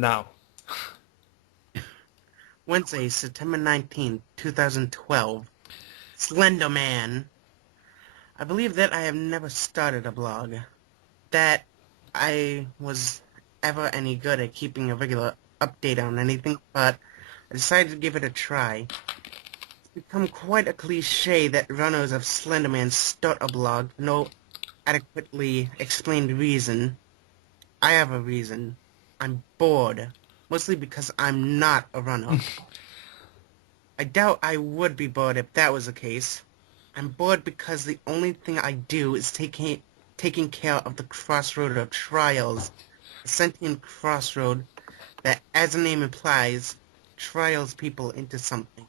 Now. Wednesday, September 19th, 2012. Slender Man. I believe that I have never started a blog. That I was ever any good at keeping a regular update on anything, but I decided to give it a try. It's become quite a cliche that runners of Slender Man start a blog for no adequately explained reason. I have a reason. I'm bored. Mostly because I'm not a runner. I doubt I would be bored if that was the case. I'm bored because the only thing I do is taking care of the crossroad of trials, a sentient crossroad that, as the name implies, trials people into something.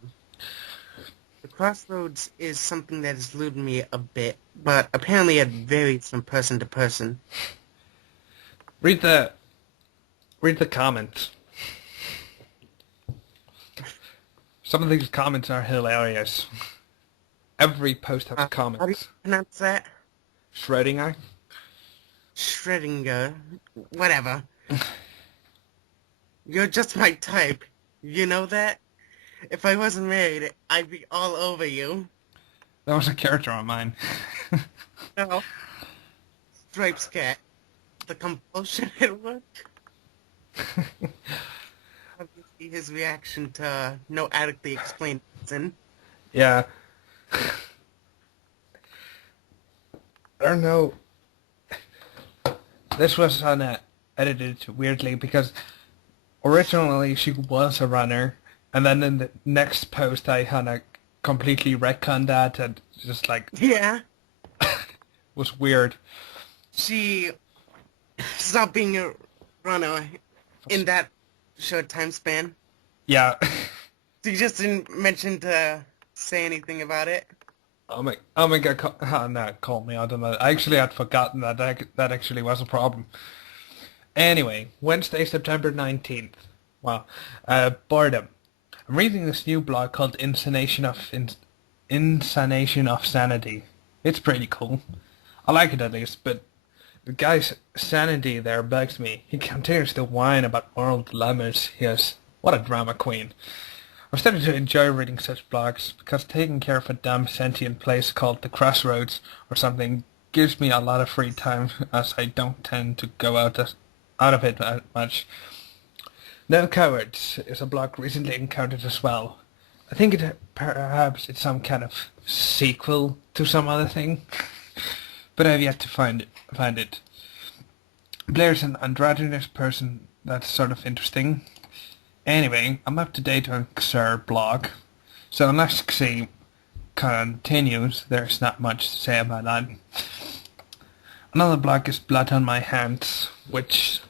The crossroads is something that has eluded me a bit, but apparently it varies from person to person. Read the comments. Some of these comments are hilarious. Every post has How do you comments. pronounce that? Schrodinger? Schrodinger. Whatever. You're just my type. You know that? If I wasn't married, I'd be all over you. That was a character on mine. No. Stripes Cat. The compulsion at work? Obviously his reaction to no adequately explained reason. Yeah. I don't know. This was edited weirdly because originally she was a runner, and then in the next post I had a completely retconned that and just like Yeah. was weird. She stopped being a runner in that short time span. Yeah. She just didn't mention to say anything about it. Oh my god, no, call me out on that. I actually had forgotten that actually was a problem. Anyway, Wednesday, September 19th. Wow. Boredom. I'm reading this new blog called Insanation of Sanity. It's pretty cool. I like it at least, but the guy's sanity there bugs me. He continues to whine about moral dilemmas. What a drama queen. I've started to enjoy reading such blogs because taking care of a dumb sentient place called the Crossroads or something gives me a lot of free time as I don't tend to go out of it much. No Cowards is a blog recently encountered as well. I think perhaps it's some kind of sequel to some other thing, but I've yet to find it. Blair's an androgynous person that's sort of interesting. Anyway, I'm up to date on Xer blog, so unless Xi continues, there's not much to say about that. Another blog is Blood on My Hands, which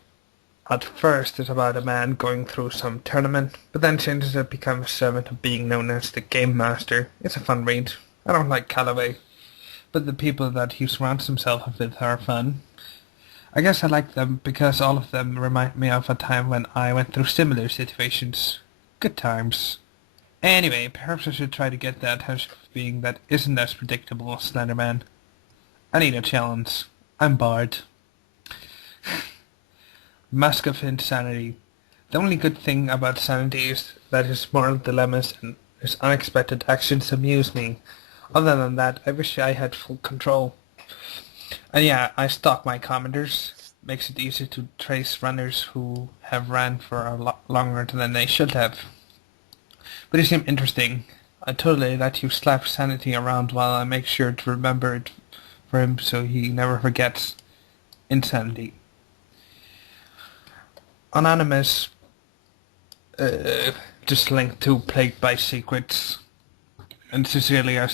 at first is about a man going through some tournament, but then changes to become a servant of being known as the Game Master. It's a fun read. I don't like Callaway, but the people that he surrounds himself with are fun. I guess I like them because all of them remind me of a time when I went through similar situations. Good times. Anyway, perhaps I should try to get that hush being that isn't as predictable as Slenderman. I need a challenge. I'm bored. Mask of Insanity. The only good thing about Sanity is that his moral dilemmas and his unexpected actions amuse me. Other than that, I wish I had full control. And yeah, I stalk my commenters. Makes it easier to trace runners who have ran for a lot longer than they should have. But you seem interesting. I totally let you slap Sanity around while I make sure to remember it for him so he never forgets. Insanity. Anonymous just linked to Plagued by Secrets. And Cecilia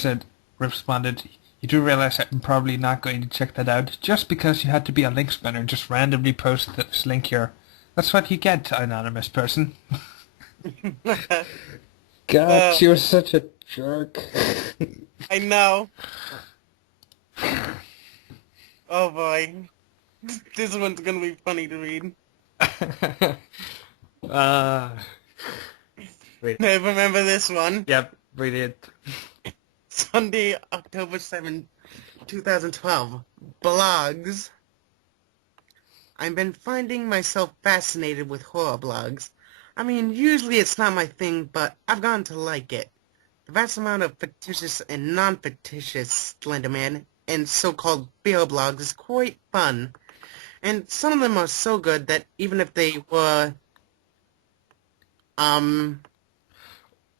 responded, you do realize I'm probably not going to check that out just because you had to be a link spinner and just randomly post this link here. That's what you get, anonymous person. God, she was such a jerk. I know. Oh boy. This one's gonna be funny to read. Wait. Remember this one? Yep, read it. Sunday, October 7th, 2012. Blogs. I've been finding myself fascinated with horror blogs. I mean, usually it's not my thing, but I've gotten to like it. The vast amount of fictitious and non-fictitious Slenderman and so-called beer blogs is quite fun. And some of them are so good that even if they were, um,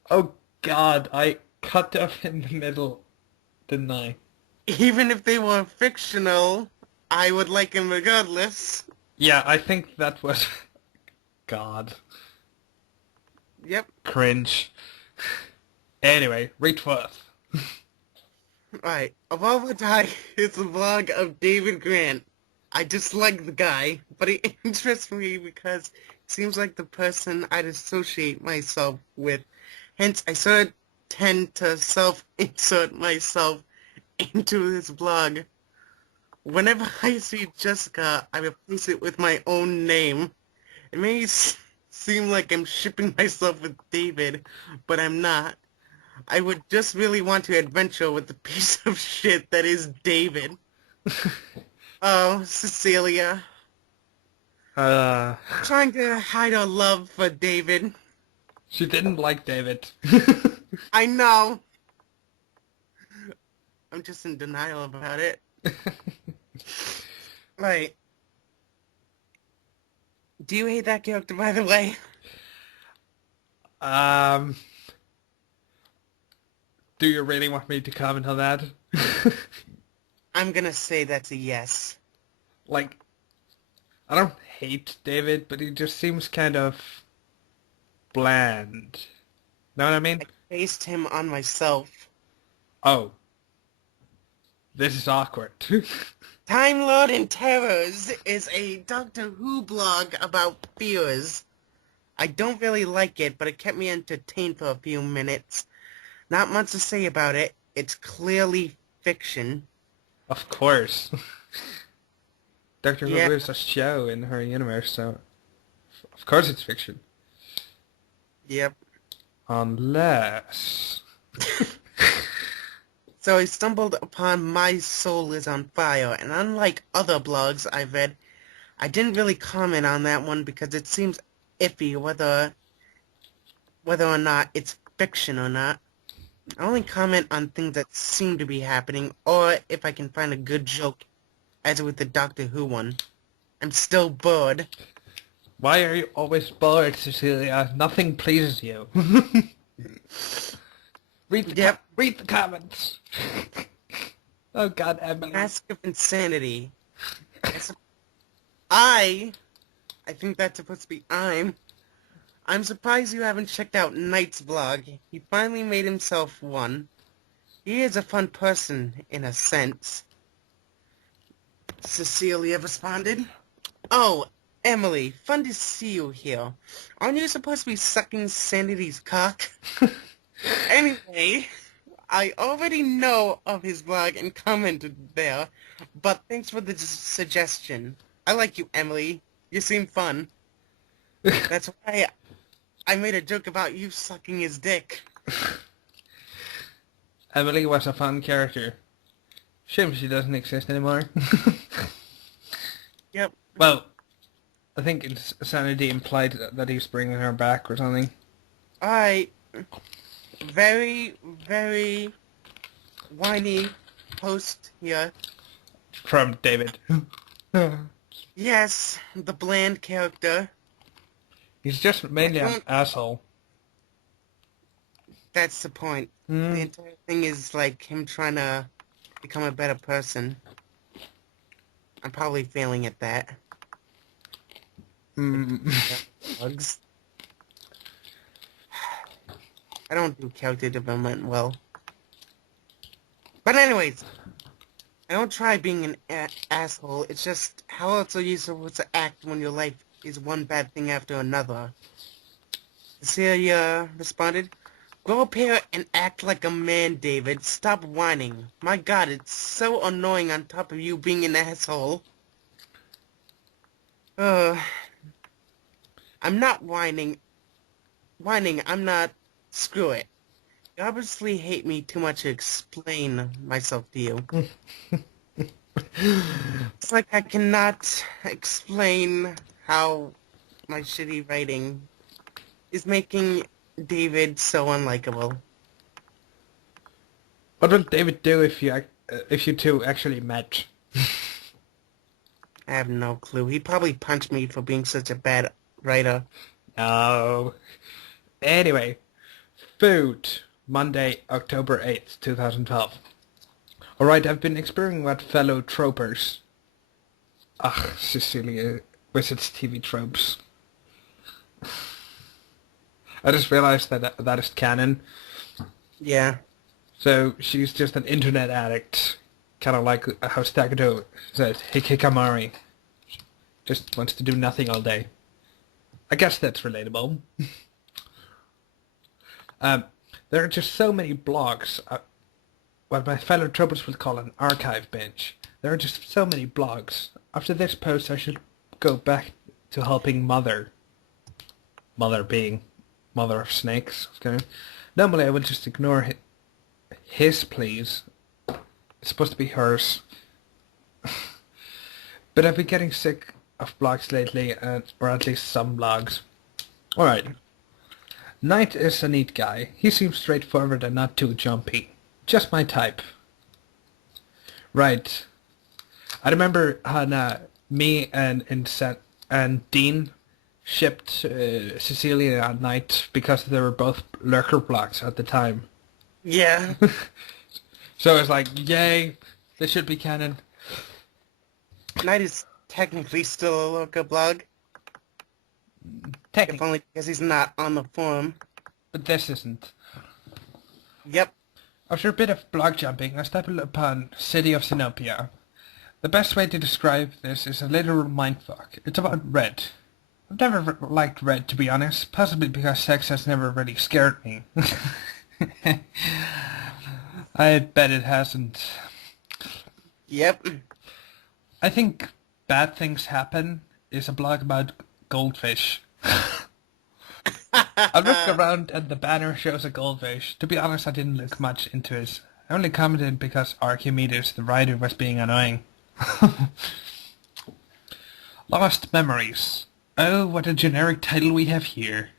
Oh God, I cut off in the middle, didn't I? even if they were fictional, I would like them regardless. Yeah, I think that was... God. Yep. Cringe. Anyway, read forth. Right. Above the Die is a vlog of David Grant. I dislike the guy, but he interests me because he seems like the person I'd associate myself with. Hence, I sort of tend to self-insert myself into his blog. Whenever I see Jessica, I replace it with my own name. It may seem like I'm shipping myself with David, but I'm not. I would just really want to adventure with the piece of shit that is David. Oh, Cecilia. Uh, Trying to hide her love for David. she didn't like David. I know. I'm just in denial about it. Right. Do you hate that character, by the way? Um, do you really want me to comment on that? I'm gonna say that's a yes. Like, I don't hate David, but he just seems kind of bland. Know what I mean? I based him on myself. Oh, this is awkward. Time Lord and Terrors is a Doctor Who blog about fears. I don't really like it, but it kept me entertained for a few minutes. Not much to say about it. It's clearly fiction. Of course. Doctor Who Yeah, is a show in her universe, so of course it's fiction. yep. Unless... So I stumbled upon My Soul is on Fire, and unlike other blogs I've read, I didn't really comment on that one because it seems iffy whether or not it's fiction or not. I only comment on things that seem to be happening, or if I can find a good joke, as with the Doctor Who one. I'm still bored. Why are you always bored, Cecilia? Nothing pleases you. Yep. Read the comments. Oh God, Emily. Mask of Insanity. I think that's supposed to be I'm surprised you haven't checked out Knight's blog. He finally made himself one. He is a fun person, in a sense. Cecilia responded. Oh, Emily, fun to see you here. Aren't you supposed to be sucking Sanity's cock? Anyway, I already know of his blog and commented there, but thanks for the suggestion. I like you, Emily. You seem fun. That's why I made a joke about you sucking his dick. Emily was a fun character. Shame she doesn't exist anymore. Yep. Well, I think Insanity implied that he's bringing her back or something. Alright. Very, very whiny post here. From David. Yes, the bland character. He's just mainly an asshole. That's the point. The entire thing is like him trying to become a better person. I'm probably failing at that. Bugs. I don't do character development well. But anyways, I don't try being an asshole. It's just, how else are you supposed to act when your life is one bad thing after another? Cecilia responded, grow up here and act like a man, David. Stop whining. My God, it's so annoying on top of you being an asshole. I'm not whining. I'm not. Screw it. You obviously hate me too much to explain myself to you. It's like I cannot explain how my shitty writing is making David so unlikable. What would David do if you two actually met? I have no clue. He'd probably punch me for being such a bad writer. No. Anyway, food. Monday, October 8th, 2012. Alright, I've been exploring what fellow tropers. Ugh, Cecilia visits TV tropes. I just realized that that is canon. Yeah. So she's just an internet addict. Kind of like how Staccato said, Hikikomori. Just wants to do nothing all day. I guess that's relatable. um, there are just so many blogs. What my fellow tropers would call an archive binge. There are just so many blogs. After this post, I should go back to helping Mother. Mother being Mother of Snakes. Okay. Normally, I would just ignore his pleas. It's supposed to be hers. But I've been getting sick of blogs lately, or at least some blogs. Alright. Knight is a neat guy. He seems straightforward and not too jumpy. Just my type. Right. I remember how me and Dean shipped Cecilia and Knight because they were both lurker blocks at the time. Yeah. So it's like, yay, this should be canon. Knight is technically still a local blog. If Technically, only because he's not on the forum. but this isn't. Yep. After a bit of blog jumping, I stumbled upon City of Sinopia. The best way to describe this is a literal mindfuck. It's about red. I've never liked red, to be honest, possibly because sex has never really scared me. I bet it hasn't. Yep. I think Bad Things Happen is a blog about goldfish. I looked around and the banner shows a goldfish. To be honest, I didn't look much into it. I only commented because Archimedes, the writer, was being annoying. Lost Memories. Oh, what a generic title we have here.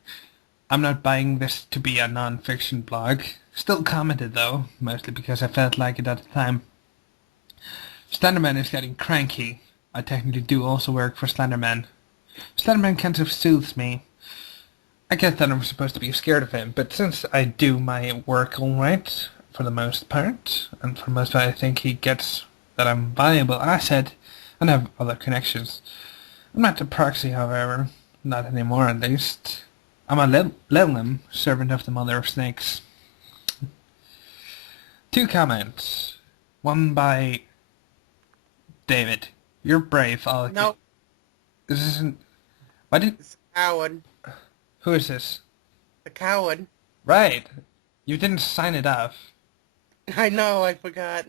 I'm not buying this to be a non-fiction blog. Still commented though, mostly because I felt like it at the time. Slenderman is getting cranky. I technically do also work for Slenderman. Slenderman kind of soothes me. I get that I'm supposed to be scared of him, but since I do my work alright, for the most part, and for the most part I think he gets that I'm a valuable asset, and have other connections. I'm not a proxy, however. Not anymore, at least. I'm a Lillim, servant of the Mother of Snakes. 2 comments. One by David. You're brave, I'll... No, This isn't... Why did... it's a coward. Who is this? A coward. Right. You didn't sign it off. I know, I forgot.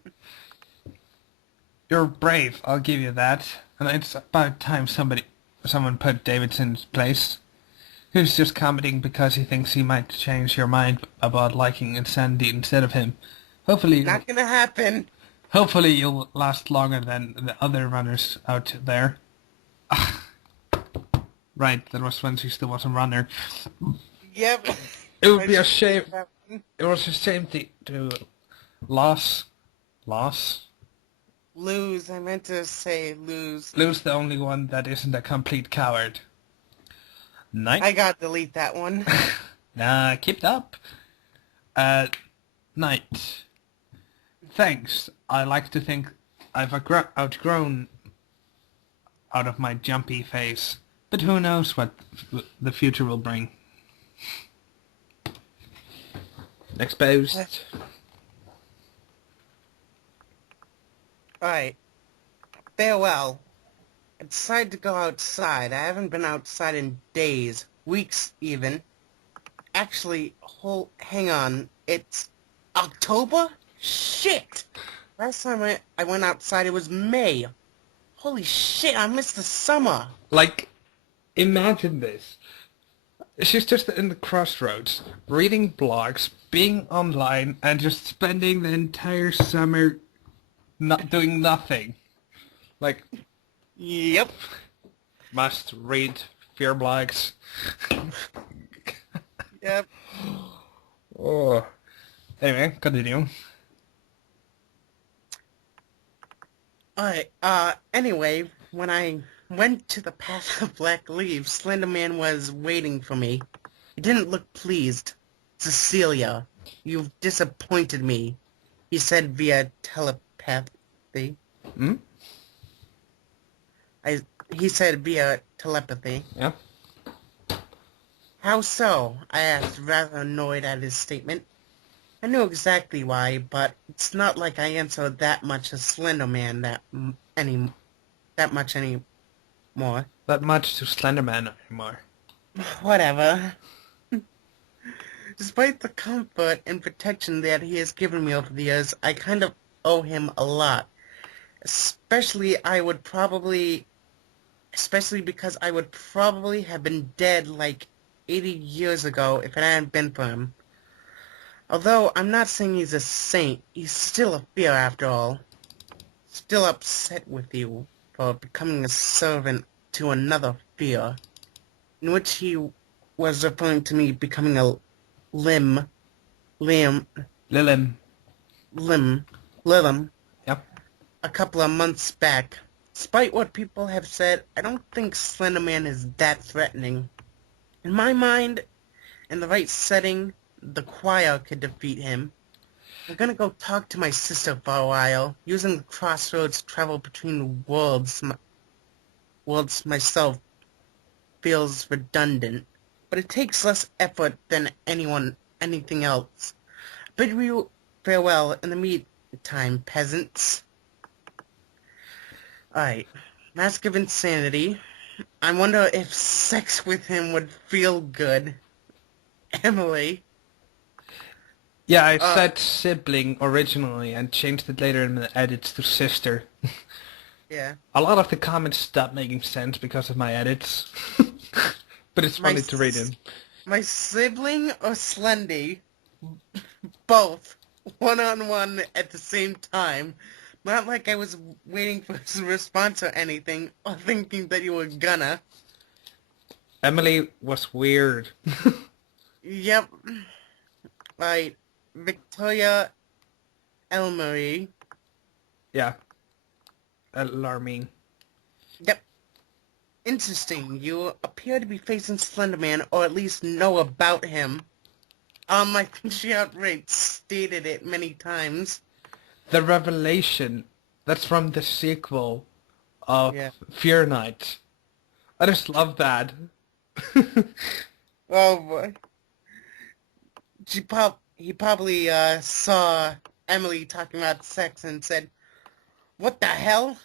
You're brave, I'll give you that. And it's about time someone put Davidson's place. Who's just commenting because he thinks he might change your mind about liking Insanity instead of him. Hopefully Not gonna happen. you'll last longer than the other runners out there. Right, that was when she still was a runner. Yep. It would be a shame. It was a shame to lose. Lose. I meant to say lose. Lose the only one that isn't a complete coward. Night. I gotta delete that one. Nah, keep it up. Night. Thanks. I like to think I've outgrown out of my jumpy phase. But who knows what the future will bring. Next post. Alright. Farewell. I decided to go outside. I haven't been outside in days. Weeks, even. Actually, hang on. It's October? Shit! Last time I went outside, it was May. Holy shit, I missed the summer. Like, imagine this. She's just in the crossroads, reading blogs, being online, and just spending the entire summer not doing nothing. Like, Yep. must read fear blogs. Yep. Oh. Anyway, continue. Alright, anyway, when I went to the Path of Black Leaves, Slender Man was waiting for me. He didn't look pleased. Cecilia, you've disappointed me, he said via telepathy. Hmm? I, he said via telepathy. Yeah. How so? I asked, rather annoyed at his statement. I knew exactly why, but it's not like I answered that much as Slender Man that much anymore. That much to Slenderman anymore. Whatever. Despite the comfort and protection that he has given me over the years, I kind of owe him a lot. Especially because I would probably have been dead like 80 years ago if it hadn't been for him. Although I'm not saying he's a saint, he's still a fear after all. Still upset with you for becoming a servant to another fear, in which he was referring to me becoming a limb, limb, Lilim. Lilim, Yep. a couple of months back. Despite what people have said, I don't think Slenderman is that threatening. In my mind, in the right setting, the choir could defeat him. I'm gonna go talk to my sister for a while, using the crossroads to travel between worlds. Worlds myself feels redundant, but it takes less effort than anything else. Bid you farewell in the meantime, peasants. Alright, Mask of Insanity. I wonder if sex with him would feel good. Emily. Yeah, I Uh, said sibling originally and changed it later in the edits to sister. yeah. A lot of the comments stopped making sense because of my edits. But it's My funny to read in. my sibling or Slendy, both, one-on-one at the same time. Not like I was waiting for his response or anything, or thinking that you were gonna. Emily was weird. Yep. Right. Victoria Elmery. Yeah, alarming. Yep. Interesting. You appear to be facing Slenderman, or at least know about him. I think she outright stated it many times. The revelation, that's from the sequel of Yeah. Fear Night. I just love that. Oh boy. He probably saw Emily talking about sex and said, "What the hell?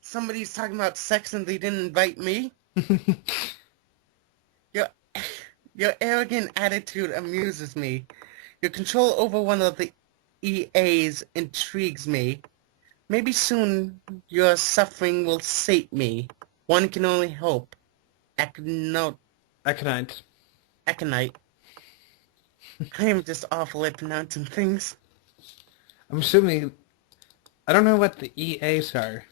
Somebody's talking about sex and they didn't invite me?" Your your arrogant attitude amuses me. Your control over one of the EAs intrigues me. Maybe soon your suffering will sate me. One can only hope. Aconite. Aconite. Aconite. I am just awful at pronouncing things. I'm assuming... I don't know what the EAs are.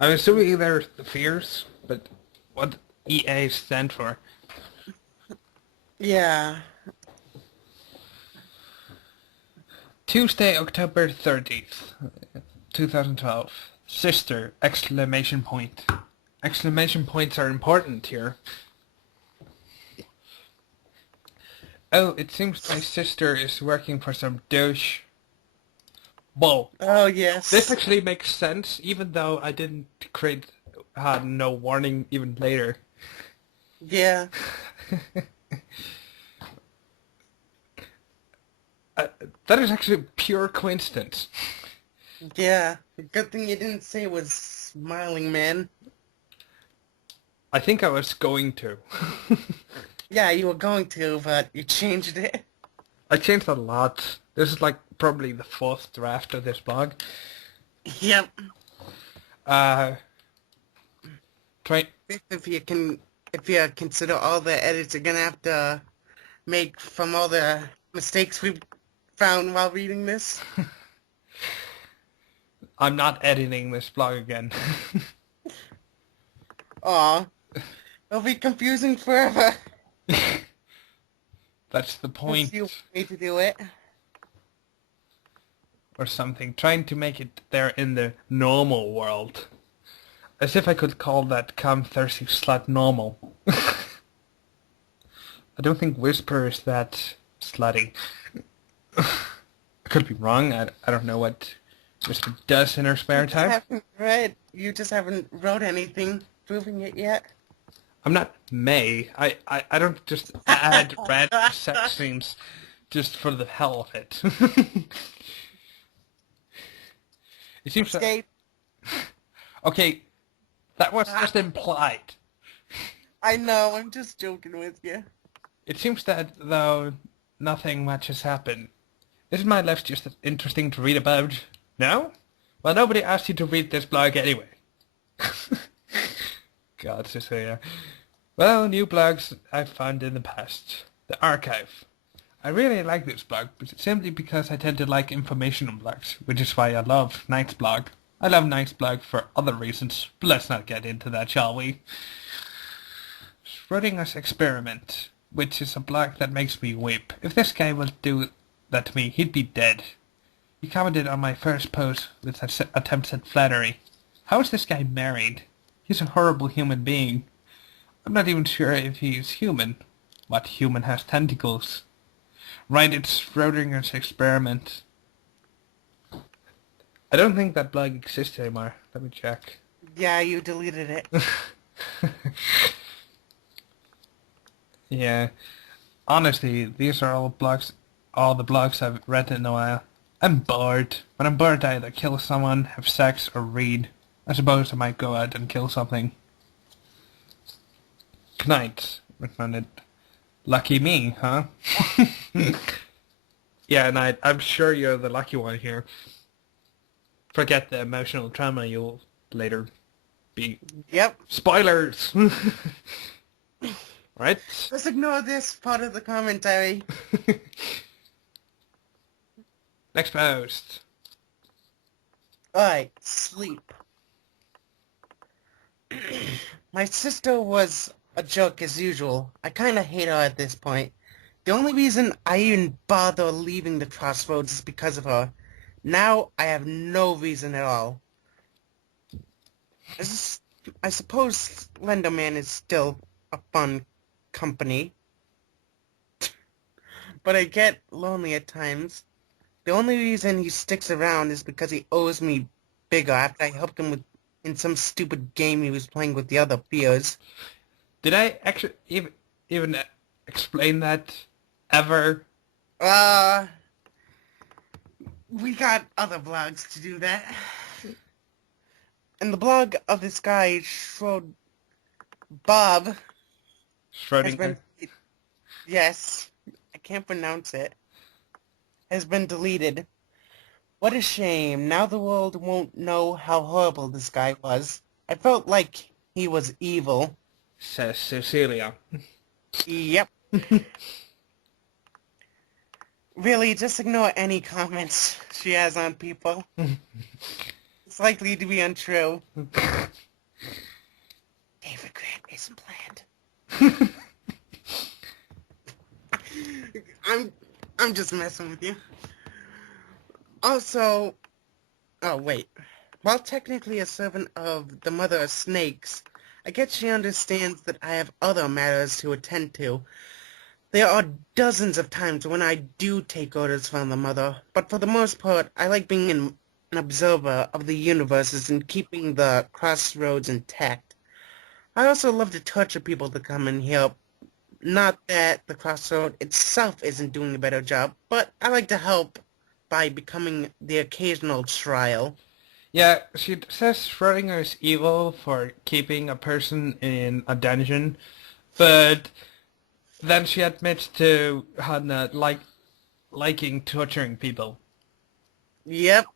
I'm assuming they're the fears, but what EAs stand for? Yeah. Tuesday, October 30th, 2012. Sister! Exclamation point. Exclamation points are important here. Oh, it seems my sister is working for some douche. Whoa. Oh, This yes. actually makes sense, even though I didn't create no warning even later. Yeah. That is actually pure coincidence. Yeah. Good thing you didn't say it was Smiling Man. I think I was going to. Yeah, you were going to, but you changed it. I changed a lot. This is like probably the fourth draft of this blog. Yep. Uh, try. If you consider all the edits you're gonna have to make from all the mistakes we've found while reading this. I'm not editing this blog again. Aw, it'll be confusing forever. That's the Let's see a point. way to do it. Or something. Trying to make it there in the normal world. As if I could call that cum thirsty slut normal. I don't think Whisper is that slutty. I could be wrong. I don't know what Whisper does in her spare time. You just haven't wrote anything proving it yet. I'm not May. I don't just add random sex scenes just for the hell of it. It seems that... Escape. Okay, that was just implied. I know, I'm just joking with you. It seems that, though, nothing much has happened. Isn't my life just interesting to read about? No? Well, nobody asked you to read this blog anyway. God, Cecilia. Well, new blogs I've found in the past. The archive. I really like this blog, but it's simply because I tend to like informational blogs, which is why I love Knight's blog. I love Knight's blog for other reasons, but let's not get into that, shall we? Schrodinger's Experiment, which is a blog that makes me weep. If this guy would do that to me, he'd be dead. He commented on my first post with attempts at flattery. How is this guy married? He's a horrible human being. I'm not even sure if he's human. What human has tentacles? Right, it's Schrodinger's Experiment. I don't think that blog exists anymore. Let me check. Yeah, you deleted it. Yeah. Honestly, these are all the blogs I've read in a while. I'm bored. When I'm bored, I either kill someone, have sex, or read. I suppose I might go out and kill something. Knight responded, "Lucky me, huh?" Yeah, Knight, I'm sure you're the lucky one here. Forget the emotional trauma you'll later be... Yep. Spoilers! Right? Let's ignore this part of the commentary. Next post. Alright, sleep. My sister was a jerk as usual. I kinda hate her at this point. The only reason I even bother leaving the crossroads is because of her. Now I have no reason at all. I suppose Slender Man is still a fun company. But I get lonely at times. The only reason he sticks around is because he owes me bigger after I helped him in some stupid game he was playing with the other peers. Did I actually even explain that ever? We got other blogs to do that. And the blog of this guy, Bob, has Schrodinger? been... Yes, I can't pronounce it. Has been deleted. What a shame. Now the world won't know how horrible this guy was. I felt like he was evil. Says Cecilia. Yep. Really, just ignore any comments she has on people. It's likely to be untrue. David Grant isn't planned. I'm just messing with you. Also, oh wait. While technically a servant of the Mother of Snakes, I guess she understands that I have other matters to attend to. There are dozens of times when I do take orders from the Mother, but for the most part, I like being an observer of the universes and keeping the crossroads intact. I also love to torture people to come and help. Not that the crossroad itself isn't doing a better job, but I like to help by becoming the occasional trial. Yeah, she says Schrodinger is evil for keeping a person in a dungeon, but then she admits to Hannah liking torturing people. Yep.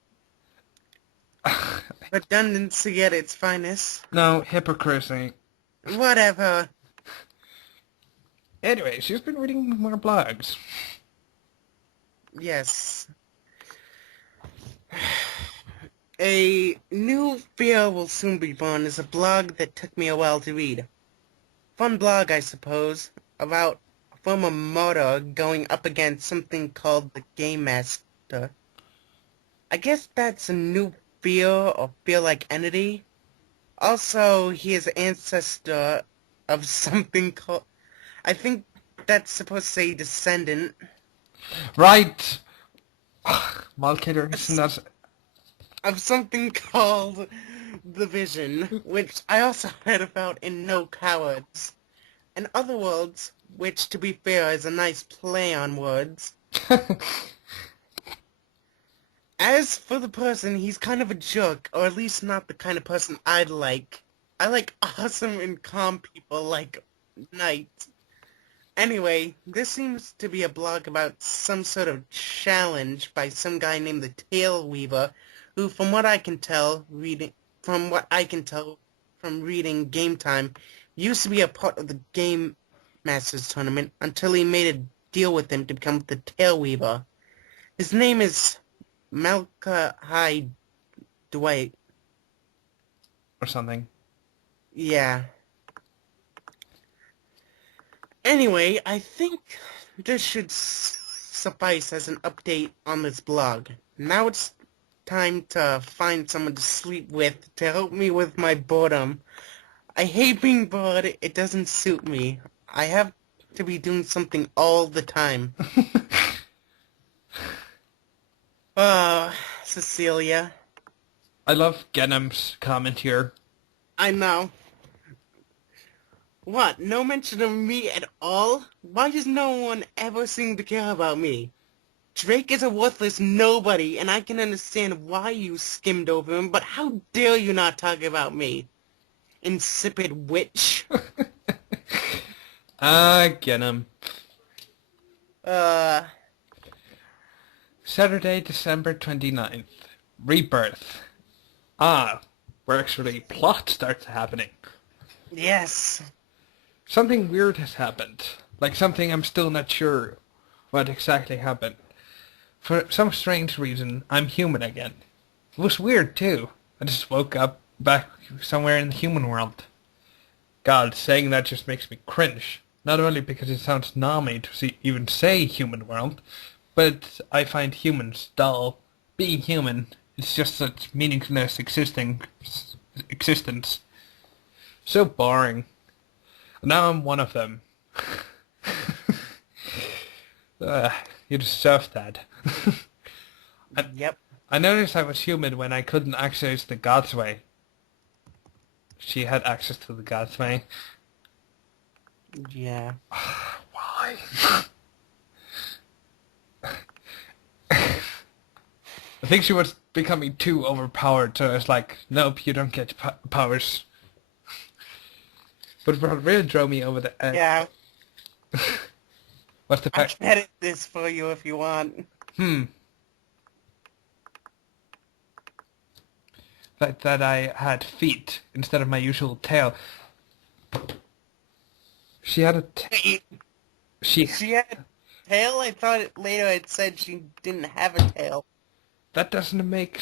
Redundancy at its finest. No, hypocrisy. Whatever. Anyway, she's been reading more blogs. Yes. A new fear will soon be born is a blog that took me a while to read. Fun blog, I suppose, about a former martyr going up against something called the Game Master. I guess that's a new fear or fear-like entity. Also, he is ancestor of something called... I think that's supposed to say descendant. Right! Malkiller, isn't that... Of something called the Vision, which I also read about in No Cowards. In other words, which to be fair is a nice play on words. As for the person, he's kind of a jerk, or at least not the kind of person I'd like. I like awesome and calm people like Knight. Anyway, this seems to be a blog about some sort of challenge by some guy named the Tail Weaver, who, from what I can tell from reading Game Time, used to be a part of the Game Masters tournament until he made a deal with him to become the Tail Weaver. His name is Malachi Dwight. or something. Yeah. Anyway, I think this should suffice as an update on this blog. Now it's time to find someone to sleep with to help me with my boredom. I hate being bored. It doesn't suit me. I have to be doing something all the time. Cecilia. I love Genham's comment here. I know. What? No mention of me at all? Why does no one ever seem to care about me? Drake is a worthless nobody, and I can understand why you skimmed over him, but how dare you not talk about me? Insipid witch. Genham. Uh, Saturday, December 29th. Rebirth. Where actually plot starts happening. yes. Something weird has happened. Like something I'm still not sure what exactly happened. For some strange reason, I'm human again. It was weird too. I just woke up back somewhere in the human world. God, saying that just makes me cringe. Not only because it sounds naughty to even say human world, but I find humans dull. Being human is just such meaningless existence. So boring. Now I'm one of them. You deserve that. Yep. I noticed I was human when I couldn't access the God's Way. She had access to the God's Way. Yeah. Why? I think she was becoming too overpowered, so I was like, nope, you don't get powers. But what really drove me over the edge Yeah. was the I fact... can edit this for you if you want. Fact that I had feet instead of my usual tail. She had a She had a tail? I thought later it said she didn't have a tail. That doesn't make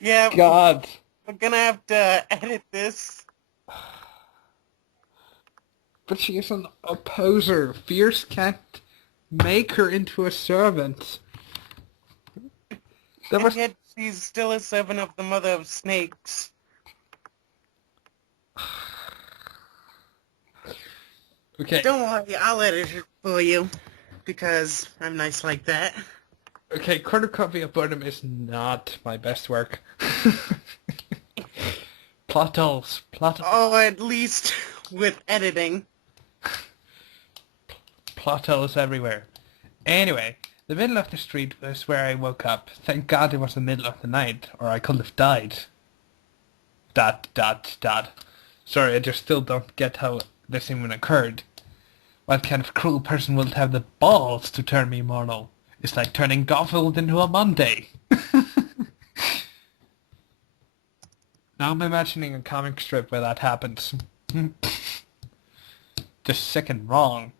Yeah. God. We're gonna have to edit this. But she is an opposer. Fierce can't make her into a servant. That was... And yet she's still a servant of the mother of snakes. Okay. Don't worry, I'll edit it for you. Because I'm nice like that. Okay, Cornucopia Boredom is not my best work. Plot holes. Oh, at least with editing. Plot holes everywhere. Anyway, the middle of the street was where I woke up. Thank God it was the middle of the night, or I could have died. ... Sorry, I just still don't get how this even occurred. What kind of cruel person would have the balls to turn me immortal? It's like turning Garfield into a Monday. Now I'm imagining a comic strip where that happens. Just sick and wrong.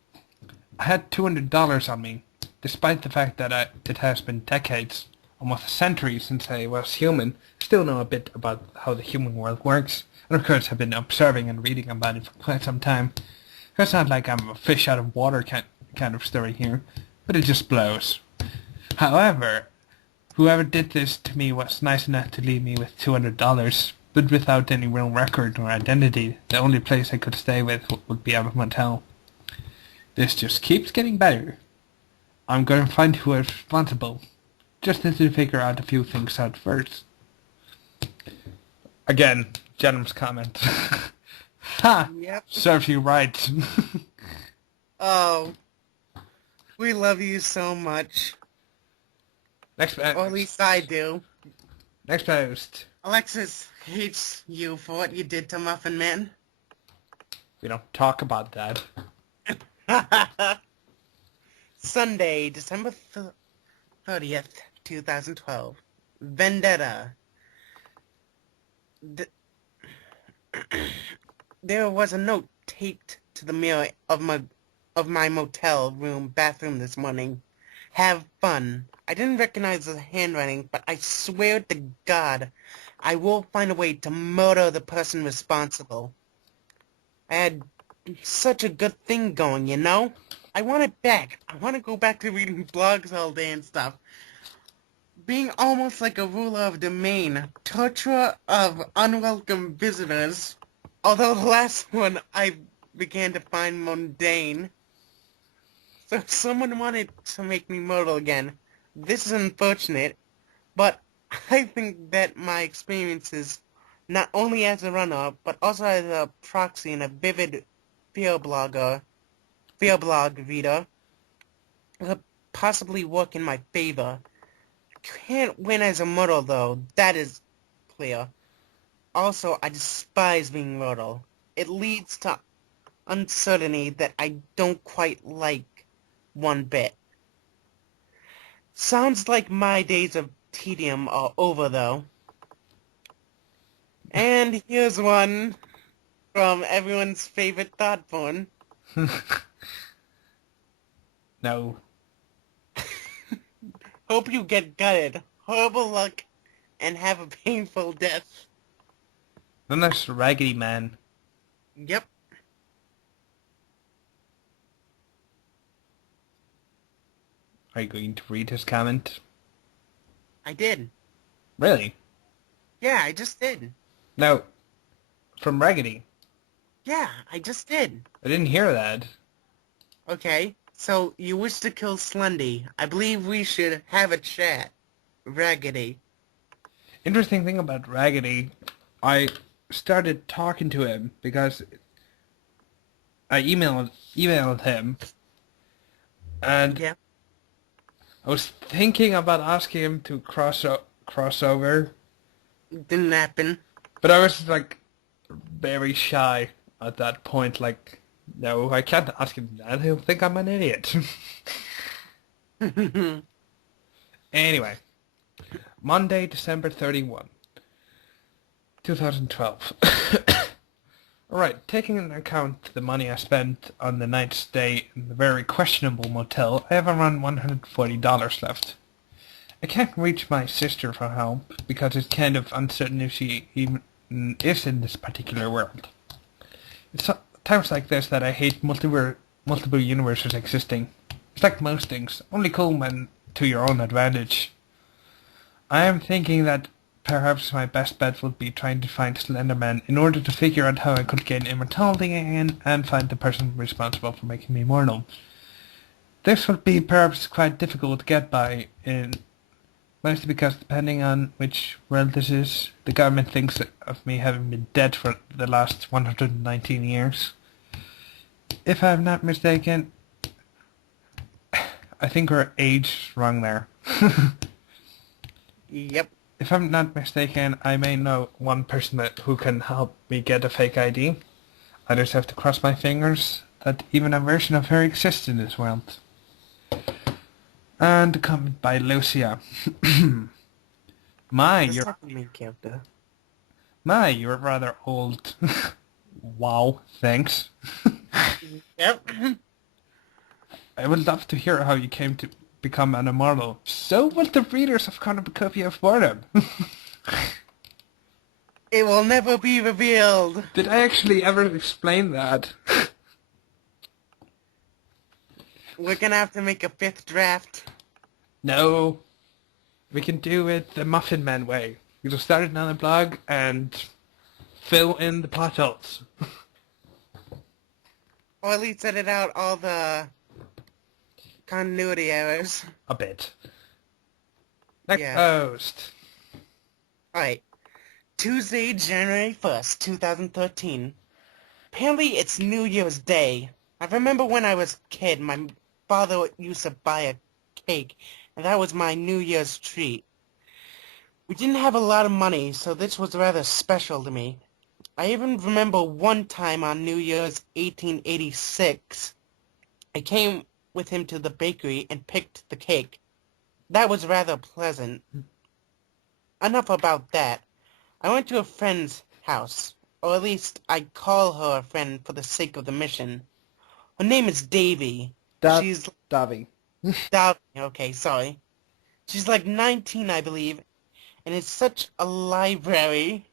I had $200 on me, despite the fact that it has been decades. almost a century since I was human, I still know a bit about how the human world works, and of course I've been observing and reading about it for quite some time. It's not like I'm a fish out of water kind of story here, but it just blows. However, whoever did this to me was nice enough to leave me with $200, but without any real record or identity. The only place I could stay with would be a motel. This just keeps getting better. I'm going to find who is responsible. Just need to figure out a few things out first. Again, generous comment. Ha! Yep. Serves you right. Oh, we love you so much. Next, Or at least I do. next post. Alexis hates you for what you did to Muffin Man. We don't talk about that. Sunday, December 30th, 2012. Vendetta. There was a note taped to the mirror of my motel room bathroom this morning. Have fun. I didn't recognize the handwriting, but I swear to God, I will find a way to murder the person responsible. I had such a good thing going, you know? I want it back. I want to go back to reading blogs all day and stuff. Being almost like a ruler of domain. Torturer of unwelcome visitors. Although the last one I began to find mundane. So if someone wanted to make me mortal again, this is unfortunate, but I think that my experiences, not only as a runner, but also as a proxy and a vivid fear blog reader, will possibly work in my favor. I can't win as a mortal, though. That is clear. Also, I despise being mortal. It leads to uncertainty that I don't quite like one bit. Sounds like my days of tedium are over, though. And here's one from everyone's favorite thoughtborn. No. Hope you get gutted, horrible luck, and have a painful death. Then there's Raggedy Man. Yep. Are you going to read his comment? I did. Really? Yeah, I just did. No. From Raggedy. Yeah, I just did. I didn't hear that. Okay, so you wish to kill Slendy. I believe we should have a chat. Raggedy. Interesting thing about Raggedy, I started talking to him because I emailed him, and Yeah. I was thinking about asking him to cross over, Didn't happen. but I was like very shy at that point. Like, no, I can't ask him that. He'll think I'm an idiot. Anyway, Monday, December 31, 2012. Alright, taking into account the money I spent on the night's stay in the very questionable motel, I have around $140 left. I can't reach my sister for help, because it's kind of uncertain if she even is in this particular world. It's times like this that I hate multiple universes existing. It's like most things, only cool when to your own advantage. I am thinking that perhaps my best bet would be trying to find Slenderman in order to figure out how I could gain immortality again and find the person responsible for making me immortal. This would be perhaps quite difficult to get by, mostly because depending on which world this is, the government thinks of me having been dead for the last 119 years. If I'm not mistaken, I think we're aged wrong there. Yep. If I'm not mistaken, I may know one person who can help me get a fake ID. I just have to cross my fingers that even a version of her exists in this world. And a comment by Lucia. My, The you're second main character. you're rather old. Wow, thanks. Yep. I would love to hear how you came to become an immortal. So will the readers of Cornucopia of Boredom. It will never be revealed. Did I actually ever explain that? We're gonna have to make a 5th draft. No. We can do it the Muffin Man way. We just start another blog and fill in the potholes. Or at least edit out all the continuity errors. A bit. Next Yeah. post. Alright. Tuesday, January 1st, 2013. Apparently it's New Year's Day. I remember when I was a kid, my father used to buy a cake, and that was my New Year's treat. We didn't have a lot of money, so this was rather special to me. I even remember one time on New Year's 1886, I came with him to the bakery and picked the cake. That was rather pleasant. Enough about that. I went to a friend's house, or at least I call her a friend for the sake of the mission. Her name is Davy. She's Davy. okay, sorry. She's like 19, I believe, and it's such a library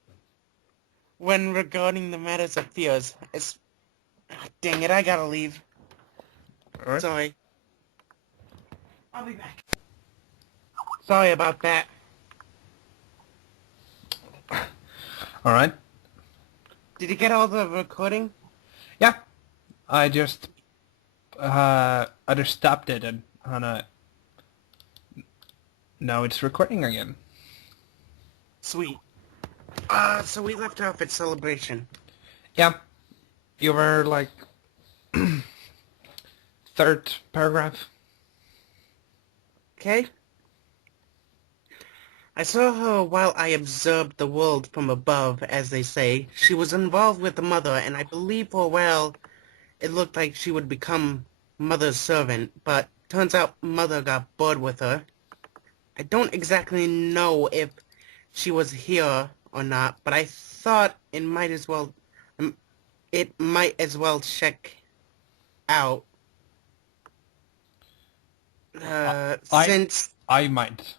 when regarding the matters of fears. It's... dang it, I gotta leave. Alright. Sorry. I'll be back. Sorry about that. Alright. Did you get all the recording? Yeah. I just stopped it and now it's recording again. Sweet. So we left off at Celebration. Yeah. You were like 3rd paragraph. Okay? I saw her while I observed the world from above, as they say. She was involved with the mother, and I believe for a while it looked like she would become mother's servant, but turns out mother got bored with her. I don't exactly know if she was here or not, but I thought it might as well check out. Since I might.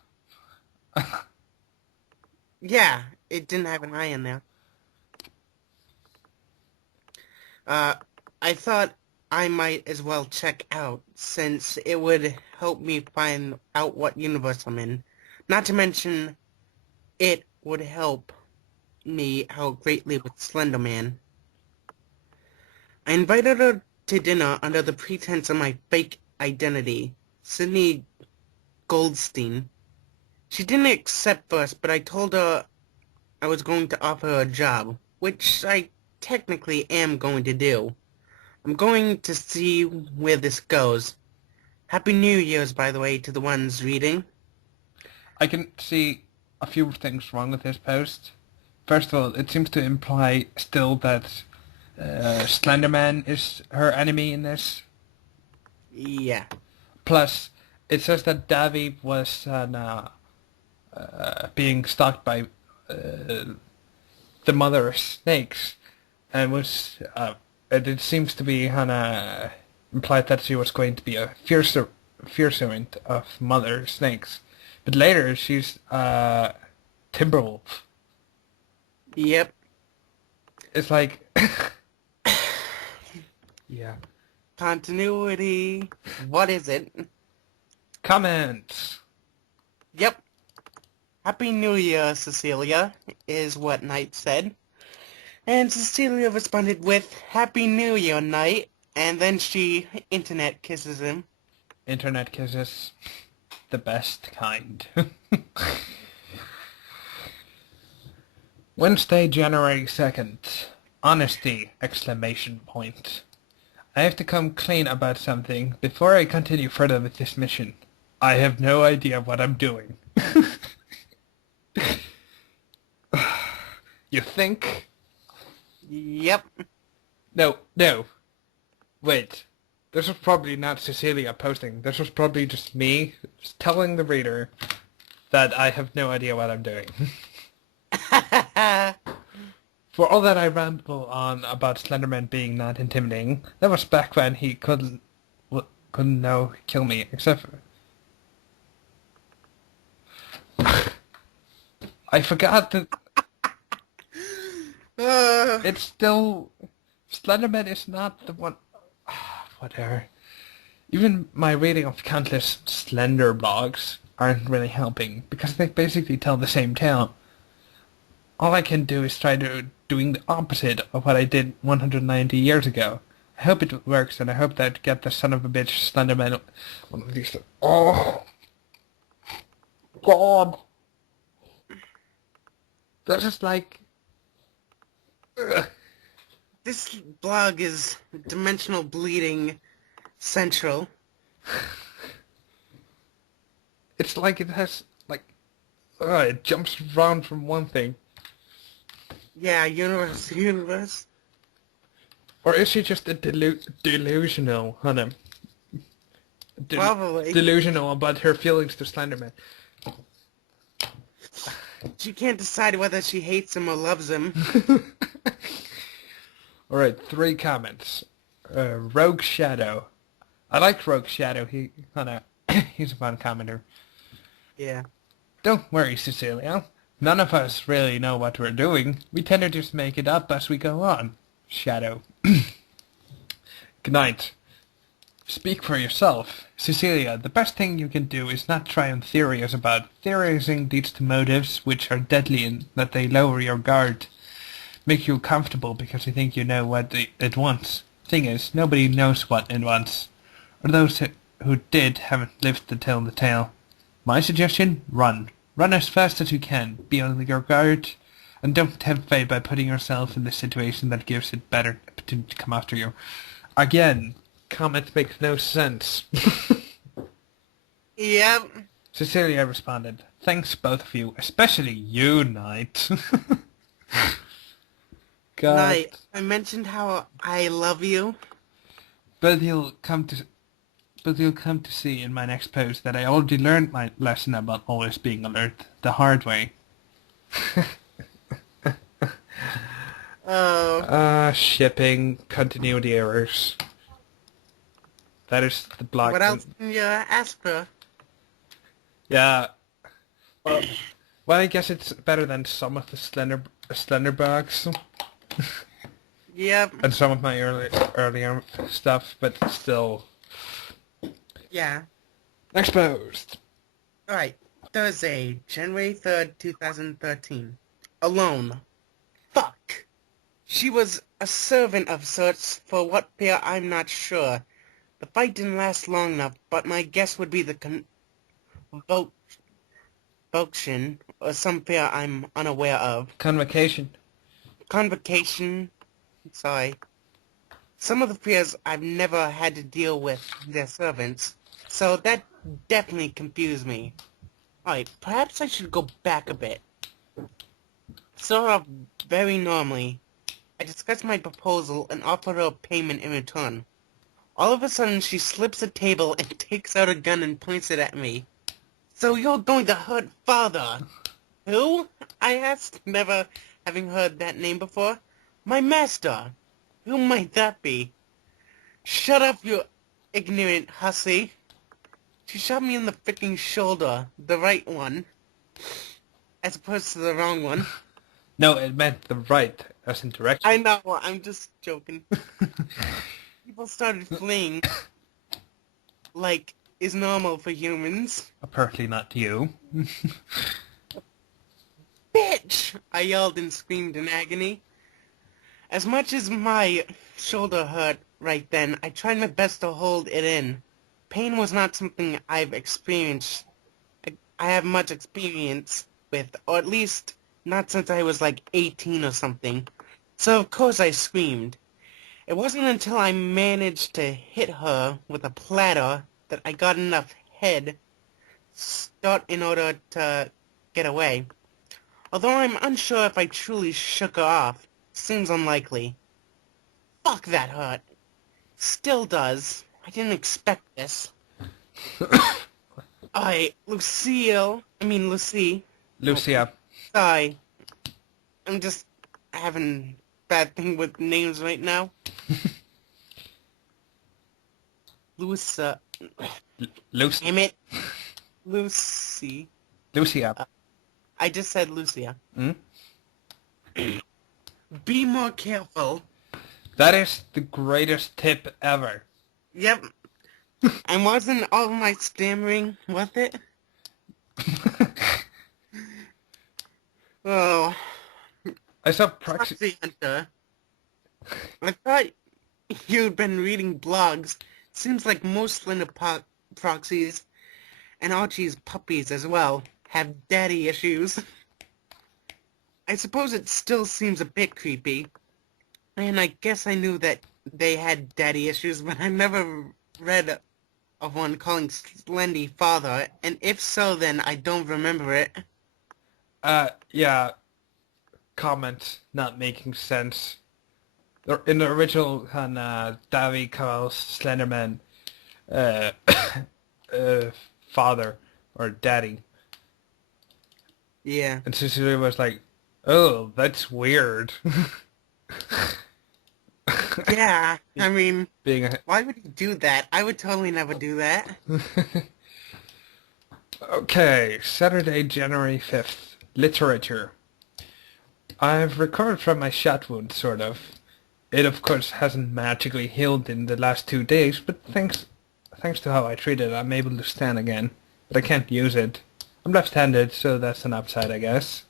yeah, it didn't have an I in there. I thought I might as well check out, since it would help me find out what universe I'm in. Not to mention, it would help me out greatly with Slender Man. I invited her to dinner under the pretense of my fake identity, Sydney Goldstein. She didn't accept first, but I told her I was going to offer her a job, which I technically am going to do. I'm going to see where this goes. Happy New Year's, by the way, to the ones reading. I can see a few things wrong with this post. First of all, it seems to imply still that Slenderman is her enemy in this. Yeah. Plus, it says that Davy was being stalked by the mother of snakes, and was it seems to be implied that she was going to be a fiercement of mother snakes, but later she's Timberwolf. Yep. It's like yeah. Continuity. What is it? Comments. Yep. Happy New Year, Cecilia, is what Knight said. And Cecilia responded with, Happy New Year, Knight. And then she internet kisses him. Internet kisses. The best kind. Wednesday, January 2nd. Honesty! Exclamation point. I have to come clean about something before I continue further with this mission. I have no idea what I'm doing. You think? Yep. No. Wait. This was probably not Cecilia posting. This was probably just me just telling the reader that I have no idea what I'm doing. For all that I ramble on about Slenderman being not intimidating, that was back when he couldn't kill me, except for... I forgot that Uh, it's still... Slenderman is not the one... Whatever. Even my reading of countless Slender blogs aren't really helping, because they basically tell the same tale. All I can do is try to doing the opposite of what I did 190 years ago. I hope it works, and I hope that get the son of a bitch Slenderman one of these. Oh God! That's just like. Ugh. this blog is dimensional bleeding central. It's like it has like. It jumps around from one thing. Yeah, universe. Or is she just a delusional, Hannah? Probably. Delusional about her feelings to Slenderman. She can't decide whether she hates him or loves him. Alright, 3 comments. Rogue Shadow. I like Rogue Shadow. He's a fun commenter. Yeah. Don't worry, Cecilia. None of us really know what we're doing. We tend to just make it up as we go on. Shadow. Good night. Speak for yourself. Cecilia, the best thing you can do is not try on theories about. Theorizing leads to motives which are deadly in that they lower your guard. Make you comfortable because you think you know what it wants. Thing is, nobody knows what it wants. Or those who did haven't lived to tell the tale. My suggestion? Run. Run as fast as you can. Be on your guard. And don't tempt fate by putting yourself in the situation that gives it better opportunity to come after you. Again, comment makes no sense. Yep. Cecilia responded, thanks both of you, especially you, Knight. God. Night. I mentioned how I love you. But you'll come to see in my next post that I already learned my lesson about always being alert the hard way. Oh. Shipping continuity errors. That is the block. What else can you ask for? Yeah. Well, I guess it's better than some of the Slender bugs. Yep. And some of my earlier stuff, but still. Yeah. Next post. Alright. Thursday, January 3rd, 2013. Alone. Fuck. She was a servant of sorts, for what pair I'm not sure. The fight didn't last long enough, but my guess would be the convocation, or some pair I'm unaware of. Convocation. Convocation. Sorry. Some of the pairs I've never had to deal with their servants, so that definitely confused me. Alright, perhaps I should go back a bit. Sort of very normally, I discussed my proposal and offer her a payment in return. All of a sudden, she slips a table and takes out a gun and points it at me. So you're going to hurt father? Who? I asked, never having heard that name before. My master. Who might that be? Shut up, you ignorant hussy. She shot me in the freaking shoulder, the right one, as opposed to the wrong one. No, it meant the right, as in direction. I know, I'm just joking. People started fleeing, like is normal for humans. Apparently not you. Bitch! I yelled and screamed in agony. As much as my shoulder hurt right then, I tried my best to hold it in. Pain was not something I've experienced. I have much experience with, or at least not since I was like 18 or something. So of course I screamed. It wasn't until I managed to hit her with a platter that I got enough head start in order to get away. Although I'm unsure if I truly shook her off, seems unlikely. Fuck, that hurt. Still does. I didn't expect this. Lucy. Lucia. Sorry. I'm just having bad thing with names right now. Lucia. Lucy. Damn it. Lucy. Lucia. I just said Lucia. Hmm? Be more careful. That is the greatest tip ever. Yep. And wasn't all my stammering worth it? Oh, I saw proxy... Proxy Hunter. I thought you'd been reading blogs. Seems like most Slender proxies, and Archie's puppies as well, have daddy issues. I suppose it still seems a bit creepy. And I guess I knew that they had daddy issues, but I never read of one calling Slendy father, and if so, then I don't remember it. Yeah, comment not making sense. In the original, Davy calls Slenderman, uh, father, or daddy. Yeah. And Cecilia was like, oh, that's weird. Yeah, I mean, Being a... why would he do that? I would totally never do that. Okay, Saturday, January 5th. Literature. I've recovered from my shot wound, sort of. It, of course, hasn't magically healed in the last 2 days, but thanks to how I treat it, I'm able to stand again. But I can't use it. I'm left-handed, so that's an upside, I guess.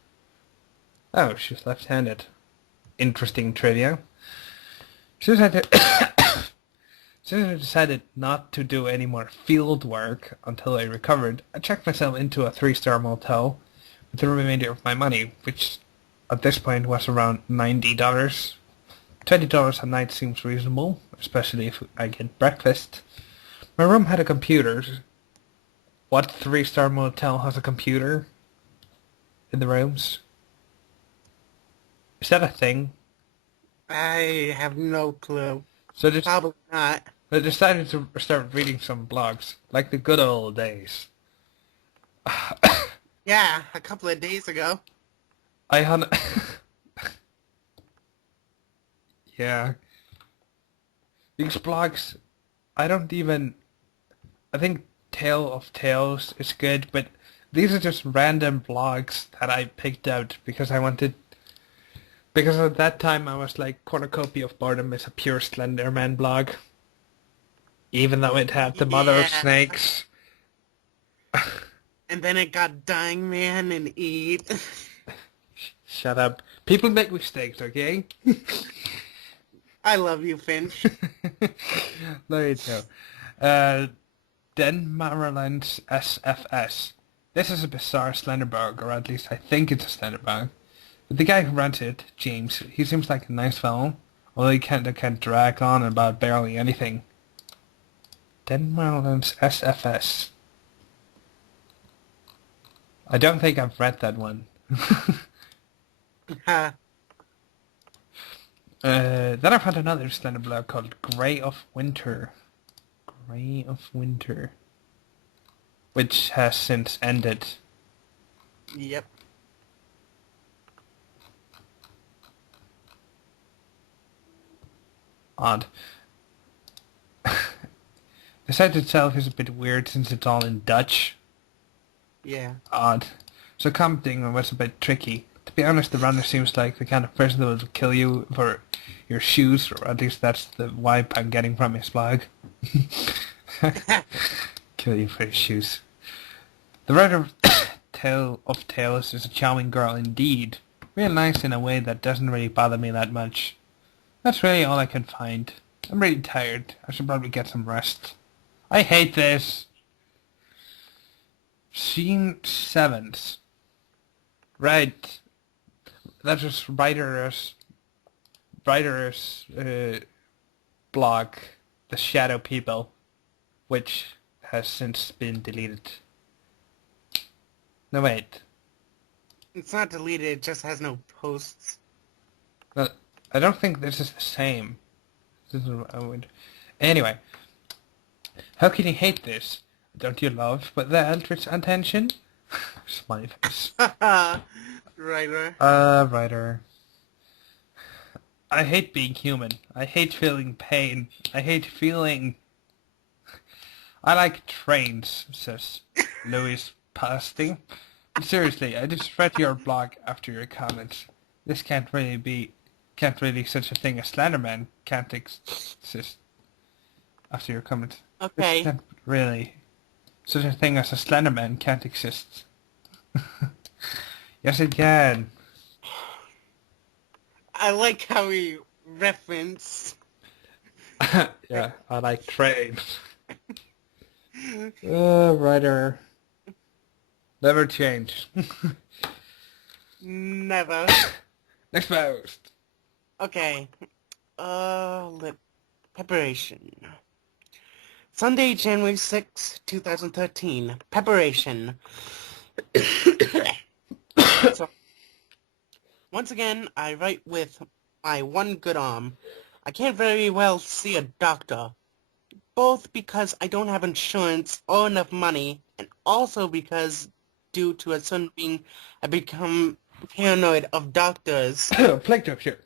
Oh, she's left-handed. Interesting trivia. Since I decided not to do any more field work until I recovered, I checked myself into a 3-star motel with the remainder of my money, which at this point was around $90. $20 a night seems reasonable, especially if I get breakfast. My room had a computer. What 3-star motel has a computer in the rooms? Is that a thing? I have no clue. So just Probably not. I decided to start reading some blogs, like the good old days. Yeah, a couple of days ago. I had... Yeah. These blogs, I don't even... I think Tale of Tales is good, but these are just random blogs that I picked out because I wanted... Because at that time I was like, Cornucopia of Boredom is a pure Slenderman blog. Even though it had the mother of Yeah. snakes. And then it got Dying Man and Eat. Shut up. People make mistakes, okay? I love you, Finch. There you go. Den Maryland's SFS. This is a bizarre Slenderbug, or at least I think it's a Slenderbug. But the guy who runs it, James, he seems like a nice fellow, although he can't drag on about barely anything. Den Maryland's SFS. I don't think I've read that one. Then I found another Slender blog called Grey of Winter. Grey of Winter. Which has since ended. Yep. Odd. The site itself is a bit weird since it's all in Dutch. Yeah. Odd. So commenting was a bit tricky. To be honest, the runner seems like the kind of person that would kill you for your shoes, or at least that's the vibe I'm getting from his blog. Kill you for your shoes. The writer of Tale of Tales is a charming girl indeed. Real nice in a way that doesn't really bother me that much. That's really all I can find. I'm really tired. I should probably get some rest. I hate this. Scene 7th. Right. That was writer's blog, The Shadow People, which has since been deleted. No, wait. It's not deleted, it just has no posts. I don't think this is the same. Anyway. How can you hate this? Don't you love but the eldritch attention? Smiley face. Writer. Writer. I hate being human. I hate feeling pain. I hate feeling... I like trains, says Louis Pasty. Seriously, I just read your blog after your comments. This can't really such a thing as Slenderman can't exist after your comments. This Okay, can't really such a thing as a Slenderman can't exist. Yes, it can. I like how we reference. Yeah, I like trains. Writer. Never change. Never. Next post. Okay. Lip preparation. Sunday, January 6, 2013. Preparation. So, once again, I write with my one good arm. I can't very well see a doctor. Both because I don't have insurance or enough money, and also because, due to a sudden being, I become paranoid of doctors. Plague joke here.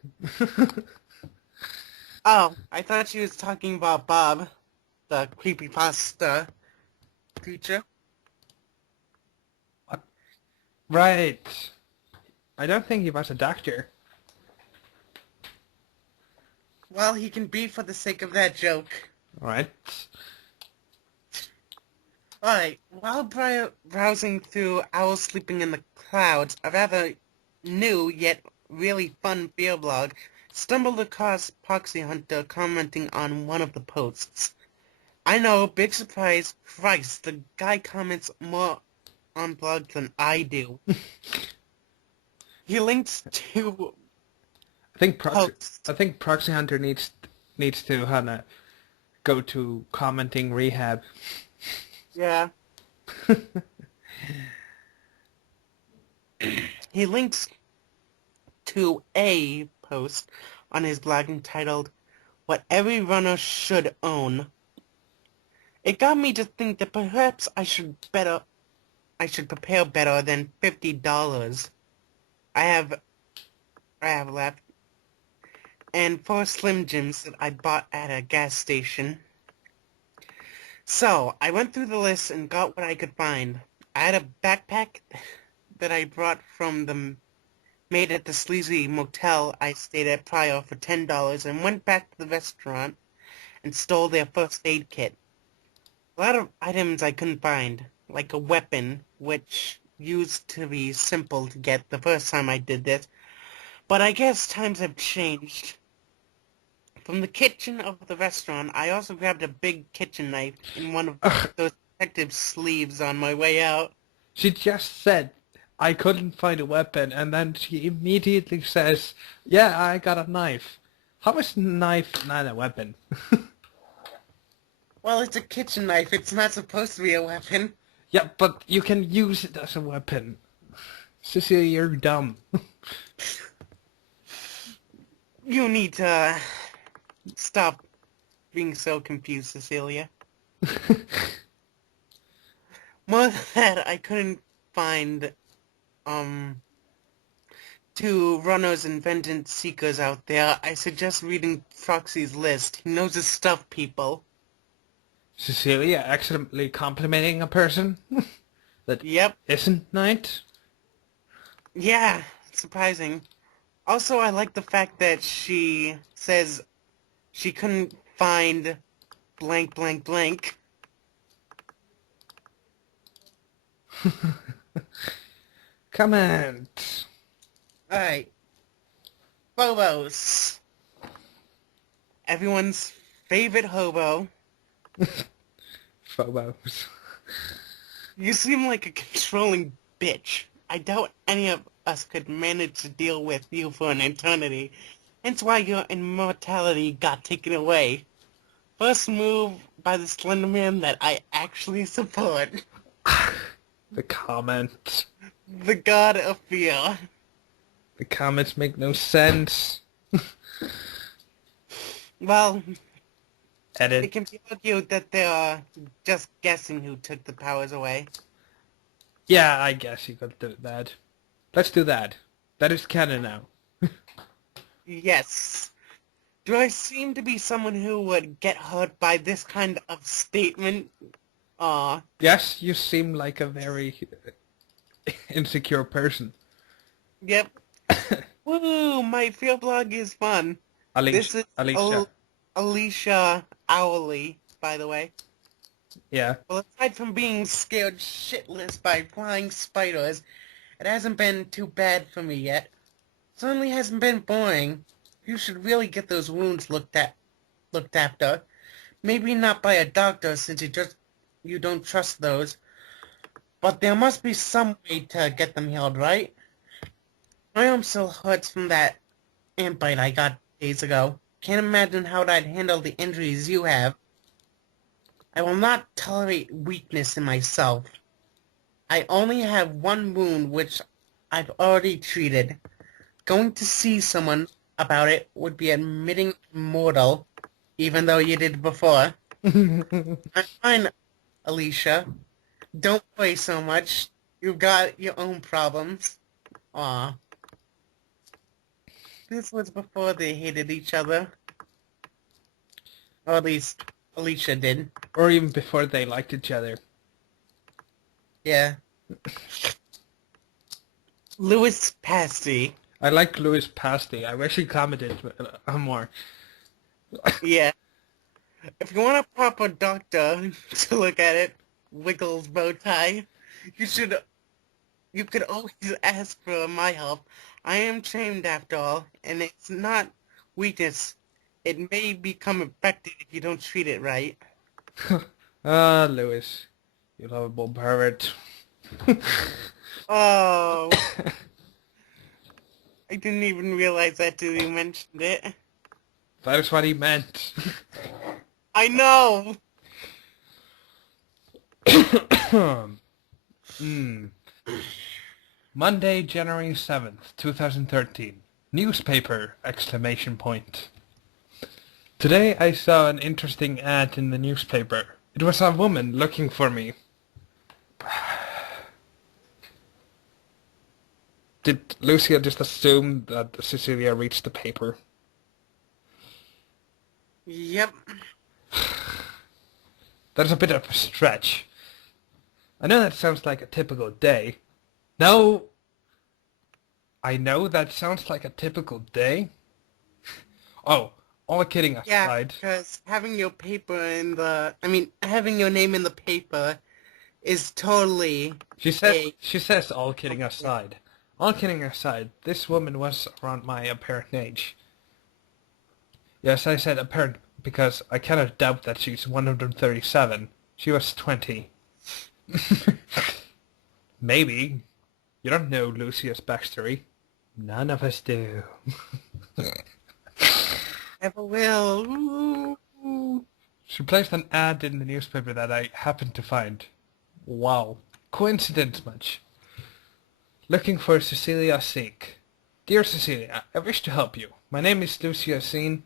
Oh, I thought she was talking about Bob, the creepypasta creature. What? Right. I don't think he was a doctor. Well, he can be for the sake of that joke. Alright. Alright, while browsing through Owls Sleeping in the Clouds, a rather new yet really fun beer blog, stumbled across Proxy Hunter commenting on one of the posts. I know, big surprise, Christ, the guy comments more on blogs than I do. He links to posts. I think Proxy Hunter needs to go to commenting rehab. Yeah. He links to a post on his blog entitled What Every Runner Should Own. It got me to think that perhaps I should prepare better than $50 I have left, and 4 Slim Jims that I bought at a gas station. So, I went through the list and got what I could find. I had a backpack that I brought from the maid at the sleazy motel I stayed at prior for $10 and went back to the restaurant and stole their first aid kit. A lot of items I couldn't find, like a weapon, which used to be simple to get the first time I did this, but I guess times have changed. From the kitchen of the restaurant, I also grabbed a big kitchen knife in one of Ugh, those detective sleeves on my way out. she just said I couldn't find a weapon, and then she immediately says, "Yeah, I got a knife." How is knife not a weapon? Well, it's a kitchen knife. It's not supposed to be a weapon. Yeah, but you can use it as a weapon. Cecilia, you're dumb. You need to stop being so confused, Cecilia. More than that, I couldn't find, 2 runners and vengeance seekers out there. I suggest reading Proxy's list. He knows his stuff, people. Cecilia accidentally complimenting a person that Yep. isn't nice. Yeah, surprising. Also, I like the fact that she says she couldn't find blank blank blank. Comment. Alright. Phobos. Everyone's favorite hobo. Phobos. You seem like a controlling bitch. I doubt any of us could manage to deal with you for an eternity. Hence why your immortality got taken away. First move by the Slender Man that I actually support. The comment. The God of Fear. The comments make no sense. Well, it Edit. can be argued that they are just guessing who took the powers away. Yeah, I guess you could do that. Let's do that. That is canon now. Yes. Do I seem to be someone who would get hurt by this kind of statement? Yes, you seem like a very insecure person. Yep. Woo! My field blog is fun. This Alicia. is Alicia. Alicia Owley, by the way. Yeah. Well, aside from being scared shitless by flying spiders, it hasn't been too bad for me yet. Certainly hasn't been boring. You should really get those wounds looked after. Maybe not by a doctor since you don't trust those. But there must be some way to get them healed, right? My arm still hurts from that ant bite I got days ago. Can't imagine how I'd handle the injuries you have. I will not tolerate weakness in myself. I only have one wound which I've already treated. Going to see someone about it would be admitting mortal, even though you did before. I'm fine, Alicia. Don't worry so much. You've got your own problems. Aw. This was before they hated each other. Or at least Alicia did. Or even before they liked each other. Yeah. Louis Pasty. I like Louis Pasty. I wish he commented more. Yeah. If you want a proper doctor to look at it, Wiggles bow tie, you could always ask for my help. I am trained after all, and it's not weakness. It may become infected if you don't treat it right. Ah, Louis. You lovable pervert. Oh, I didn't even realize that till you mentioned it. That's what he meant. I know! Monday, January 7th, 2013. Newspaper! Exclamation point. Today I saw an interesting ad in the newspaper. It was a woman looking for me. Did Lucia just assume that Cecilia reached the paper? Yep. That's a bit of a stretch. I know that sounds like a typical day. No! I know that sounds like a typical day. Oh, all kidding Yeah, aside. because having your having your name in the paper is totally She says all kidding aside. All kidding aside, this woman was around my apparent age. Yes, I said apparent because I cannot doubt that she's 137. She was 20. Maybe. You don't know Lucia's backstory. None of us do. Never will. Ooh. She placed an ad in the newspaper that I happened to find. Wow. Coincidence much. Looking for Cecilia Sink. Dear Cecilia, I wish to help you. My name is Lucia Seen.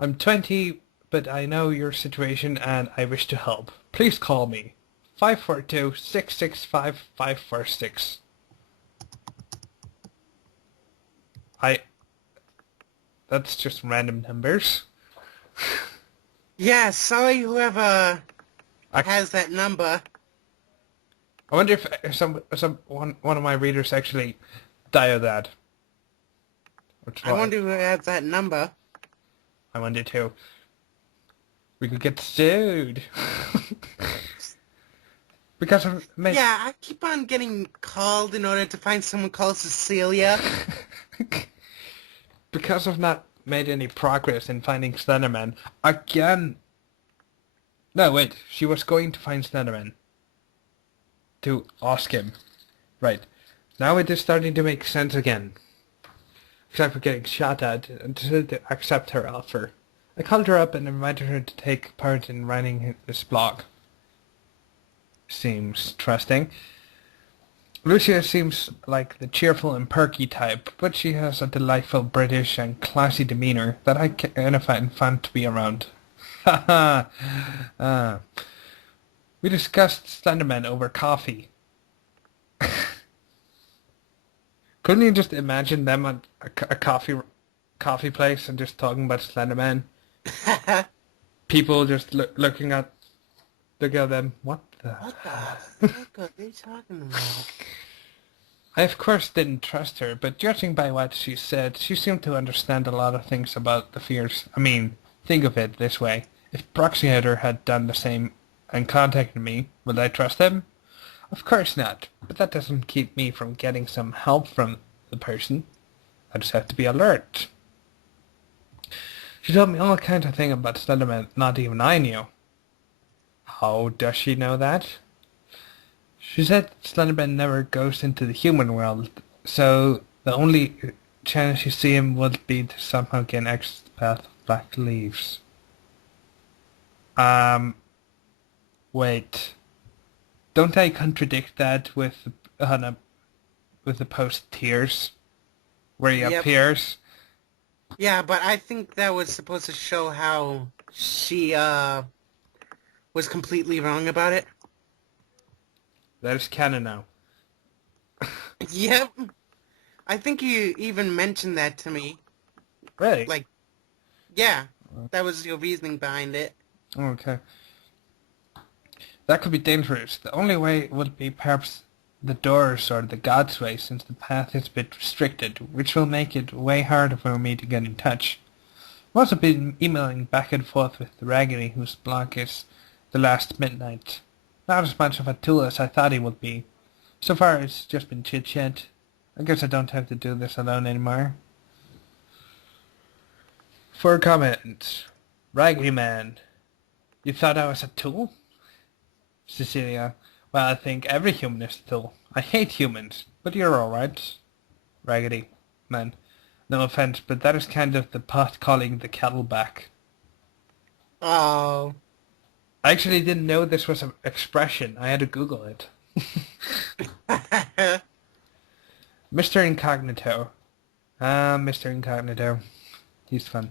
I'm 20, but I know your situation and I wish to help. Please call me. 542-665-546. That's just random numbers. Yeah, sorry whoever I has that number. wonder if one of my readers actually dialed that. I wonder who has that number. I wonder too. We could get sued. Because of me. Yeah, I keep on getting called in order to find someone called Cecilia. Because I've not made any progress in finding Slenderman. Again. No, wait. She was going to find Slenderman. To ask him. Right. Now it is starting to make sense again. Except for getting shot at and to accept her offer. I called her up and invited her to take part in writing this blog. Seems trusting. Lucia seems like the cheerful and perky type, but she has a delightful British and classy demeanor that I kind of find fun to be around. Ha ha! We discussed Slenderman over coffee. Couldn't you just imagine them at a coffee place and just talking about Slenderman? People just looking at them. What the? What the fuck are they talking about? I of course didn't trust her, but judging by what she said, she seemed to understand a lot of things about the fears. I mean, think of it this way. If Proxyhater had done the same and contacted me, would I trust him? Of course not, but that doesn't keep me from getting some help from the person. I just have to be alert. She told me all kinds of things about Slenderman not even I knew. How does she know that? She said Slenderman never goes into the human world, so the only chance you see him would be to somehow get an extra path of black leaves. Wait. Don't I contradict that with the post tears, where he Yep. appears? Yeah, but I think that was supposed to show how she, was completely wrong about it. That is canon now. Yep. I think you even mentioned that to me. Really? Like, yeah, that was your reasoning behind it. Okay. That could be dangerous. The only way would be perhaps the doors or the God's way, since the path is a bit restricted, which will make it way harder for me to get in touch. I've also been emailing back and forth with the Raggedy, whose blog is The Last Midnight. Not as much of a tool as I thought he would be. So far it's just been chit-chat. I guess I don't have to do this alone anymore. For a comment, Raggedy Man, you thought I was a tool? Cecilia, well, I think every human is a tool. I hate humans, but you're alright. Raggedy Man, no offense, but that is kind of the pot calling the kettle black. Oh. I actually didn't know this was an expression. I had to Google it. Mr. Incognito. Mr. Incognito. He's fun.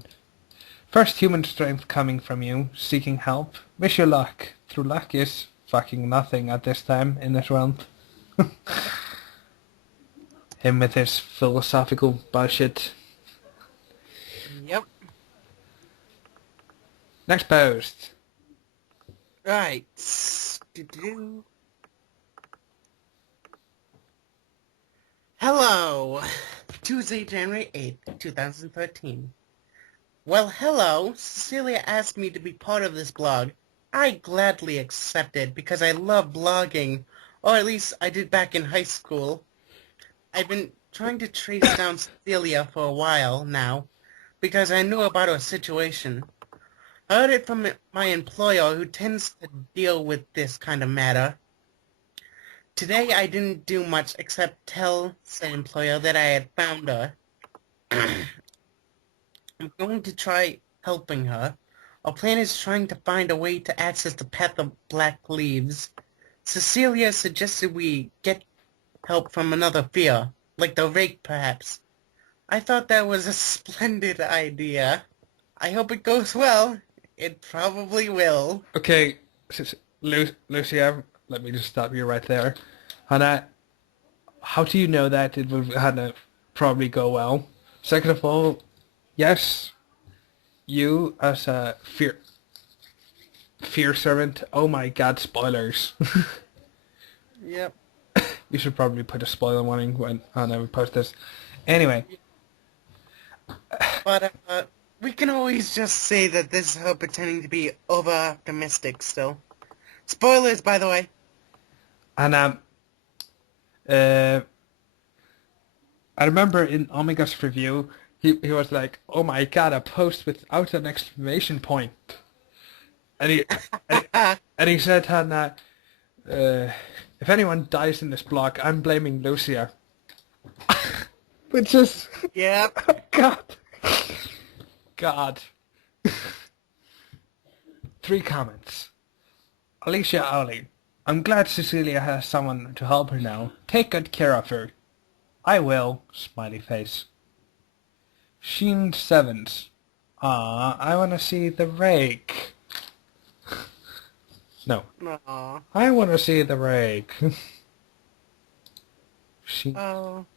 First human strength coming from you, seeking help. Wish you luck. Through luck is fucking nothing at this time in this realm. Him with his philosophical bullshit. Yep. Next post. Right. Do-do. Hello. Tuesday, January 8th, 2013. Well, hello. Cecilia asked me to be part of this blog. I gladly accepted because I love blogging, or at least I did back in high school. I've been trying to trace down Cecilia for a while now because I knew about her situation. I heard it from my employer who tends to deal with this kind of matter. Today I didn't do much except tell said employer that I had found her. I'm going to try helping her. Our plan is trying to find a way to access the path of black leaves. Cecilia suggested we get help from another fear, like the rake perhaps. I thought that was a splendid idea. I hope it goes well. It probably will. Okay, Lucia, let me just stop you right there. Hannah, how do you know that it would Hannah probably go well? Second of all, yes, you as a fear servant. Oh my God, spoilers! Yep. You should probably put a spoiler warning when Hannah would post this. Anyway, But, we can always just say that this is her pretending to be over-optimistic still. Spoilers, by the way. and I remember in Omega's review, he was like, "Oh my God, a post without an exclamation point," and he said, "Hannah, if anyone dies in this block, I'm blaming Lucia," which is Yep. God. 3 comments. Alicia Owley. I'm glad Cecilia has someone to help her now. Take good care of her. I will. Smiley face. Sheen Sevens. I wanna see the rake. No. Aww. I wanna see the rake. Sheen. Oh.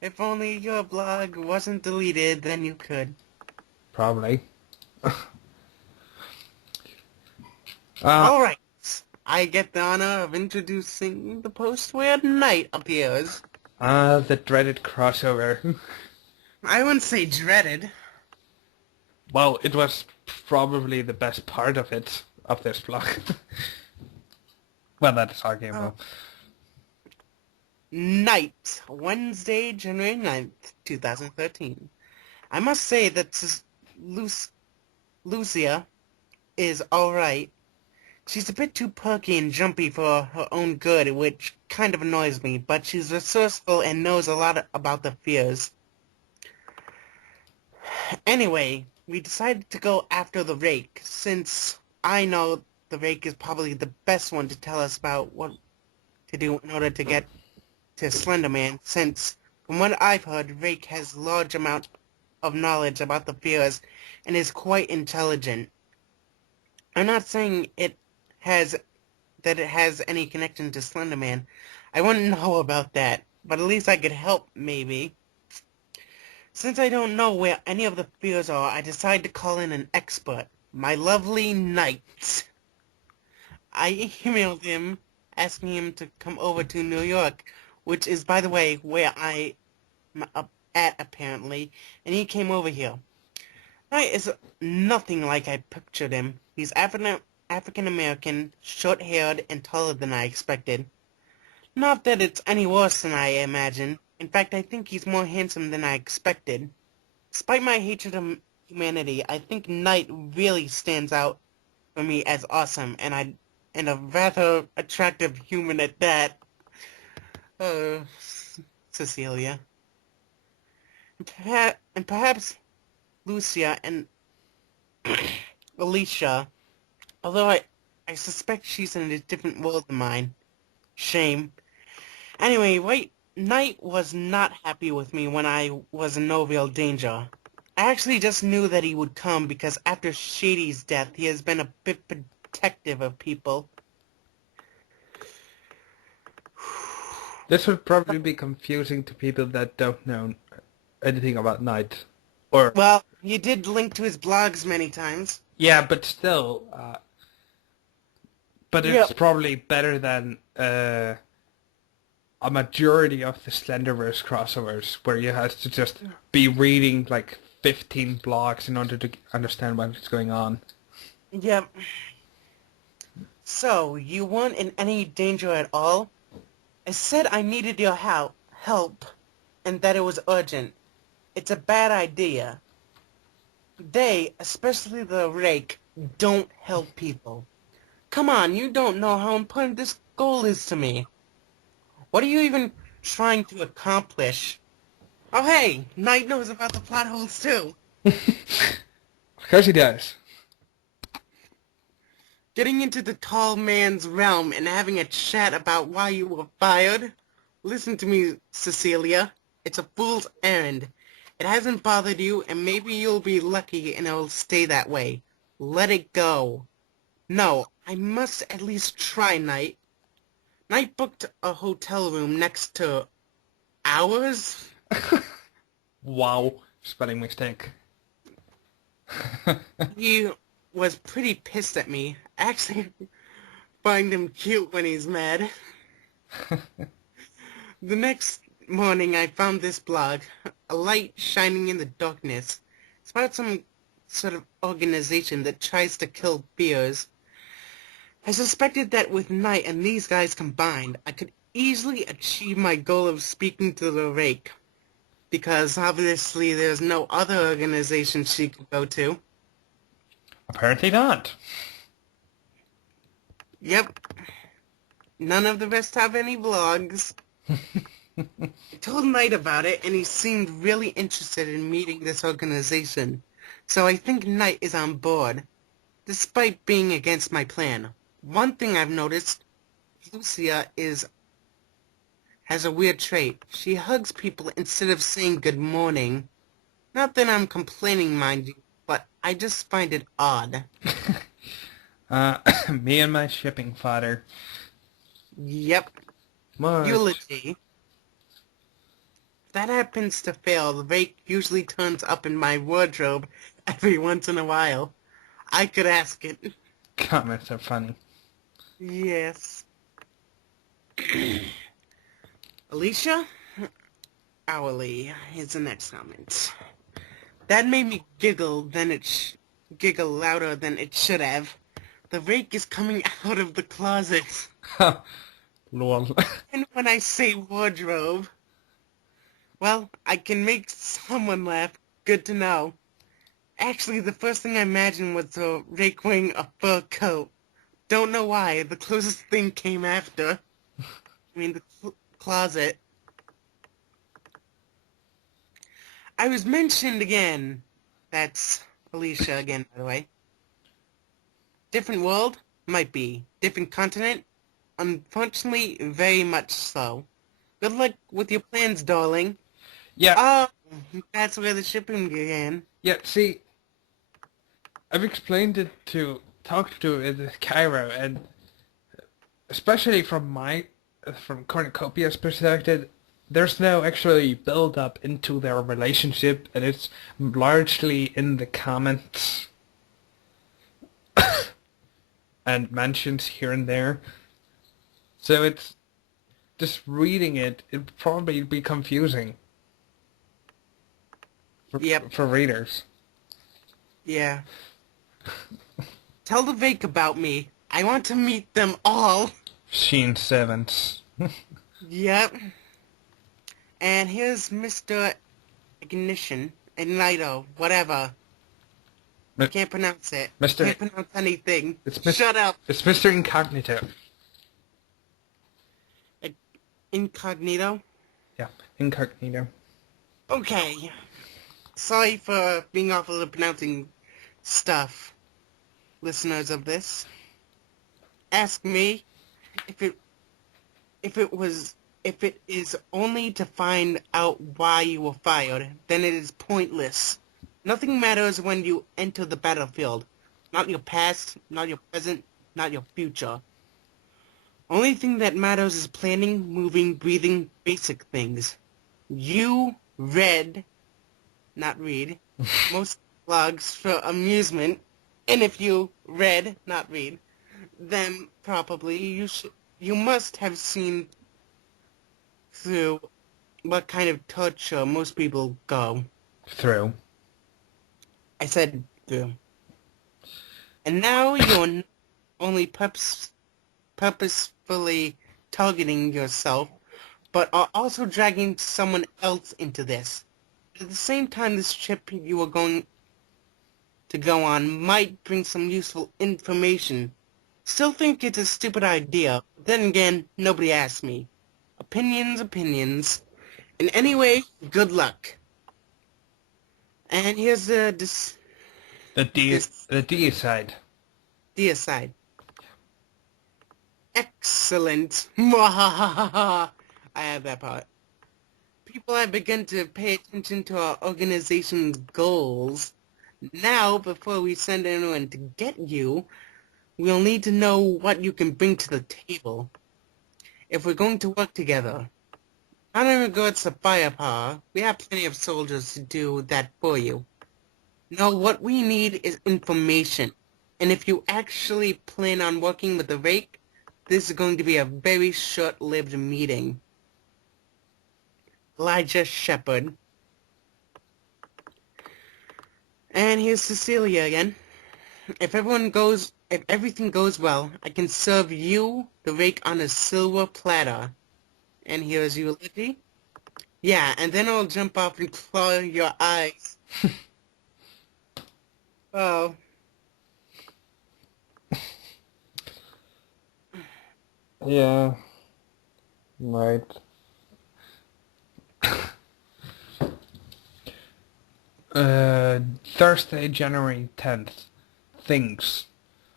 If only your blog wasn't deleted, then you could. Probably. Alright. I get the honor of introducing the post where Knight appears. Ah, the dreaded crossover. I wouldn't say dreaded. Well, it was probably the best part of it, of this vlog. Well, that is Uh, arguable. Knight, Wednesday, January 9th, 2013. I must say that Lucia is alright. She's a bit too perky and jumpy for her own good, which kind of annoys me, but she's resourceful and knows a lot about the fears. Anyway, we decided to go after the rake, since I know the rake is probably the best one to tell us about what to do in order to get to Slender Man, since from what I've heard, Rake has a large amount of knowledge about the fears and is quite intelligent. I'm not saying it has any connection to Slender Man. I wouldn't know about that, but at least I could help, maybe. Since I don't know where any of the fears are, I decided to call in an expert, my lovely Knight. I emailed him asking him to come over to New York, which is, by the way, where I'm at, apparently, and he came over here. Knight is nothing like I pictured him. He's African-American, short-haired, and taller than I expected. Not that it's any worse than I imagined. In fact, I think he's more handsome than I expected. Despite my hatred of humanity, I think Knight really stands out for me as awesome, and a rather attractive human at that. Oh, Cecilia. And perhaps Lucia and Alicia, although I suspect she's in a different world than mine. Shame. Anyway, Knight was not happy with me when I was in no real danger. I actually just knew that he would come because after Shady's death, he has been a bit protective of people. This would probably be confusing to people that don't know anything about Knight. Or, Well, you did link to his blogs many times. yeah, but still, but Yep. it's probably better than a majority of the Slenderverse crossovers where you have to just be reading like 15 blogs in order to understand what's going on. Yep. So, you weren't in any danger at all? I said I needed your help, and that it was urgent. It's a bad idea. They, especially the rake, don't help people. Come on, you don't know how important this goal is to me. What are you even trying to accomplish? Oh hey, Knight knows about the plot holes too. Of course he does. Getting into the tall man's realm and having a chat about why you were fired? Listen to me, Cecilia. It's a fool's errand. It hasn't bothered you, and maybe you'll be lucky and it'll stay that way. Let it go. No, I must at least try, Knight. Knight booked a hotel room next to ours? Wow, spelling mistake. He was pretty pissed at me. I actually find him cute when he's mad. The next morning I found this blog, a light shining in the darkness. It's about some sort of organization that tries to kill bears. I suspected that with Knight and these guys combined, I could easily achieve my goal of speaking to the rake. Because obviously there's no other organization she could go to. Apparently not. Yep. None of the rest have any blogs. I told Knight about it, and he seemed really interested in meeting this organization. So I think Knight is on board, despite being against my plan. One thing I've noticed, Lucia has a weird trait. She hugs people instead of saying good morning. Not that I'm complaining, mind you, but I just find it odd. Me and my shipping fodder. Yep. March. Eulogy. If that happens to fail, the rake usually turns up in my wardrobe every once in a while. I could ask it. Comments are funny. Yes. Alicia? Hourly is the next comment. That made me giggle louder than it should have. The rake is coming out of the closet. Lol. And when I say wardrobe, well, I can make someone laugh. Good to know. Actually, the first thing I imagined was the rake wearing a fur coat. Don't know why. The closest thing came after. I mean, the closet. I was mentioned again. That's Alicia again, by the way. Different world? Might be. Different continent? Unfortunately, very much so. Good luck with your plans, darling. Yeah, Oh, that's where the shipping began. yeah, see, I've explained it to, talked to it with Cairo, and especially from Cornucopia's perspective, there's no actually build up into their relationship, and it's largely in the comments and mentions here and there. So it's just reading it, it'd probably be confusing Yep, for readers. yeah. Tell the Vake about me. I want to meet them all. Sheen Sevens. Yep. And here's Mr. Ignition, Ignito, whatever. Mi- Can't pronounce it. Mr. Can't pronounce anything. It's Shut up. It's Mr. Incognito. Incognito? Yeah, Incognito. Okay. Sorry for being awful at pronouncing stuff, listeners of this. Ask me if it is only to find out why you were fired, then it is pointless. Nothing matters when you enter the battlefield. Not your past, not your present, not your future. Only thing that matters is planning, moving, breathing, basic things. You read, not read, most blogs for amusement, and if you read, not read, then probably you must have seen through what kind of torture most people go. Through. I said through. And now you're not only purposefully targeting yourself, but are also dragging someone else into this. At the same time, this trip you are going to go on might bring some useful information. Still think it's a stupid idea. Then again, nobody asked me. Opinions. And anyway, good luck. And here's the The D side. aside. Excellent. I have that part. People have begun to pay attention to our organization's goals. Now, before we send anyone to get you, we'll need to know what you can bring to the table. If we're going to work together. Not in regards to firepower, we have plenty of soldiers to do that for you. No, what we need is information. And if you actually plan on working with the Rake, this is going to be a very short-lived meeting. Elijah Shepard. And here's Cecilia again. If everything goes well, I can serve you, the Rake, on a silver platter. And here's eulogy. Yeah, and then I'll jump off and claw your eyes. Oh. Yeah. Right. Thursday, January 10th. Things.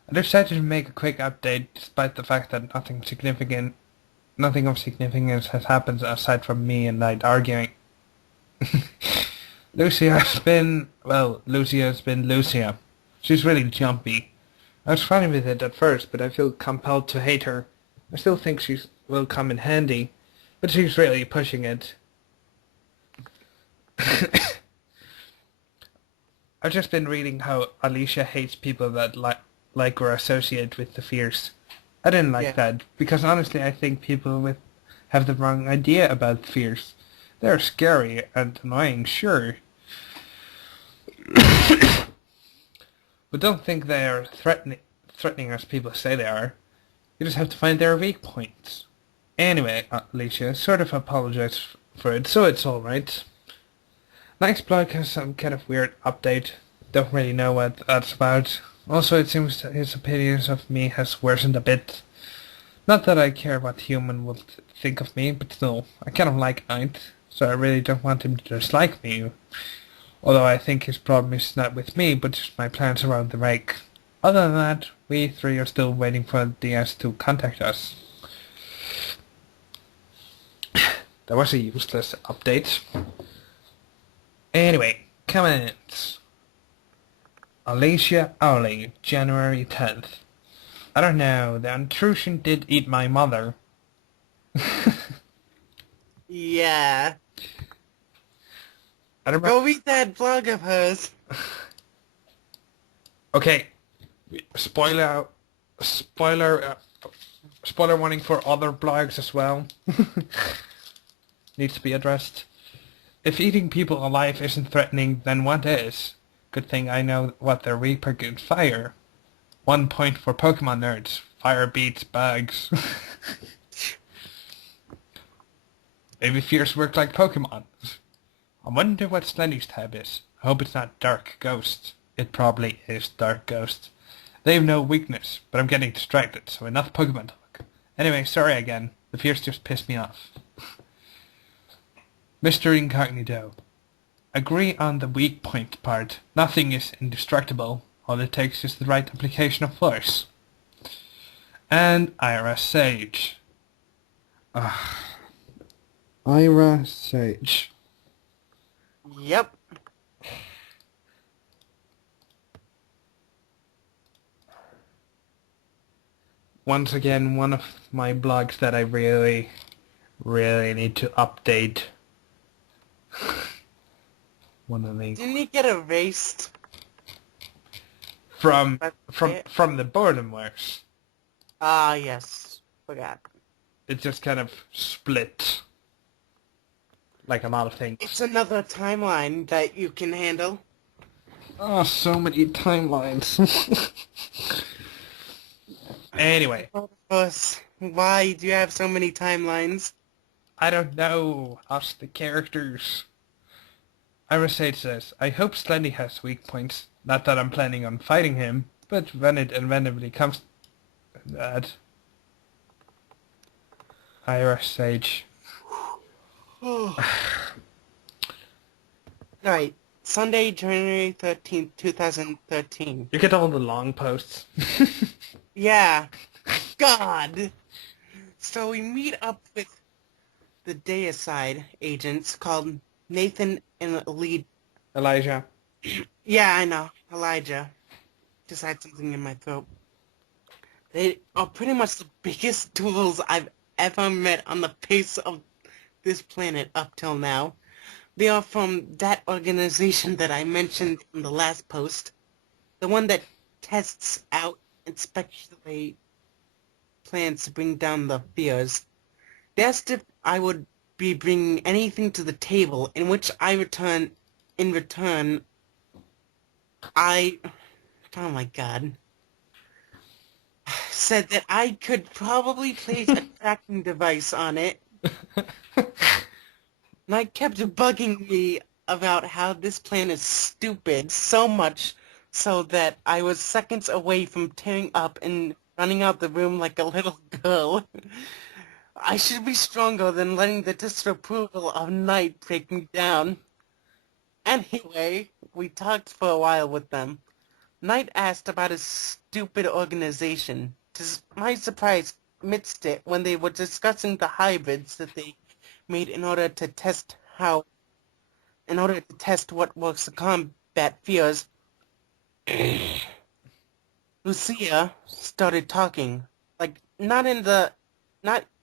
I decided to make a quick update despite the fact that nothing of significance has happened aside from me and Knight arguing. Lucia has been Lucia. She's really jumpy. I was fine with it at first, but I feel compelled to hate her. I still think she will come in handy, but she's really pushing it. I've just been reading how Alicia hates people that like or associate with the Fierce. I didn't like Yeah. that because honestly, I think people with have the wrong idea about fears. They're scary and annoying, sure, but don't think they are threatening as people say they are. You just have to find their weak points. Anyway, Alicia, sort of apologize for it, so it's alright. Next blog has some kind of weird update. Don't really know what that's about. Also, it seems that his opinions of me has worsened a bit. Not that I care what human will think of me, but still, I kind of like Knight, so I really don't want him to dislike me. Although I think his problem is not with me, but just my plans around the rake. Other than that, we three are still waiting for DS to contact us. That was a useless update. Anyway, comments. Alicia Owling, January 10th. I don't know, the intrusion did eat my mother. Yeah. I don't Go read that blog of hers. Okay, spoiler, spoiler, spoiler warning for other blogs as well. Needs to be addressed. If eating people alive isn't threatening, then what is? Good thing I know what the Reaper can fire. 1 point for Pokemon nerds. Fire beats bugs. Maybe fears work like Pokemon. I wonder what Slendy's tab is. I hope it's not Dark Ghost. It probably is Dark Ghost. They have no weakness, but I'm getting distracted, so enough Pokemon talk. Anyway, sorry again. The fears just pissed me off. Mr. Incognito. Agree on the weak point part. Nothing is indestructible. All it takes is the right application of force. And Ira Sage. Ira Sage. Yep. Once again, one of my blogs that I really need to update. One of the Didn't he get erased? from But from the Boredom works. Ah, yes. Forgot. It just kind of split, like a lot of things. It's another timeline that you can handle. Oh, so many timelines. Anyway, Of course. Why do you have so many timelines? I don't know. Ask the characters. Ira Sage says, I hope Slendy has weak points. Not that I'm planning on fighting him, but when it inevitably comes to that. Ira Sage. Alright. Sunday, January 13th, 2013. You get all the long posts. Yeah. God. So we meet up with the Deicide agents called Nathan and Elijah. Yeah, I know. Elijah. Just had something in my throat. They are pretty much the biggest tools I've ever met on the face of this planet up till now. They are from that organization that I mentioned in the last post. The one that tests out and speculates plans to bring down the fears. They asked if I would be bringing anything to the table, in which in return, oh my god, said that I could probably place a tracking device on it. And I kept bugging me about how this plan is stupid, so much so that I was seconds away from tearing up and running out the room like a little girl. I should be stronger than letting the disapproval of Knight break me down. Anyway, we talked for a while with them. Knight asked about his stupid organization. To my surprise, missed it when they were discussing the hybrids that they made in order to test what works to combat fears. Lucia started talking, like not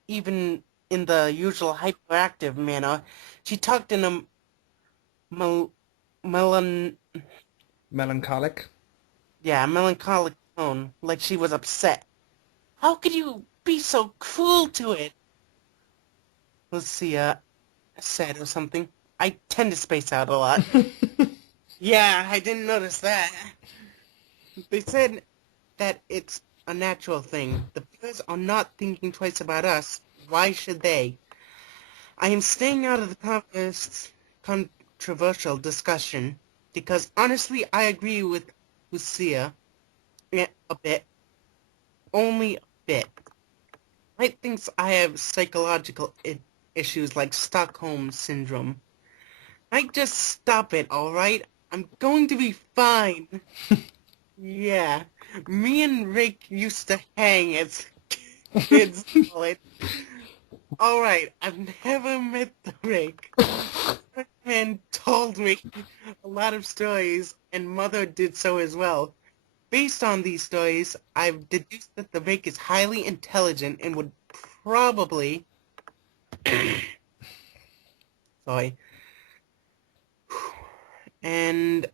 even in the usual hyperactive manner. She talked in a Melancholic. melancholic tone, like she was upset. How could you be so cruel to it? Lucia said or something. I tend to space out a lot. Yeah, I didn't notice that. They said that it's a natural thing. The bears are not thinking twice about us. Why should they? I am staying out of the controversial discussion because honestly I agree with Lucia a bit, only a bit. I thinks I have psychological issues like Stockholm Syndrome. I just stop it, alright? I'm going to be fine. Yeah, me and Rick used to hang as kids. Alright, I've never met the Rick. My friend told me a lot of stories, and Mother did so as well. Based on these stories, I've deduced that the Rick is highly intelligent and would probably... sorry. And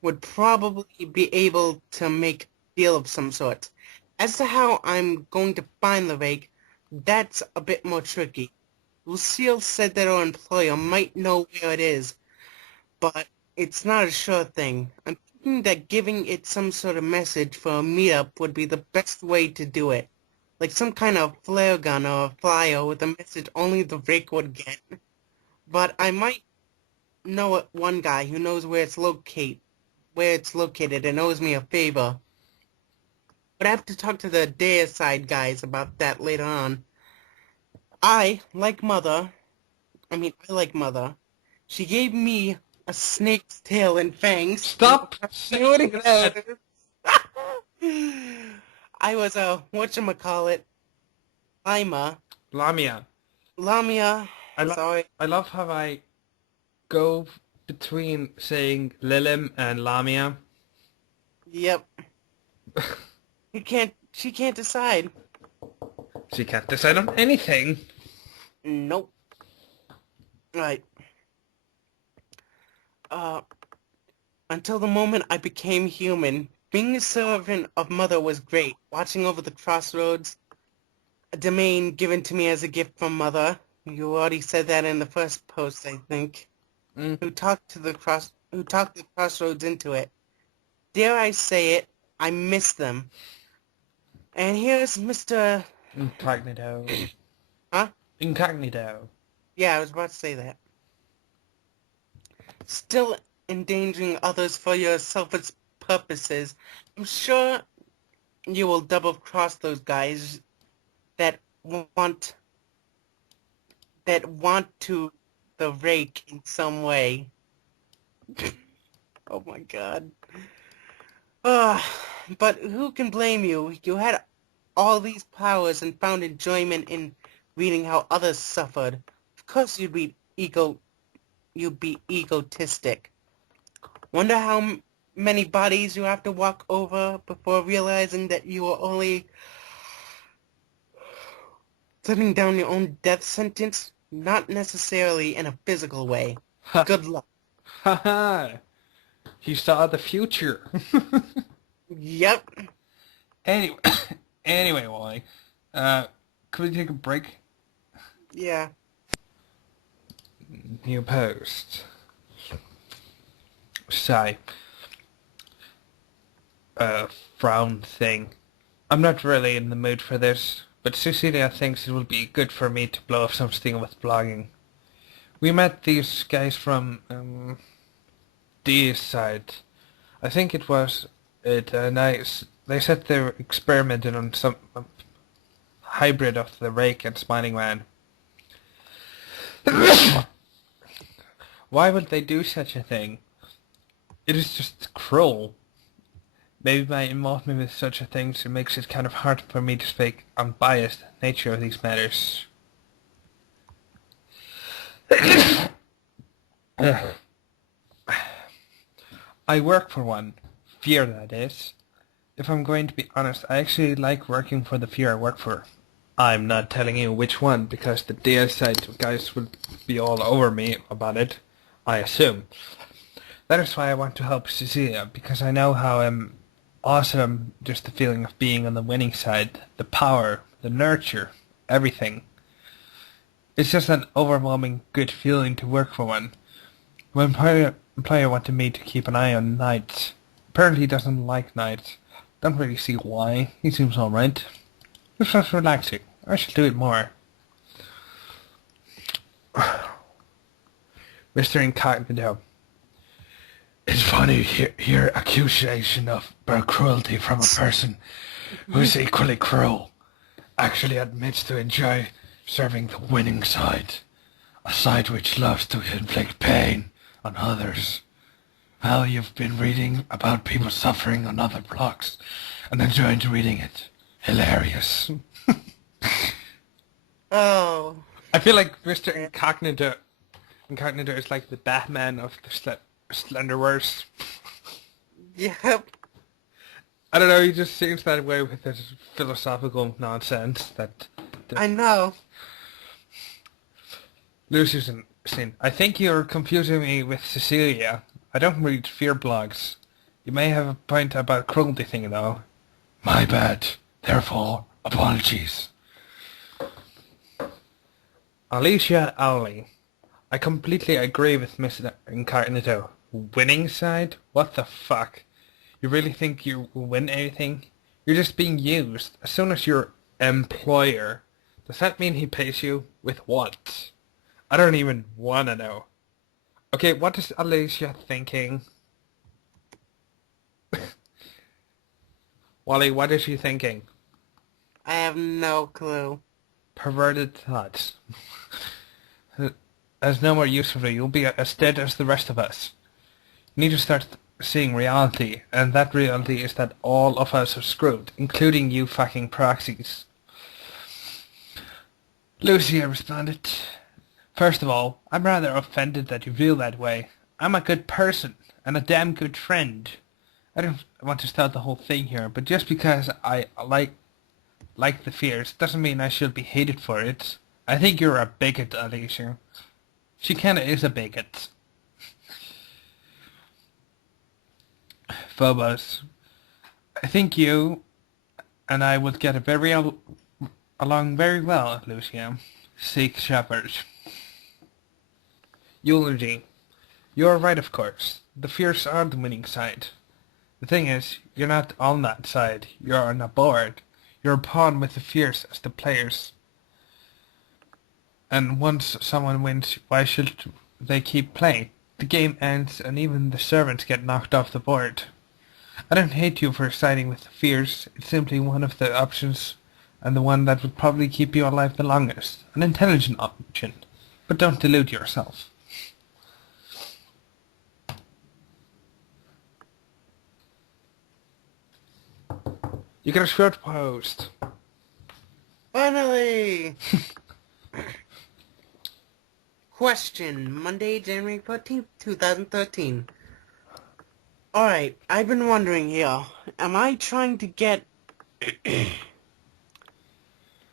would probably be able to make a deal of some sort. As to how I'm going to find the Rake, that's a bit more tricky. Lucille said that our employer might know where it is, but it's not a sure thing. I'm thinking that giving it some sort of message for a meetup would be the best way to do it. Like some kind of flare gun or a flyer with a message only the Rake would get. But I might know one guy who knows where it's located and owes me a favor. But I have to talk to the Deicide guys about that later on. I like Mother. She gave me a snake's tail and fangs. Stop saying that! I was a whatchamacallit, Lamia. Lamia, sorry. I love how I go between saying Lilim and Lamia. Yep. She can't decide. She can't decide on anything. Nope. Right. Until the moment I became human, being a servant of Mother was great. Watching over the crossroads, a domain given to me as a gift from Mother. You already said that in the first post, I think. Who talked the crossroads into it. Dare I say it, I miss them. And here's Mr. Incognito. Huh? Incognito. Yeah, I was about to say that. Still endangering others for your selfish purposes. I'm sure you will double-cross those guys that want to the Rake in some way. Oh my god. But who can blame you? You had all these powers and found enjoyment in reading how others suffered. Of course you'd be egotistic. Wonder how many bodies you have to walk over before realizing that you are only sitting down your own death sentence? Not necessarily in a physical way. Good luck. Haha! He saw the future. Yep. Anyway, Wally. Could we take a break? Yeah. New post. Sigh. Frown thing. I'm not really in the mood for this, but Cecilia thinks it will be good for me to blow up something with blogging. We met these guys from, Deicide. I think it was it, and they said they were experimenting on some hybrid of the Rake and Smiling Man. Why would they do such a thing? It is just cruel. Maybe my involvement with such a thing makes it kind of hard for me to speak unbiased nature of these matters. I work for one. Fear, that is. If I'm going to be honest, I actually like working for the fear I work for. I'm not telling you which one, because the Deicide guys will be all over me about it, I assume. That is why I want to help Cecilia, because I know how awesome, just the feeling of being on the winning side, the power, the nurture, everything. It's just an overwhelming good feeling to work for one. When player wanted me to keep an eye on Knights. Apparently he doesn't like Knights. Don't really see why. He seems alright. It's just relaxing. I should do it more. Mr. Incognito. It's funny to hear accusation of cruelty from a person who is equally cruel. Actually admits to enjoy serving the winning side. A side which loves to inflict pain on others. Well, you've been reading about people suffering on other blogs and enjoying reading it. Hilarious. Oh. I feel like Mr. Incognito is like the Batman of the Slenderverse. Yep. I don't know, he just seems that way with his philosophical nonsense that... I know. Lucy's sin. I think you're confusing me with Cecilia. I don't read fear blogs. You may have a point about cruelty thing though. My bad. Therefore, apologies. Alicia Owley. I completely agree with Mr. Incognito. Winning side? What the fuck? You really think you will win anything? You're just being used. As soon as your employer, does that mean he pays you with what? I don't even want to know. Okay, what is Alicia thinking? Wally, what is she thinking? I have no clue. Perverted thoughts. There's no more use for you. You'll be as dead as the rest of us. You need to start seeing reality, and that reality is that all of us are screwed, including you fucking proxies. Lucia responded. First of all, I'm rather offended that you feel that way. I'm a good person, and a damn good friend. I don't want to start the whole thing here, but just because I like the fears doesn't mean I should be hated for it. I think you're a bigot, Alicia. She kinda is a bigot. Phobos. I think you and I would get along very well, Lucia. Seek Shepherd. Eulogy. You're right, of course. The fierce are the winning side. The thing is, you're not on that side. You're on a board. You're a pawn with the fierce as the players. And once someone wins, why should they keep playing? The game ends and even the servants get knocked off the board. I don't hate you for siding with the fierce. It's simply one of the options and the one that would probably keep you alive the longest. An intelligent option. But don't delude yourself. You got a short post. Finally! Question, Monday, January 14th, 2013. Alright, I've been wondering here, am I trying to get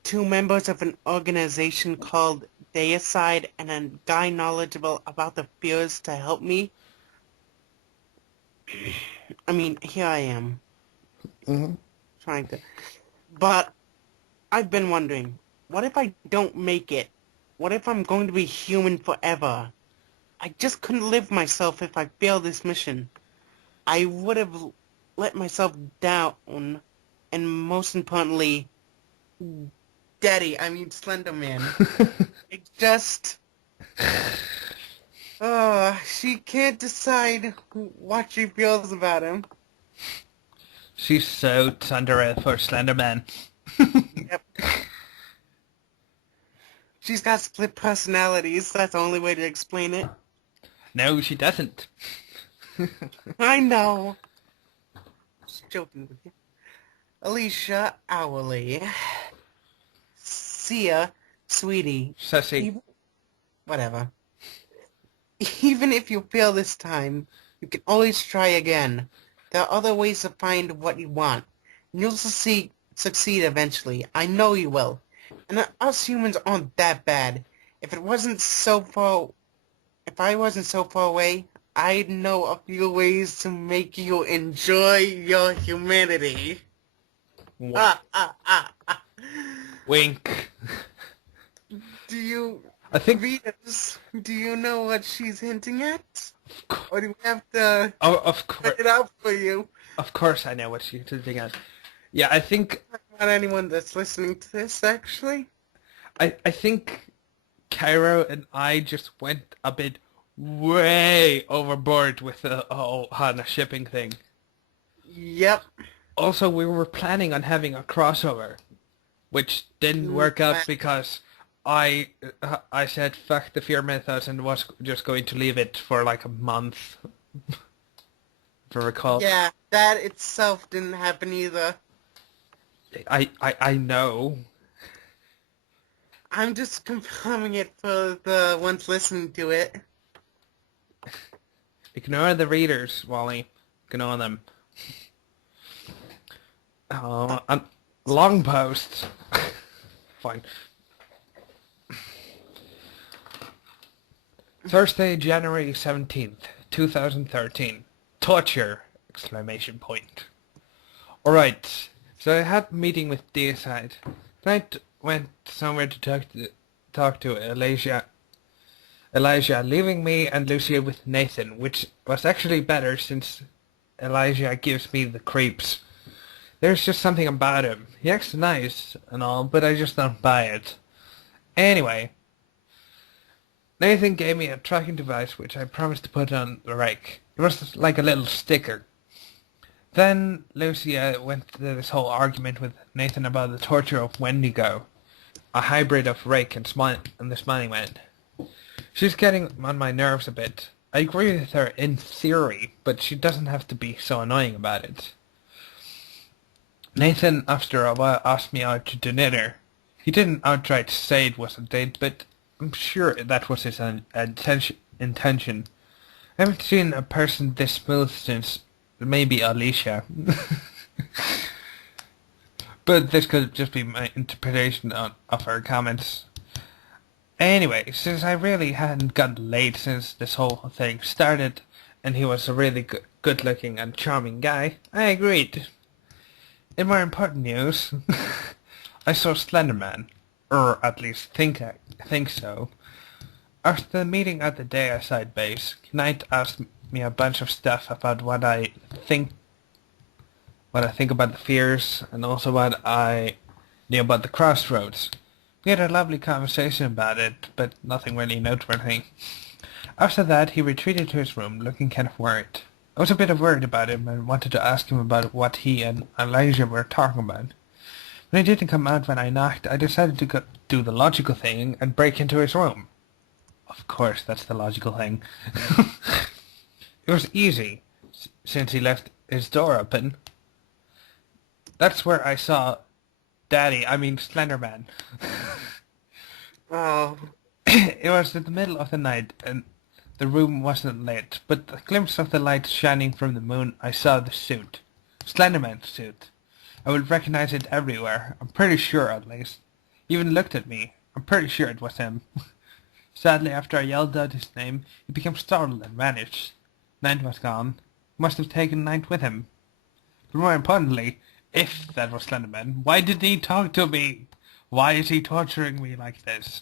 two members of an organization called Deicide and a guy knowledgeable about the fears to help me? I mean, here I am. Trying to... But, I've been wondering, what if I don't make it? What if I'm going to be human forever? I just couldn't live myself if I failed this mission. I would have let myself down, and most importantly, Slender Man. It just... she can't decide what she feels about him. She's so tsundere for Slenderman. Yep. She's got split personalities, that's the only way to explain it. No, she doesn't. I know. Just joking with you. Alicia Owley. See ya, sweetie. Sussy. Whatever. Even if you fail this time, you can always try again. There are other ways to find what you want. And you'll succeed eventually. I know you will. And us humans aren't that bad. If I wasn't so far away, I know a few ways to make you enjoy your humanity. Wink. Ah, ah, ah, ah. Wink. Do you, I think... readers, do you know what she's hinting at? Of, co- Or do we have to of course. put it out for you? Of course I know what she's doing. Yeah, I think... Not anyone that's listening to this, actually. I think Cairo and I just went a bit way overboard with the whole Hana shipping thing. Yep. Also, we were planning on having a crossover, which didn't work out because I said fuck the fear mythos and was just going to leave it for like a month. If I recall. Yeah, that itself didn't happen either. I know. I'm just confirming it for the ones listening to it. Ignore the readers, Wally. Ignore them. And long posts. Fine. Thursday, January 17th, 2013. Torture! Exclamation point. Alright, so I had a meeting with Deicide. Tonight went somewhere to talk to Elijah, leaving me and Lucia with Nathan, which was actually better since Elijah gives me the creeps. There's just something about him. He acts nice and all, but I just don't buy it. Anyway, Nathan gave me a tracking device which I promised to put on the rake. It was like a little sticker. Then Lucia went to this whole argument with Nathan about the torture of Wendigo, a hybrid of rake and the Smiling Man. She's getting on my nerves a bit. I agree with her in theory, but she doesn't have to be so annoying about it. Nathan, after a while, asked me out to dinner. He didn't outright say it was a date, but I'm sure that was his intention. I haven't seen a person this smooth since maybe Alicia. But this could just be my interpretation of her comments. Anyway, since I really hadn't gotten laid since this whole thing started, and he was a really good-looking and charming guy, I agreed. In more important news, I saw Slenderman, or at least think so. After the meeting at the Deicide base, Knight asked me a bunch of stuff about what I think about the fears, and also what I knew about the crossroads. We had a lovely conversation about it, but nothing really noteworthy. After that, he retreated to his room, looking kind of worried. I was a bit worried about him and wanted to ask him about what he and Elijah were talking about. When he didn't come out when I knocked, I decided to go do the logical thing and break into his room. Of course, that's the logical thing. It was easy, since he left his door open. That's where I saw Slenderman. Oh. It was in the middle of the night, and the room wasn't lit, but the glimpse of the light shining from the moon, I saw the suit. Slenderman's suit. I would recognize it everywhere, I'm pretty sure at least. He even looked at me. I'm pretty sure it was him. Sadly, after I yelled out his name, he became startled and vanished. Night was gone. He must have taken Night with him. But more importantly, if that was Slenderman, why did he talk to me? Why is he torturing me like this?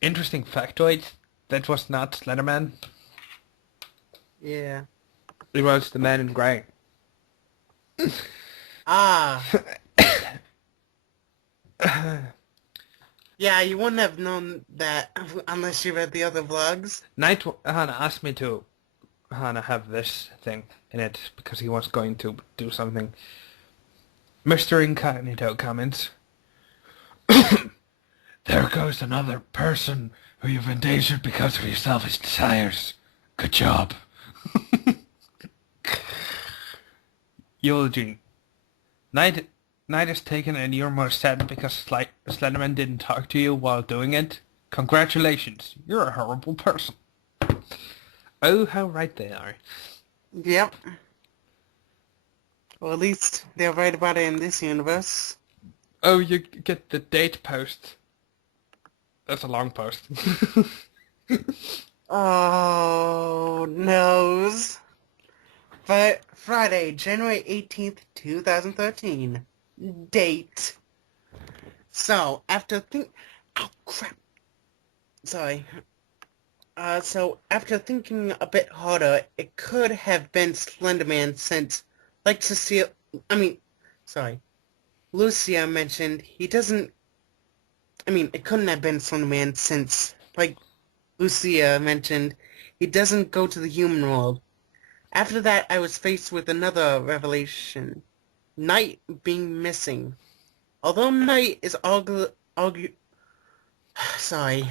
Interesting factoid, that was not Slenderman. Yeah. It was the man in grey. Ah. Yeah, you wouldn't have known that unless you read the other vlogs. Night Hana asked me to have this thing in it because he was going to do something. Mr. Incognito comments, "There goes another person who you've endangered because of your selfish desires. Good job." Eulogy. Night is taken and you're more sad because Slenderman didn't talk to you while doing it. Congratulations, you're a horrible person. Oh, how right they are. Yep. Well, at least they're right about it in this universe. Oh, you get the date post. That's a long post. Oh, noes. But Friday, January 18th, 2013. Date. So, after think... Oh, crap. Sorry. So after thinking a bit harder, it could have been Slenderman since, like Cecile... I mean, sorry. Lucia mentioned he doesn't... it couldn't have been Slenderman since, like Lucia mentioned, he doesn't go to the human world. After that, I was faced with another revelation. Night being missing. Although Night is sorry,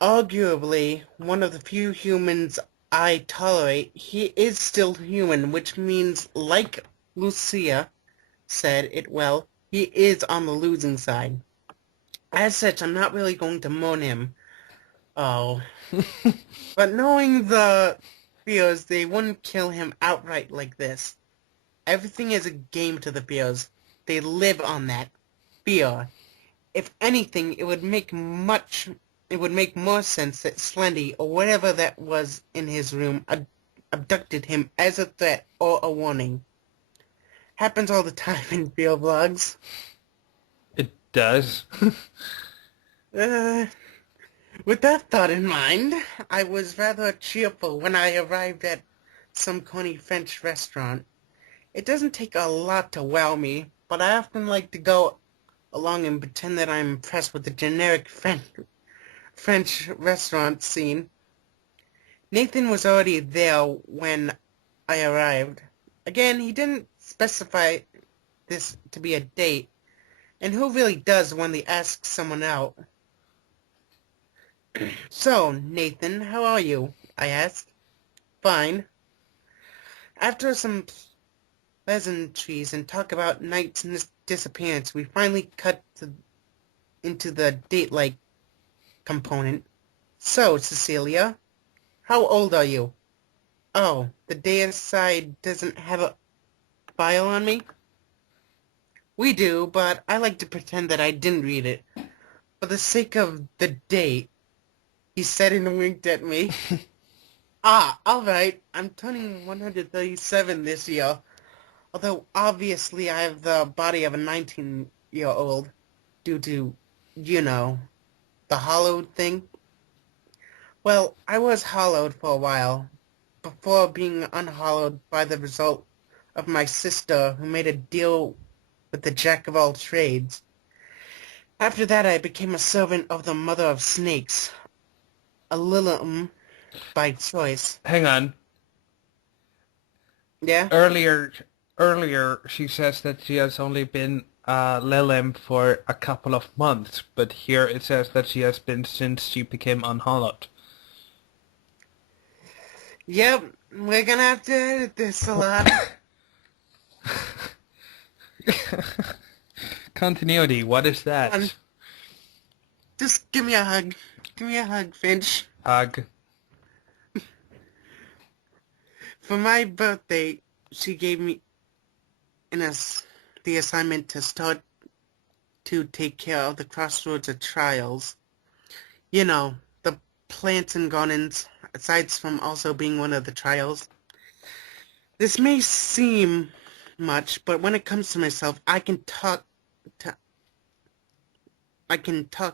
arguably one of the few humans I tolerate, he is still human, which means, like Lucia said it well, he is on the losing side. As such, I'm not really going to mourn him. Oh. But knowing the fears, they wouldn't kill him outright like this. Everything is a game to the fears. They live on that fear. If anything, it would make more sense that Slendy, or whatever that was in his room, abducted him as a threat or a warning. Happens all the time in fear vlogs. It does. Uh, with that thought in mind, I was rather cheerful when I arrived at some corny French restaurant. It doesn't take a lot to wow me, but I often like to go along and pretend that I'm impressed with the generic French restaurant scene. Nathan was already there when I arrived. Again, he didn't specify this to be a date, and who really does when they ask someone out? So, Nathan, how are you? I asked. Fine. After some pleasantries and talk about Knight's disappearance, we finally into the date-like component. So, Cecilia, how old are you? Oh, the data side doesn't have a file on me? We do, but I like to pretend that I didn't read it. For the sake of the date, he said and winked at me. Alright, I'm turning 137 this year. Although, obviously, I have the body of a 19-year-old due to, the hollowed thing. Well, I was hollowed for a while, before being unhollowed by the result of my sister who made a deal with the jack-of-all-trades. After that, I became a servant of the mother of snakes, a Lilum by choice. Hang on. Yeah? Earlier, she says that she has only been Lilim for a couple of months, but here it says that she has been since she became unhollowed. Yep, we're gonna have to edit this a lot. Continuity, what is that? Just give me a hug. Give me a hug, Finch. Hug. For my birthday, she gave me the assignment to start to take care of the crossroads of trials. You know, the plants and gardens, aside from also being one of the trials. This may seem much, but when it comes to myself, I can talk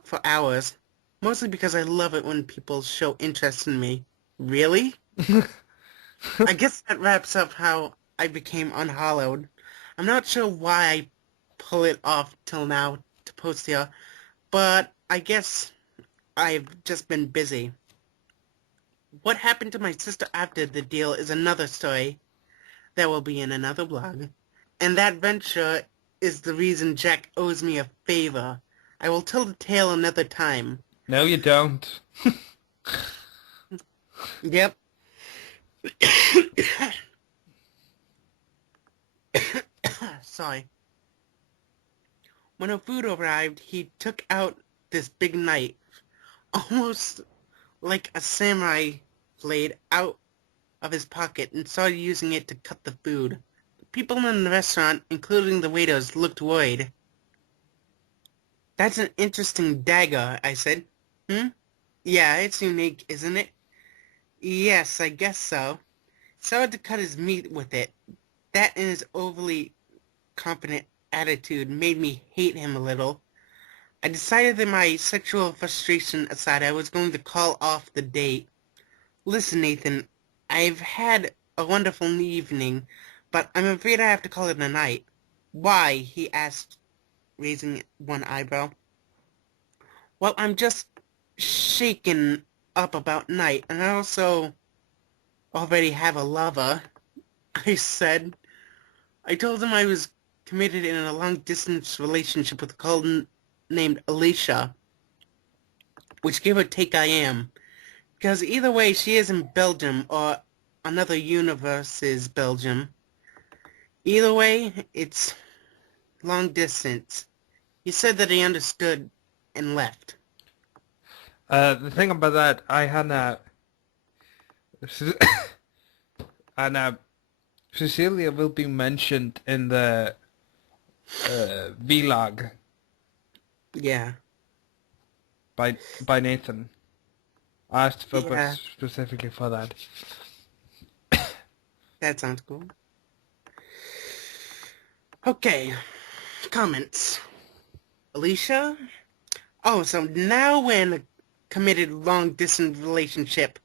for hours. Mostly because I love it when people show interest in me. Really? I guess that wraps up how I became unhollowed. I'm not sure why I pull it off till now to post here, but I guess I've just been busy. What happened to my sister after the deal is another story that will be in another blog. And that venture is the reason Jack owes me a favor. I will tell the tale another time. No, you don't. Yep. Sorry. When her food arrived, he took out this big knife, almost like a samurai blade, out of his pocket and started using it to cut the food. People in the restaurant, including the waiters, looked worried. That's an interesting dagger, I said. Hmm? Yeah, it's unique, isn't it? Yes, I guess so. Started to cut his meat with it. That and his overly confident attitude made me hate him a little. I decided that my sexual frustration aside, I was going to call off the date. Listen, Nathan, I've had a wonderful evening, but I'm afraid I have to call it a night. Why? He asked, raising one eyebrow. Well, I'm just shaken up about night, and I also already have a lover, I said. I told him I was committed in a long-distance relationship with a girl named Alicia, which give or take I am. Because either way, she is in Belgium, or another universe's Belgium. Either way, it's long distance. He said that he understood and left. The thing about that, I had and Cecilia will be mentioned in the vlog Yeah. by Nathan. I asked Yeah, Philip specifically for that. that sounds cool. Okay, comments. Alicia? Oh, so now we're in a committed long-distance relationship.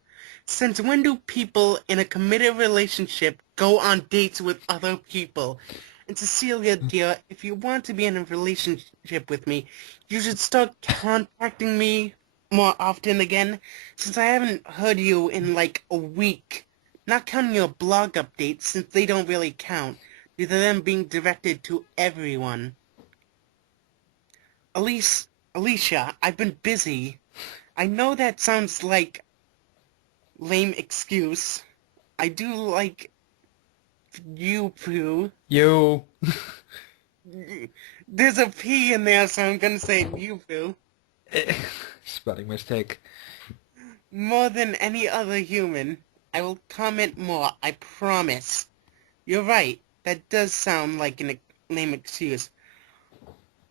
Since when do people in a committed relationship go on dates with other people? And Cecilia, dear, if you want to be in a relationship with me, you should start contacting me more often again, since I haven't heard you in like a week. Not counting your blog updates, since they don't really count, due to them being directed to everyone. Elise, Alicia, I've been busy. I know that sounds like lame excuse. I do like you, Pooh. You. There's a P in there, so I'm gonna say you, Pooh. Spelling mistake. More than any other human. I will comment more, I promise. You're right. That does sound like a lame excuse.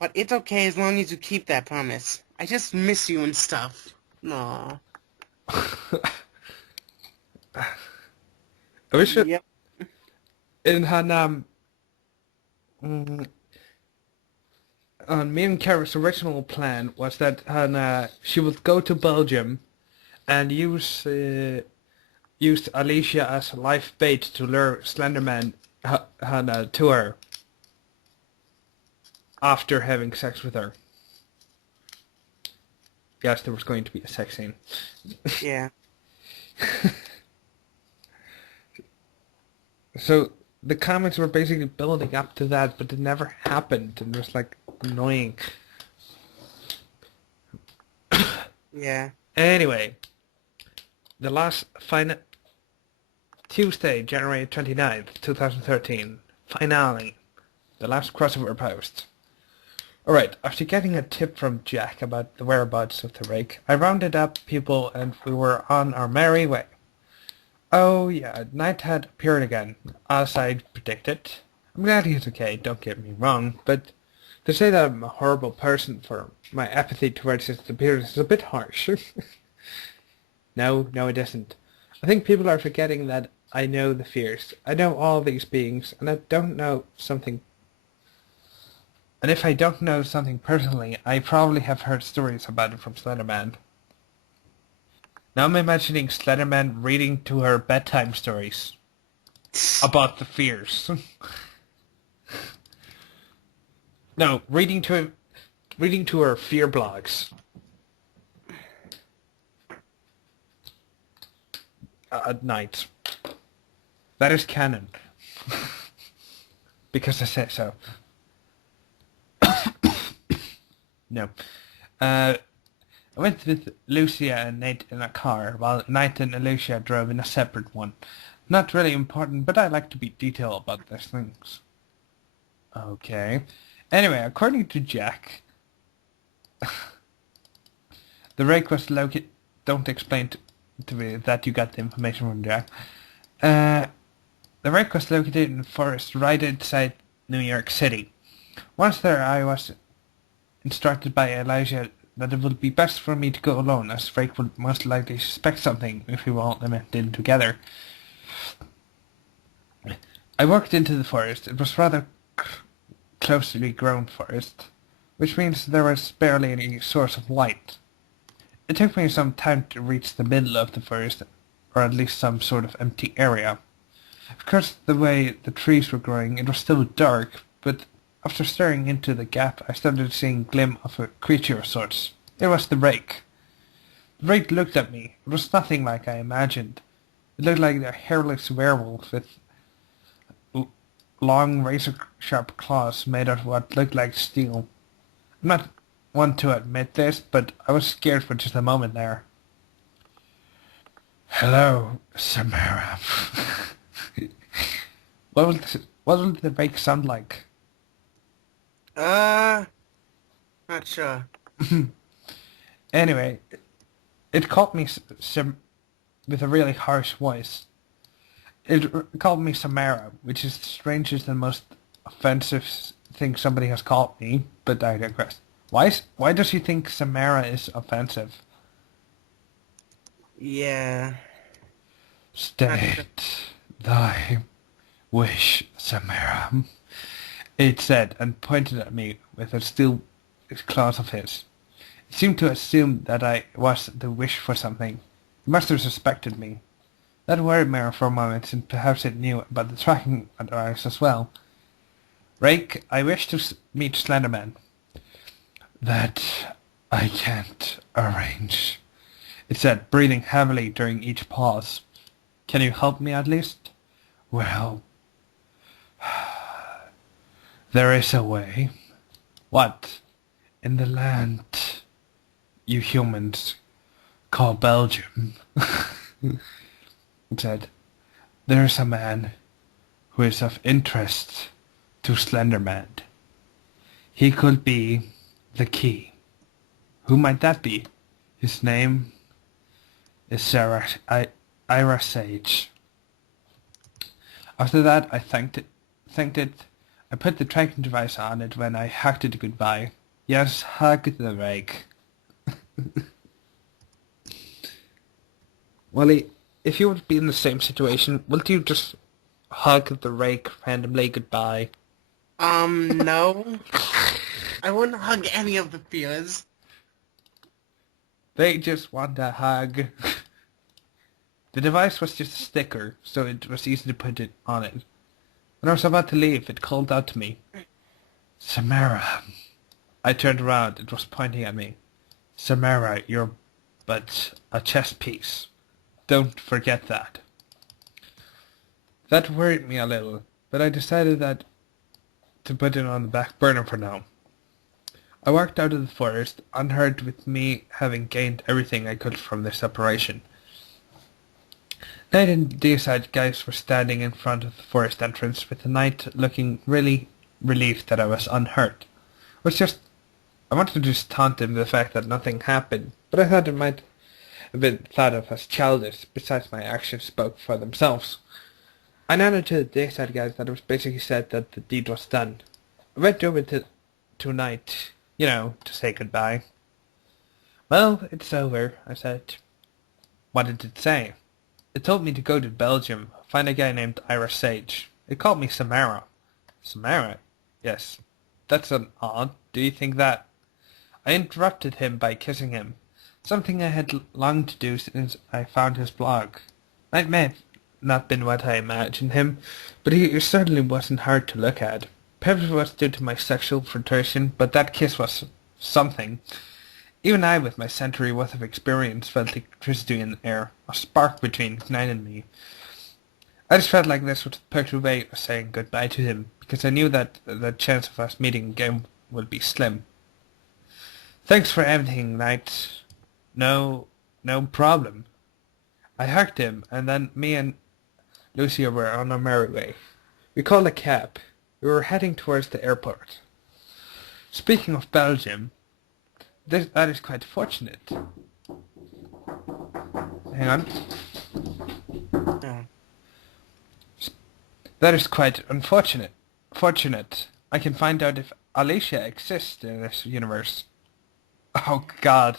But it's okay as long as you keep that promise. I just miss you and stuff. Aw. I wish it, Yep. in her mm, me and Kara's original plan was that she would go to Belgium and use Alicia as live bait to lure Slenderman to her after having sex with her. Yes, there was going to be a sex scene. Yeah. So the comments were basically building up to that, but it never happened, and it was like annoying. Yeah. Anyway, the last final Tuesday, January 29th, 2013, finale, the last crossover post. Alright, after getting a tip from Jack about the whereabouts of the rake, I rounded up people and we were on our merry way. Oh yeah, Night had appeared again, as I'd predicted. I'm glad he's okay, don't get me wrong, but to say that I'm a horrible person for my apathy towards his appearance is a bit harsh. No, it isn't. I think people are forgetting that I know the fears. I know all these beings, and I don't know something. And if I don't know something personally, I probably have heard stories about it from Slenderman. Now I'm imagining Slenderman reading to her bedtime stories about the fears. No, reading to her fear blogs at night. That is canon. Because I said so. No. I went with Lucia and Nate in a car, while Nate and Lucia drove in a separate one. Not really important, but I like to be detailed about these things. Okay. Anyway, according to Jack, the rake was located... Don't explain to me that you got the information from Jack. The rake was located in a forest right outside New York City. Once there, I was instructed by Elijah that it would be best for me to go alone, as Drake would most likely suspect something if we all went in together. I walked into the forest. It was rather closely grown forest, which means there was barely any source of light. It took me some time to reach the middle of the forest, or at least some sort of empty area. Because the way the trees were growing, it was still dark, but after staring into the gap, I started seeing a glimpse of a creature of sorts. It was the rake. The rake looked at me. It was nothing like I imagined. It looked like a hairless werewolf with long razor-sharp claws made of what looked like steel. I'm not one to admit this, but I was scared for just a moment there. "Hello, Samara." What would the rake sound like? Not sure. Anyway, it called me with a really harsh voice. It called me Samara, which is the strangest and most offensive thing somebody has called me, but I digress. Why does he think Samara is offensive? Yeah. "State thy wish, Samara," it said, and pointed at me with a steel claws of his. It seemed to assume that I was the wish for something. It must have suspected me. That worried me for a moment, since perhaps it knew about the tracking device as well. "Rake, I wish to meet Slenderman." "That I can't arrange," it said, breathing heavily during each pause. "Can you help me at least?" "Well, there is a way." "What?" "In the land you humans call Belgium," it said, "there is a man who is of interest to Slenderman. He could be the key." "Who might that be?" "His name is Ira Sage." After that, I thanked it. I put the tracking device on it when I hacked it goodbye. Yes, hug the rake. Wally, if you would be in the same situation, would you just hug the rake randomly goodbye? No. I wouldn't hug any of the fears. They just want a hug. The device was just a sticker, so it was easy to put it on it. When I was about to leave, it called out to me. "Samara." I turned around. It was pointing at me. "Samara, you're but a chess piece. Don't forget that." That worried me a little, but I decided to put it on the back burner for now. I walked out of the forest, unhurt, with me having gained everything I could from this operation. Knight and the Deicide guys were standing in front of the forest entrance, with the Knight looking really relieved that I was unhurt. I wanted to just taunt him the fact that nothing happened, but I thought it might have been thought of as childish. Besides, my actions spoke for themselves. I nodded to the Deicide guys that it was basically said that the deed was done. I went over to Knight, to say goodbye. "Well, it's over," I said. "What did it say?" "It told me to go to Belgium, find a guy named Ira Sage. It called me Samara." "Samara?" "Yes. That's an odd. Do you think that—" I interrupted him by kissing him, something I had longed to do since I found his blog. It may have not been what I imagined him, but he certainly wasn't hard to look at. Perhaps it was due to my sexual flirtation, but that kiss was something. Even I, with my century worth of experience, felt the electricity in the air, a spark between Knight and me. I just felt like this was the perfect way of saying goodbye to him, because I knew that the chance of us meeting again would be slim. "Thanks for everything, Knight." No problem." I hugged him, and then me and Lucia were on our merry way. We called a cab. We were heading towards the airport. Speaking of Belgium, that is quite fortunate. Hang on. Oh. That is quite unfortunate. Fortunate. I can find out if Alicia exists in this universe. Oh God.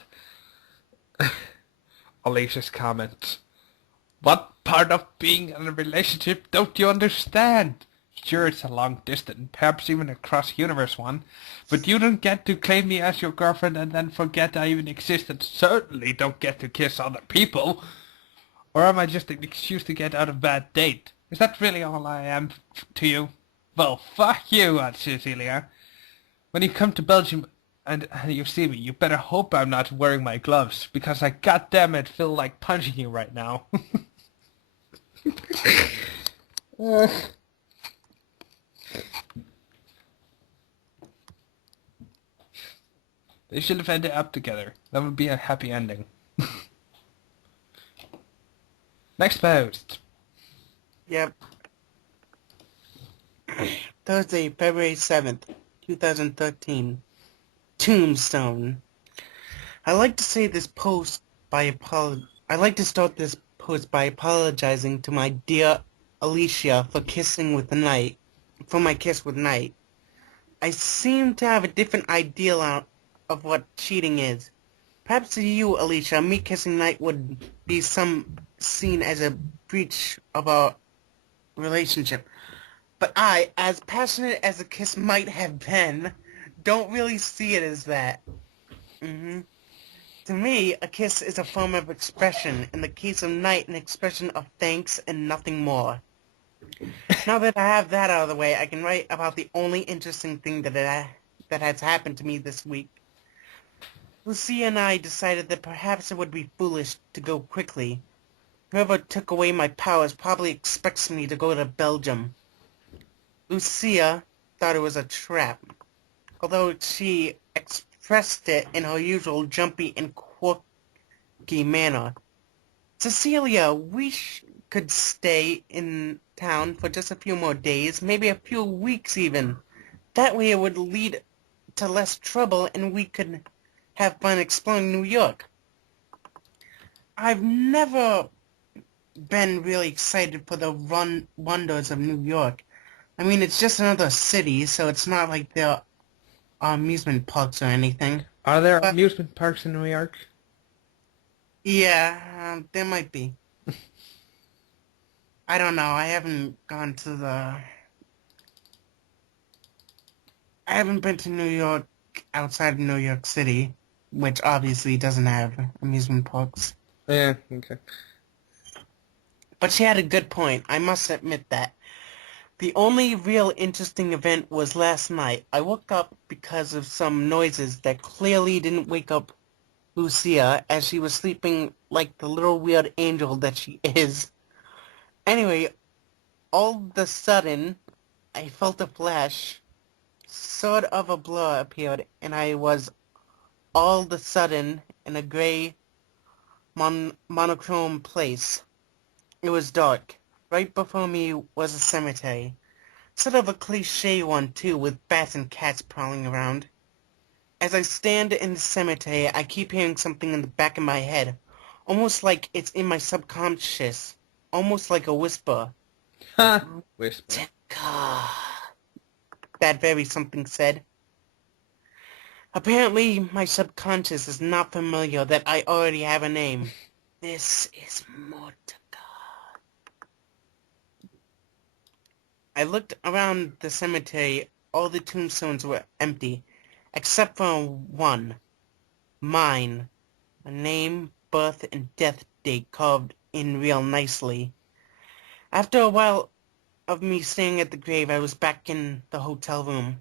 Alicia's comment. What part of being in a relationship don't you understand? Sure, it's a long distance, perhaps even a cross-universe one, but you don't get to claim me as your girlfriend and then forget I even exist and certainly don't get to kiss other people. Or am I just an excuse to get out of a bad date? Is that really all I am to you? Well, fuck you, Aunt Cecilia. When you come to Belgium and you see me, you better hope I'm not wearing my gloves, because I goddamn it feel like punching you right now. They should have ended up together. That would be a happy ending. Next post. Yep. Thursday, February 7th, 2013. Tombstone. I like to say this post by I like to start this post by apologizing to my dear Alicia for for my kiss with Knight. I seem to have a different ideal of what cheating is. Perhaps to you, Alicia, me kissing Knight would be seen as a breach of our relationship. But I, as passionate as the kiss might have been, don't really see it as that. To me, a kiss is a form of expression. In the case of Knight, an expression of thanks and nothing more. Now that I have that out of the way, I can write about the only interesting thing that has happened to me this week. Lucia and I decided that perhaps it would be foolish to go quickly. Whoever took away my powers probably expects me to go to Belgium. Lucia thought it was a trap, although she expressed it in her usual jumpy and quirky manner. Cecilia, could stay in town for just a few more days, maybe a few weeks even. That way it would lead to less trouble and we could have fun exploring New York. I've never been really excited for the wonders of New York. I mean, it's just another city, so it's not like there are amusement parks or anything. Are there But, amusement parks in New York? yeah, there might be. I don't know. I haven't been to New York outside of New York City, which obviously doesn't have amusement parks. Yeah, okay. But she had a good point. I must admit that. The only real interesting event was last night. I woke up because of some noises that clearly didn't wake up Lucia as she was sleeping like the little weird angel that she is. Anyway, all of a sudden, I felt a flash. Sort of a blur appeared, and I was all of a sudden in a gray monochrome place. It was dark. Right before me was a cemetery. Sort of a cliché one, too, with bats and cats prowling around. As I stand in the cemetery, I keep hearing something in the back of my head. Almost like it's in my subconscious. Almost like a whisper. Ha! Whisper. Tika. That very something said. Apparently, my subconscious is not familiar that I already have a name. This is Mordecai. I looked around the cemetery. All the tombstones were empty, except for one. Mine. A name, birth, and death date carved in real nicely. After a while of me staring at the grave, I was back in the hotel room.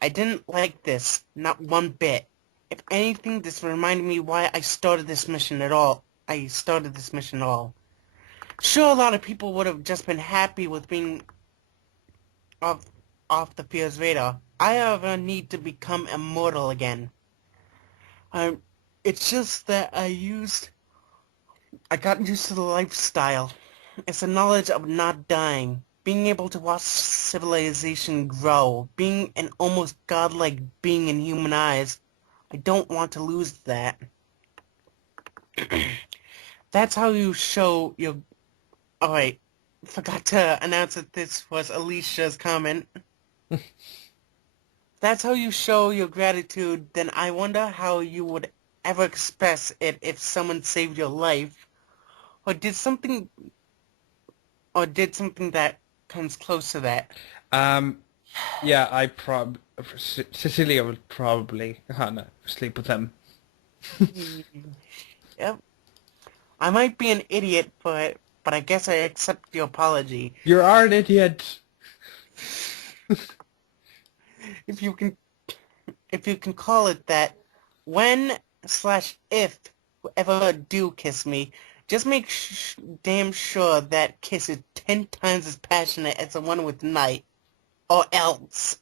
I didn't like this, not one bit. If anything, this reminded me why I started this mission at all. Sure, a lot of people would have just been happy with being off, off the fear's radar. I have a need to become immortal again. It's just that I got used to the lifestyle. It's the knowledge of not dying, being able to watch civilization grow, being an almost godlike being in human eyes. I don't want to lose that. That's how you show your... Alright, forgot to announce that this was Alicia's comment. that's how you show your gratitude, then I wonder how you would ever express it if someone saved your life or did something that comes close to that. Um, yeah, Cecilia would probably, no, sleep with him. Mm, Yep. I might be an idiot, but I guess I accept the apology. You are an idiot. If you can if you can call it that, when slash if whoever do kiss me, just make damn sure that kiss is 10 times as passionate as the one with Night, or else.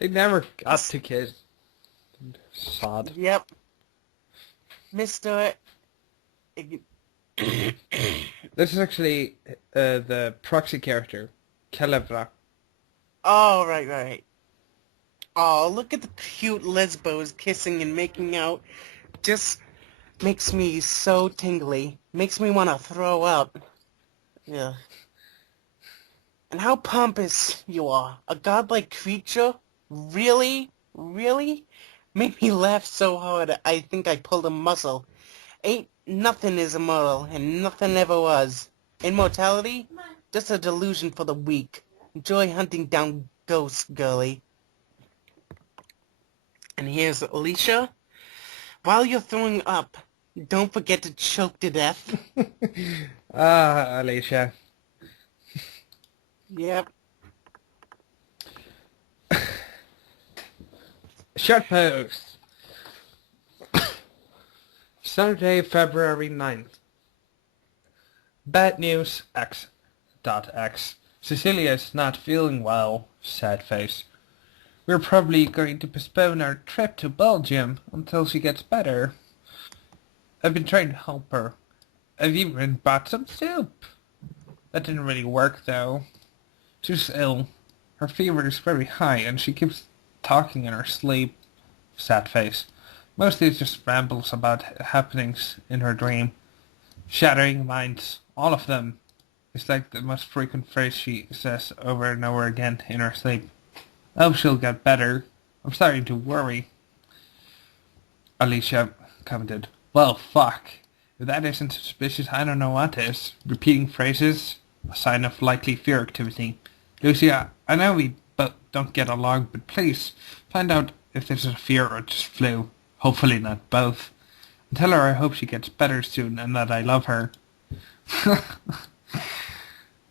They never got Yes. to kiss. Sod. Yep, Mister. This is actually the proxy character, Kelevra. Oh, right. Oh, look at the cute lesbos kissing and making out. Just makes me so tingly. Makes me want to throw up. Yeah. And how pompous you are. A godlike creature? Really? Really? Made me laugh so hard I think I pulled a muscle. Ain't nothing is immortal, and nothing ever was. Immortality? Just a delusion for the weak. Enjoy hunting down ghosts, girlie. And here's Alicia. While you're throwing up, don't forget to choke to death. Ah, Alicia. Yep. Short post. Saturday, February 9th. Bad news, X. Cecilia is not feeling well, sad face. We're probably going to postpone our trip to Belgium until she gets better. I've been trying to help her. I've even bought some soup. That didn't really work though. She's ill. Her fever is very high and she keeps talking in her sleep. Sad face. Mostly it's just rambles about happenings in her dream. Shattering minds. All of them. It's like the most frequent phrase she says over and over again in her sleep. I hope she'll get better. I'm starting to worry. Alicia commented. Well, fuck. If that isn't suspicious, I don't know what is. Repeating phrases? A sign of likely fear activity. Lucia, I know we both don't get along, but please, find out if this is a fear or just flu. Hopefully not both. And tell her I hope she gets better soon and that I love her.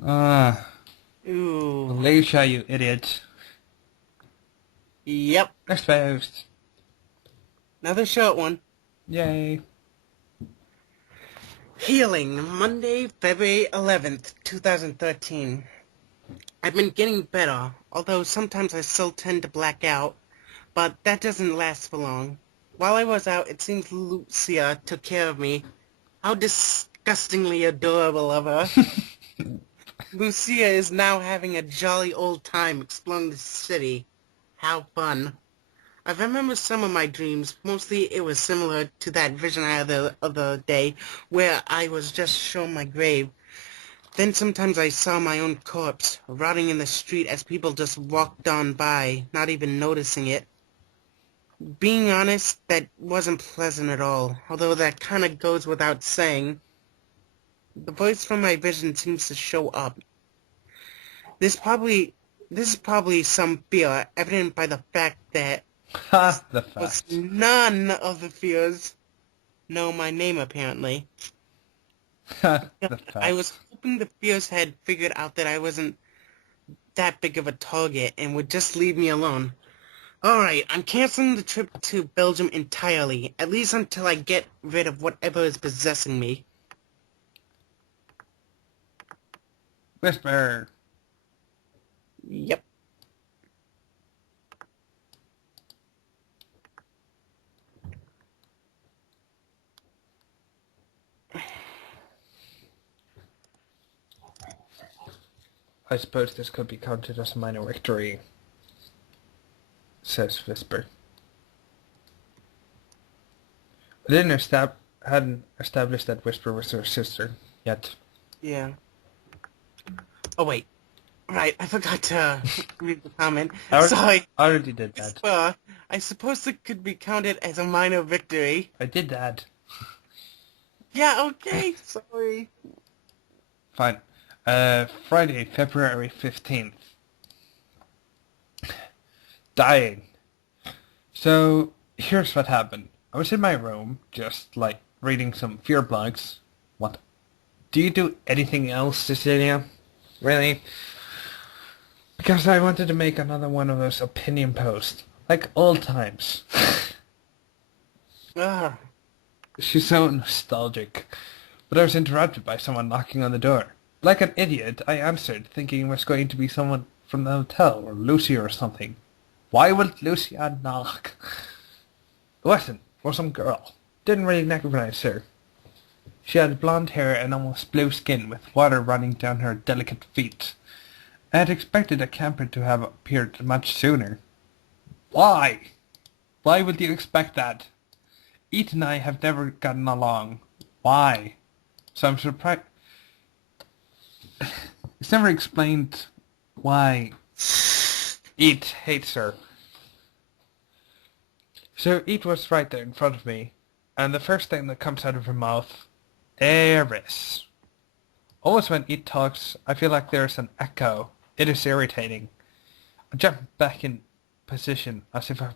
Ah, Ooh. Alicia, you idiot. Yep. Next post. Another short one. Yay. Healing, Monday, February 11th, 2013. I've been getting better, although sometimes I still tend to black out, but that doesn't last for long. While I was out, it seems Lucia took care of me. How disgustingly adorable of her. Lucia is now having a jolly old time exploring the city. How fun. I remember some of my dreams. Mostly it was similar to that vision I had the other day where I was just shown my grave. Then sometimes I saw my own corpse rotting in the street as people just walked on by, not even noticing it. Being honest, that wasn't pleasant at all, although that kind of goes without saying. The voice from my vision seems to show up. This probably this is probably some fear, evident by the fact that Ha, the was facts. none of the fears know my name apparently. Ha, the I was facts. hoping the fears had figured out that I wasn't that big of a target and would just leave me alone. Alright, I'm canceling the trip to Belgium entirely, at least until I get rid of whatever is possessing me. Whisper. Yep. I suppose this could be counted as a minor victory, says Whisper. I hadn't established that Whisper was her sister yet. Yeah. Oh wait. Right, I forgot to read the comment. I So I already did that. I suppose it could be counted as a minor victory. I did that. Yeah, okay, sorry. Fine. Friday, February 15th. Dying. So, here's what happened. I was in my room, just, like, reading some fear blogs. What? Do you do anything else, Cecilia? Really? Because I wanted to make another one of those opinion posts. Like old times. Ah, She's so nostalgic. But I was interrupted by someone knocking on the door. Like an idiot, I answered, thinking it was going to be someone from the hotel, or Lucy or something. Why would Lucia knock? It wasn't. It was some girl. Didn't really recognize her. She had blonde hair and almost blue skin, with water running down her delicate feet. I had expected a camper to have appeared much sooner. Why? Why would you expect that? Eat and I have never gotten along. Why? So I'm surprised. It's never explained why Eat hates her. So Eat was right there in front of me, and the first thing that comes out of her mouth, Eris. Always when Eat talks, I feel like there's an echo. It is irritating. I jump back in position as if I'm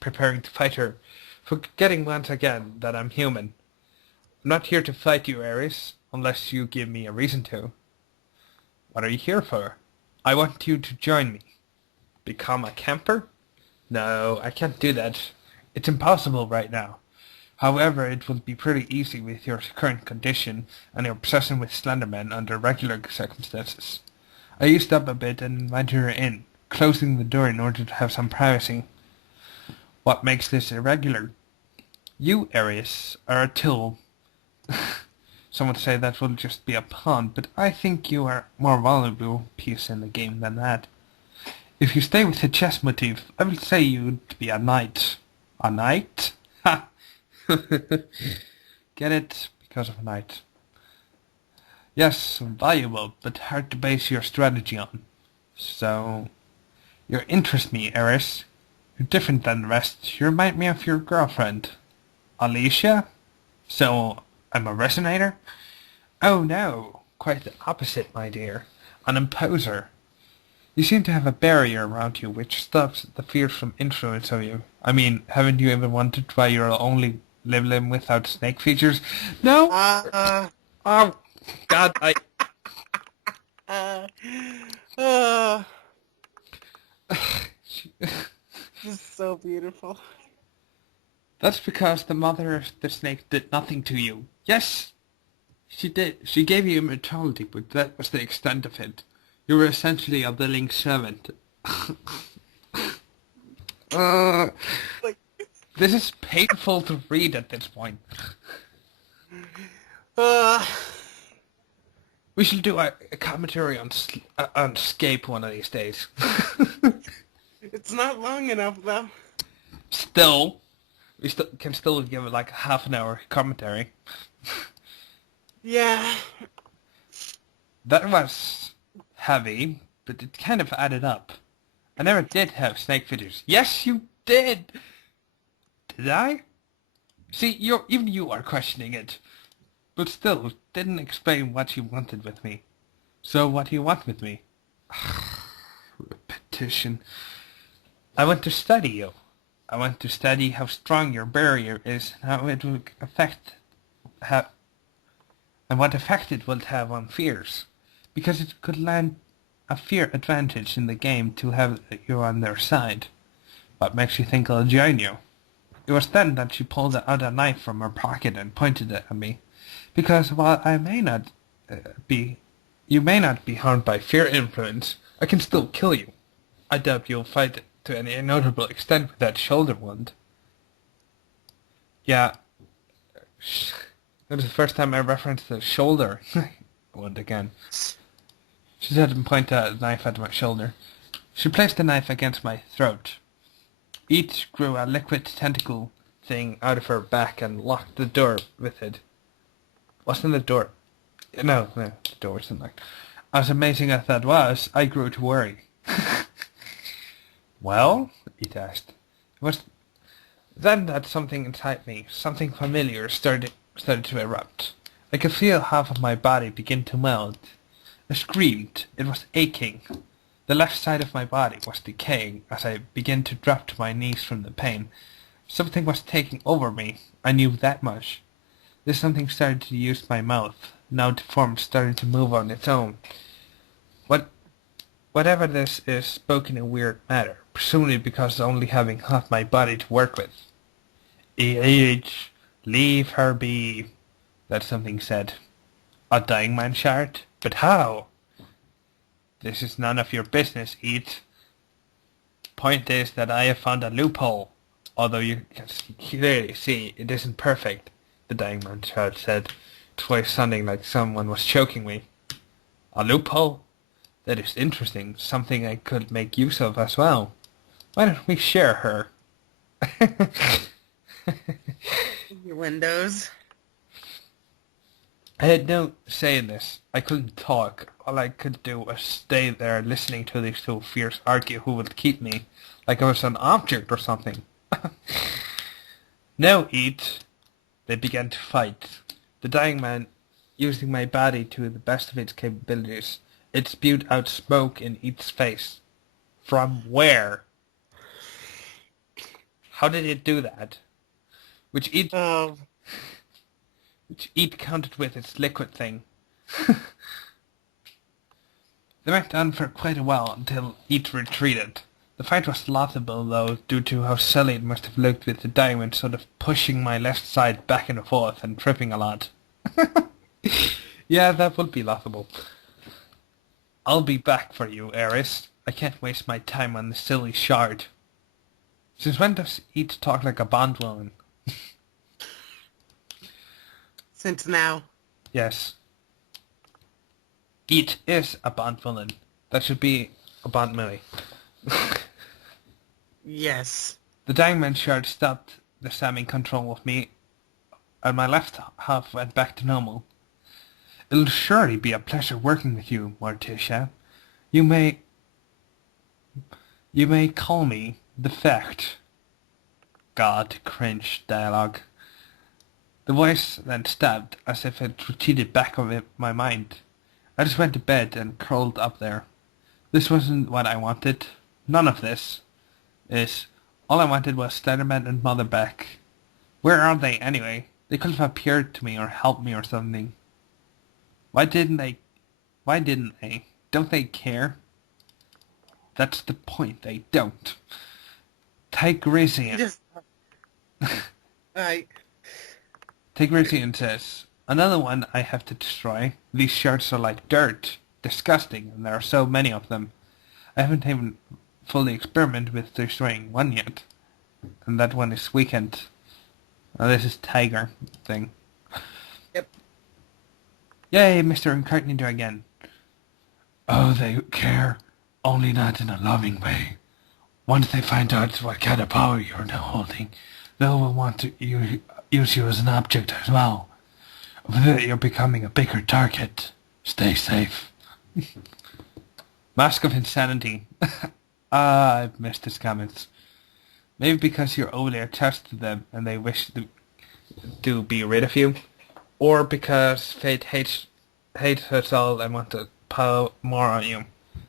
preparing to fight her, forgetting once again that I'm human. I'm not here to fight you, Eris, unless you give me a reason to. What are you here for? I want you to join me. Become a camper? No, I can't do that. It's impossible right now. However, it will be pretty easy with your current condition and your obsession with Slenderman under regular circumstances. I used up a bit and invited her in, closing the door in order to have some privacy. What makes this irregular? You, Arius, are a tool. Some would say that will just be a pawn, but I think you are a more valuable piece in the game than that. If you stay with the chess motif, I will say you would be a knight. A knight? Ha! Get it? Because of a knight. Yes, valuable, but hard to base your strategy on. So, you interest me, Eris. You're different than the rest. You remind me of your girlfriend. Alicia? So, I'm a resonator? Oh no, quite the opposite, my dear. An imposer. You seem to have a barrier around you which stops the fearsome influence of you. I mean, haven't you ever wondered why you're only living without snake features? No? uh, Oh, God, uh, uh, this is so beautiful. That's because the mother of the snake did nothing to you. Yes, she did. She gave you immortality, but that was the extent of it. You were essentially a willing servant. uh, Like, this is painful to read at this point. uh, We should do a commentary on Scape one of these days. it's not long enough though. Still, we can still give it like a half an hour commentary. Yeah. That was heavy, but it kind of added up. I never did have snake figures. Yes, you did! Did I? See, even you are questioning it. But still, didn't explain what you wanted with me. So what do you want with me? Repetition. I want to study you. I want to study how strong your barrier is and how it will and what effect it will have on fears. Because it could land a fear advantage in the game to have you on their side. What makes you think I'll join you? It was then that she pulled out a knife from her pocket and pointed it at me. Because while I may not you may not be harmed by fear influence, I can still kill you. I doubt you'll fight to any notable extent with that shoulder wound. Yeah, that was the first time I referenced the shoulder wound again. She said and pointed a knife at my shoulder. She placed the knife against my throat. Each grew a liquid tentacle thing out of her back and locked the door with it. Wasn't the door... No, the door wasn't locked. As amazing as that was, I grew to worry. Well? It asked. It was then that something inside me, something familiar, started to erupt. I could feel half of my body begin to melt. I screamed. It was aching. The left side of my body was decaying as I began to drop to my knees from the pain. Something was taking over me. I knew that much. This something started to use my mouth. Now the form started to move on its own. What, whatever this is spoke in a weird manner, presumably because only having half my body to work with. "Age, leave her be," that something said. A dying man shouted. But how? This is none of your business, Eat. Point is that I have found a loophole, although you can clearly see it isn't perfect, the dying man said, its voice sounding like someone was choking me. A loophole? That is interesting, something I could make use of as well. Why don't we share her? Your windows. I had no say in this. I couldn't talk. All I could do was stay there listening to these two fierce argue who would keep me, like I was an object or something. No, Eat. They began to fight. The dying man, using my body to the best of its capabilities, it spewed out smoke in Eat's face. From where? How did it do that? Which Eat countered with its liquid thing. They went on for quite a while until Eat retreated. The fight was laughable, though, due to how silly it must have looked with the diamond sort of pushing my left side back and forth and tripping a lot. Yeah, that would be laughable. I'll be back for you, Eris. I can't waste my time on the silly shard. Since when does Eat talk like a bondwoman? Since now. Yes. Eat is a Bond villain. That should be a Bond movie. Yes. The diamond shard stopped the stabbing control of me, and my left half went back to normal. It'll surely be a pleasure working with you, Morticia. You may call me the Fact. God, cringe dialogue. The voice then stabbed, as if it retreated back of my mind. I just went to bed and curled up there. This wasn't what I wanted. None of this is. All I wanted was Slenderman and Mother back. Where are they, anyway? They could have appeared to me or helped me or something. Why didn't they? Don't they care? That's the point, they don't. Tigresian. Tigresian says, another one I have to destroy. These shards are like dirt. Disgusting, and there are so many of them. I haven't even fully experimented with destroying one yet. And that one is Weekend. Oh, this is Tiger thing. Yep. Yay, Mr. Incognito again. Oh, they care. Only not in a loving way. Once they find out what kind of power you're now holding, they will want to use you as an object as well. With it, you're becoming a bigger target. Stay safe. Mask of Insanity. I've missed his comments. Maybe because you're overly attached to them and they wish to be rid of you. Or because fate hates us all and want to pile more on you.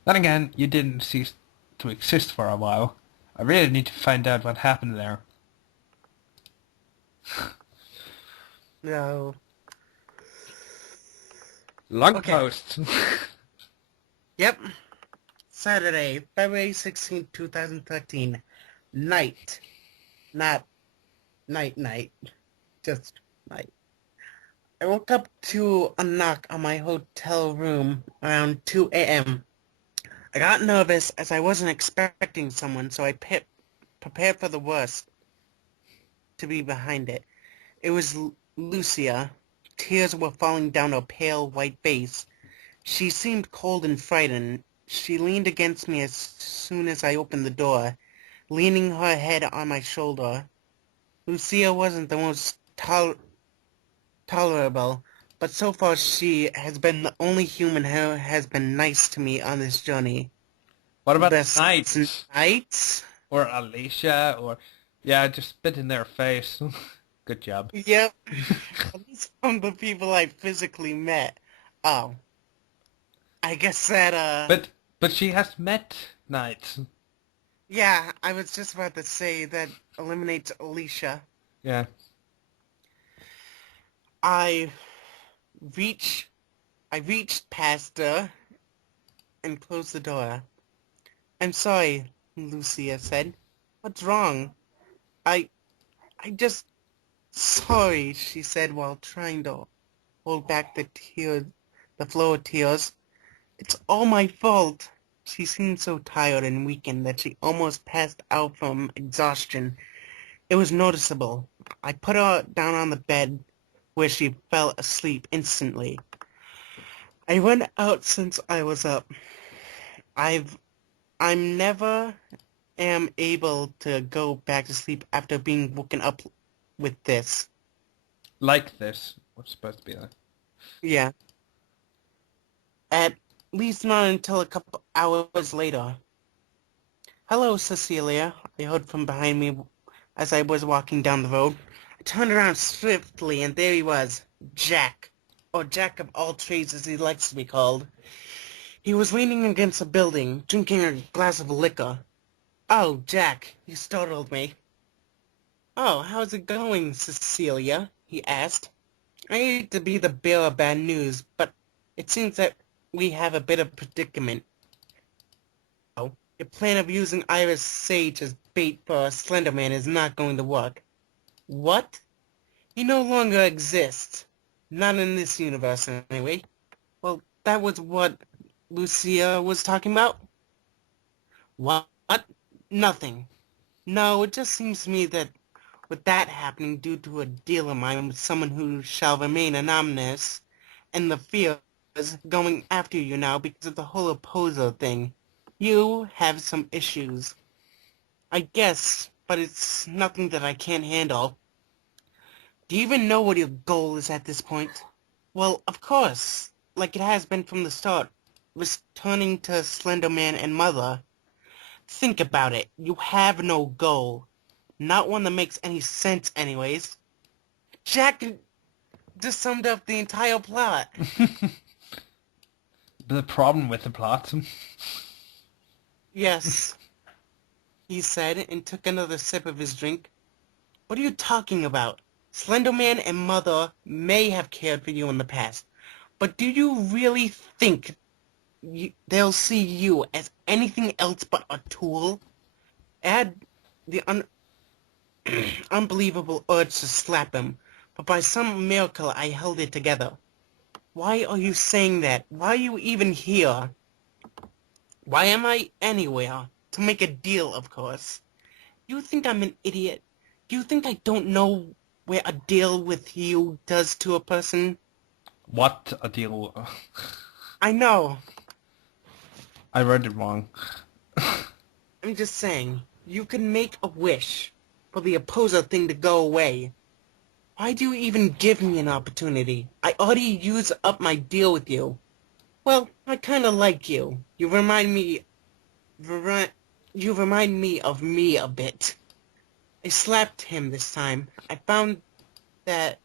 Then again, you didn't cease to exist for a while. I really need to find out what happened there. No. Long post. Yep. Saturday, February 16th, 2013. Night. Not night. Just night. I woke up to a knock on my hotel room around 2 a.m. I got nervous as I wasn't expecting someone, so I prepared for the worst to be behind it. It was Lucia. Tears were falling down her pale white face. She seemed cold and frightened. She leaned against me as soon as I opened the door, leaning her head on my shoulder. Lucia wasn't the most tolerable, but so far she has been the only human who has been nice to me on this journey. What about Besides Knight? Knight? Or Alicia? Or... Yeah, just spit in their face. Good job. Yep. At least from the people I physically met. Oh, I guess that, But she has met Knight. yeah, I was just about to say that eliminates Alicia. Yeah. I reach, I reached past her and closed the door. I'm sorry, Lucia said. What's wrong? I, I just, sorry, she said while trying to hold back the flow of tears. It's all my fault. She seemed so tired and weakened that she almost passed out from exhaustion. It was noticeable. I put her down on the bed where she fell asleep instantly. I went out since I was up. I've I'm never am able to go back to sleep after being woken up with this. Like this. What's supposed to be like? Yeah. At least not until a couple hours later. Hello, Cecilia, I heard from behind me as I was walking down the road. I turned around swiftly, and there he was, Jack, or Jack of all trades as he likes to be called. He was leaning against a building, drinking a glass of liquor. Oh, Jack, you startled me. Oh, how's it going, Cecilia? He asked. I hate to be the bearer of bad news, but it seems that we have a bit of predicament. Oh, your plan of using Iris Sage as bait for a Slender Man is not going to work. What? He no longer exists. Not in this universe, anyway. Well, that was what Lucia was talking about? What? Nothing. No, it just seems to me that with that happening due to a deal of mine with someone who shall remain anonymous, and the fear is going after you now because of the whole opposer thing, you have some issues. I guess, but it's nothing that I can't handle. Do you even know what your goal is at this point? Well, of course, like it has been from the start, returning to Slender Man and Mother. Think about it. You have no goal. Not one that makes any sense anyways. Jack just summed up the entire plot. The problem with the plot. Yes, he said, and took another sip of his drink. What are you talking about? Slender Man and Mother may have cared for you in the past, but do you really think they'll see you as anything else but a tool? Add the unbelievable urge to slap him, but by some miracle I held it together. Why are you saying that? Why are you even here? Why am I anywhere? To make a deal, of course. You think I'm an idiot? Do you think I don't know where a deal with you does to a person? What a deal. I know. I read it wrong. I'm just saying. You can make a wish for the opposer thing to go away. Why do you even give me an opportunity? I already used up my deal with you. Well, I kinda like you. Remi- you remind me of me a bit. I slapped him this time. I found that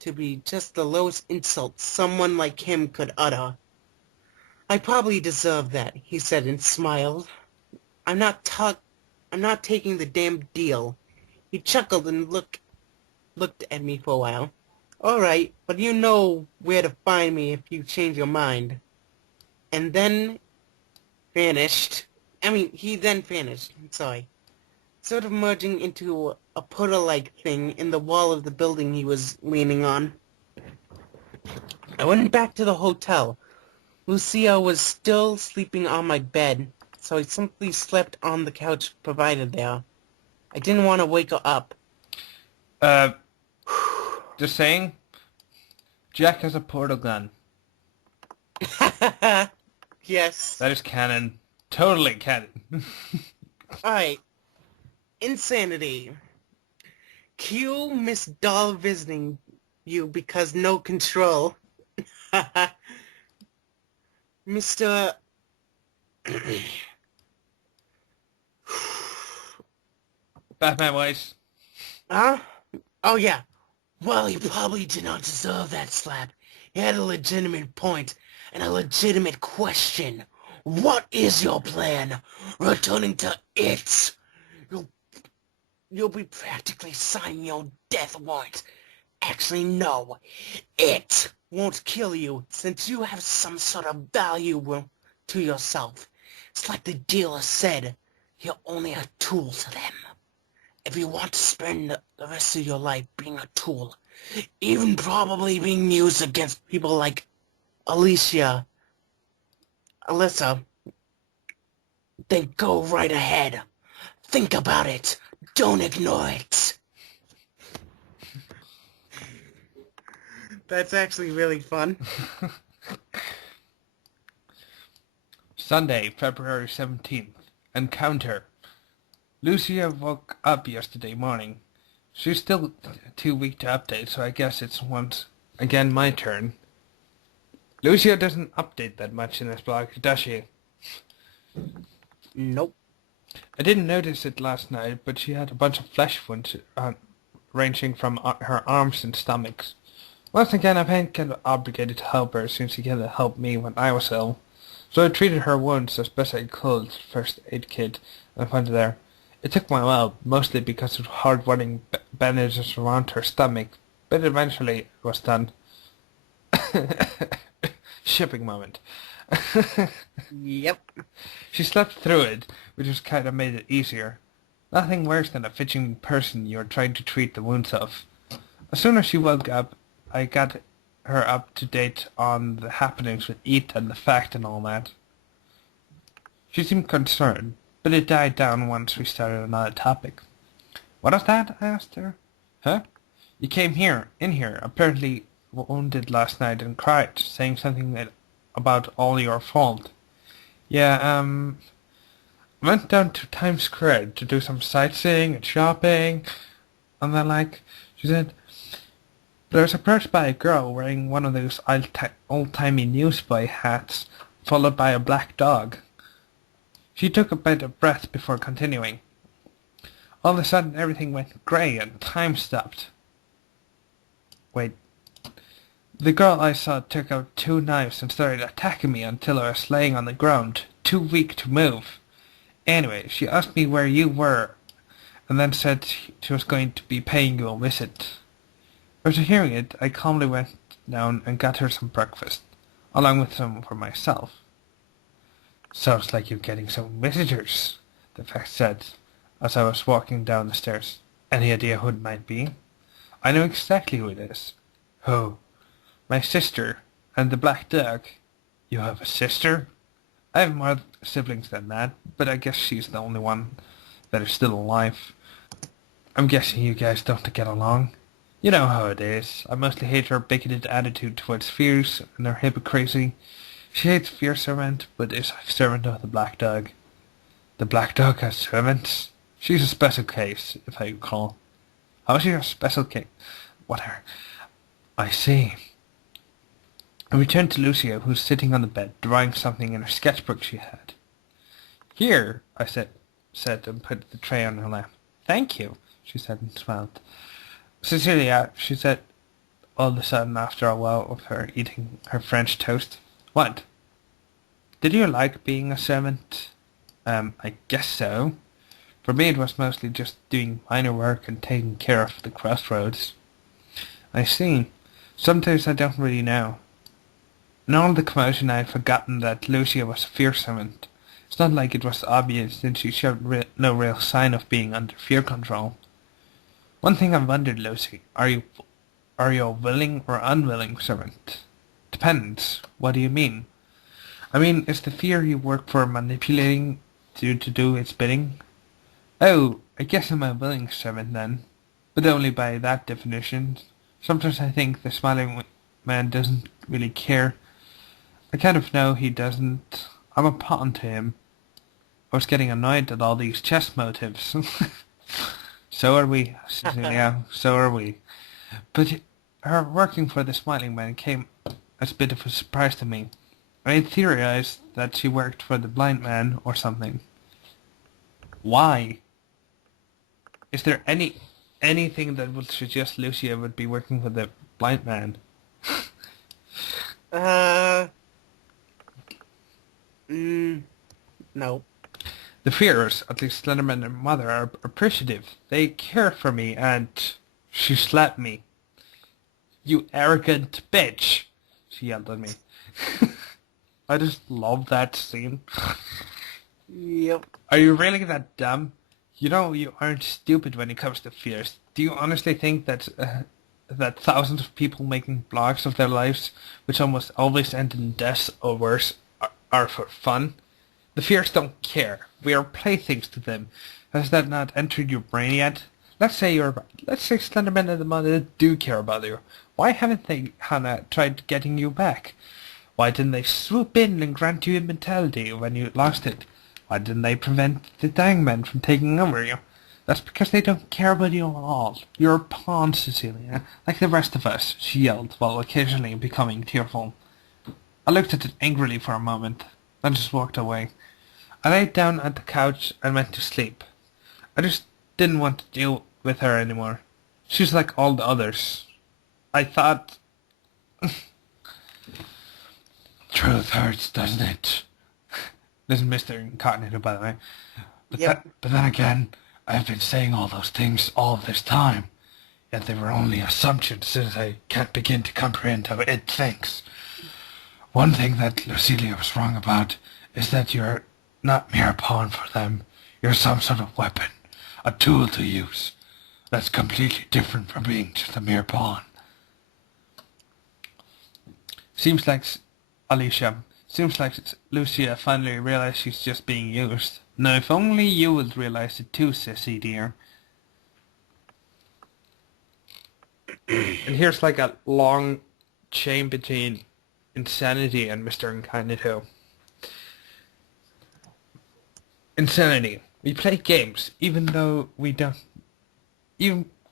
to be just the lowest insult someone like him could utter. I probably deserve that, he said and smiled. I'm not taking the damn deal. He chuckled and looked at me for a while. All right, but you know where to find me if you change your mind. And then vanished. He then vanished. I'm sorry. Sort of merging into a puddle-like thing in the wall of the building he was leaning on. I went back to the hotel. Lucia was still sleeping on my bed, so I simply slept on the couch provided there. I didn't want to wake her up. Uh, just saying, Jack has a portal gun. Yes. That is canon. Totally canon. Alright. Insanity. Cue Miss Doll visiting you because no control. Mr. Batman voice. Huh? Oh yeah. Well, he probably did not deserve that slap. He had a legitimate point and a legitimate question. What is your plan? Returning to it. You'll, you'll be practically signing your death warrant. Actually, no. It won't kill you since you have some sort of value to yourself. It's like the dealer said, you're only a tool to them. If you want to spend the rest of your life being a tool, even probably being used against people like Alyssa, then go right ahead. Think about it. Don't ignore it. That's actually really fun. Sunday, February 17th. Encounter. Lucia woke up yesterday morning. She's still too weak to update, so I guess it's once again my turn. Lucia doesn't update that much in this blog, does she? Nope. I didn't notice it last night, but she had a bunch of flesh wounds ranging from her arms and stomachs. Once again, I felt kind of obligated to help her since she came to help me when I was ill. So I treated her wounds as best I could, first aid kit, and found it there. It took me a while, mostly because of hard running bandages around her stomach, but eventually it was done. Shipping moment. Yep. She slept through it, which just kind of made it easier. Nothing worse than a fidgeting person you are trying to treat the wounds of. As soon as she woke up, I got her up to date on the happenings with Eat and the fact and all that. She seemed concerned, but it died down once we started another topic. What is that? I asked her. Huh? You came in here, apparently wounded last night and cried, saying something about all your fault. Yeah, I went down to Times Square to do some sightseeing and shopping, and then she said, but I was approached by a girl wearing one of those old-timey newsboy hats, followed by a black dog. She took a bit of breath before continuing. All of a sudden everything went grey and time stopped. Wait. The girl I saw took out 2 knives and started attacking me until I was laying on the ground, too weak to move. Anyway, she asked me where you were, and then said she was going to be paying you a visit. After hearing it, I calmly went down and got her some breakfast, along with some for myself. Sounds like you're getting some visitors, the fact said, as I was walking down the stairs. Any idea who it might be? I know exactly who it is. Who? My sister, and the black dog. You have a sister? I have more siblings than that, but I guess she's the only one that is still alive. I'm guessing you guys don't get along. You know how it is. I mostly hate her bigoted attitude towards fears and her hypocrisy. She hates Fear Servant, but is a servant of the Black Dog. The Black Dog has servants? She's a special case, if I recall. How is she a special case? Whatever. I see. I returned to Lucia, who was sitting on the bed, drawing something in her sketchbook she had. Here, I said and put the tray on her lap. Thank you, she said and smiled. Cecilia, she said all of a sudden after a while of her eating her French toast. What? Did you like being a servant? I guess so. For me it was mostly just doing minor work and taking care of the crossroads. I see. Sometimes I don't really know. In all the commotion I had forgotten that Lucia was a fear servant. It's not like it was obvious since she showed no real sign of being under fear control. One thing I've wondered, Lucy, are you a willing or unwilling servant? Depends. What do you mean? I mean, is the fear you work for manipulating you to do its bidding? Oh, I guess I'm a willing servant then, but only by that definition. Sometimes I think the smiling man doesn't really care. I kind of know he doesn't. I'm a pawn to him. I was getting annoyed at all these chess motives. So are we, Cecilia, so are we. But her working for the Smiling Man came as a bit of a surprise to me. I theorized that she worked for the Blind Man or something. Why? Is there anything that would suggest Lucia would be working for the Blind Man? No. The Fears, at least Slenderman and her mother, are appreciative. They care for me, and she slapped me. You arrogant bitch! She yelled at me. I just love that scene. Yep. Are you really that dumb? You know you aren't stupid when it comes to fears. Do you honestly think that thousands of people making blogs of their lives, which almost always end in death or worse, are for fun? The fears don't care. We are playthings to them. Has that not entered your brain yet? Let's say Slenderman and the Mother do care about you. Why haven't they, Hannah, tried getting you back? Why didn't they swoop in and grant you immortality when you lost it? Why didn't they prevent the Dangmen from taking over you? That's because they don't care about you at all. You're a pawn, Cecilia, like the rest of us, she yelled, while occasionally becoming tearful. I looked at it angrily for a moment, then just walked away. I laid down at the couch and went to sleep. I just didn't want to deal with her anymore. She's like all the others. I thought... Truth hurts, doesn't it? This is Mr. Incognito, by the way. But then again, I've been saying all those things all this time. Yet they were only assumptions, since I can't begin to comprehend how it thinks. One thing that Lucilia was wrong about is that you're not mere pawn for them. You're some sort of weapon, a tool to use. That's completely different from being just a mere pawn. Seems like Lucia finally realized she's just being used. Now, if only you would realize it too, Sissy dear. And here's like a long chain between Insanity and Mr. Incognito. Insanity. We play games, even though we don't...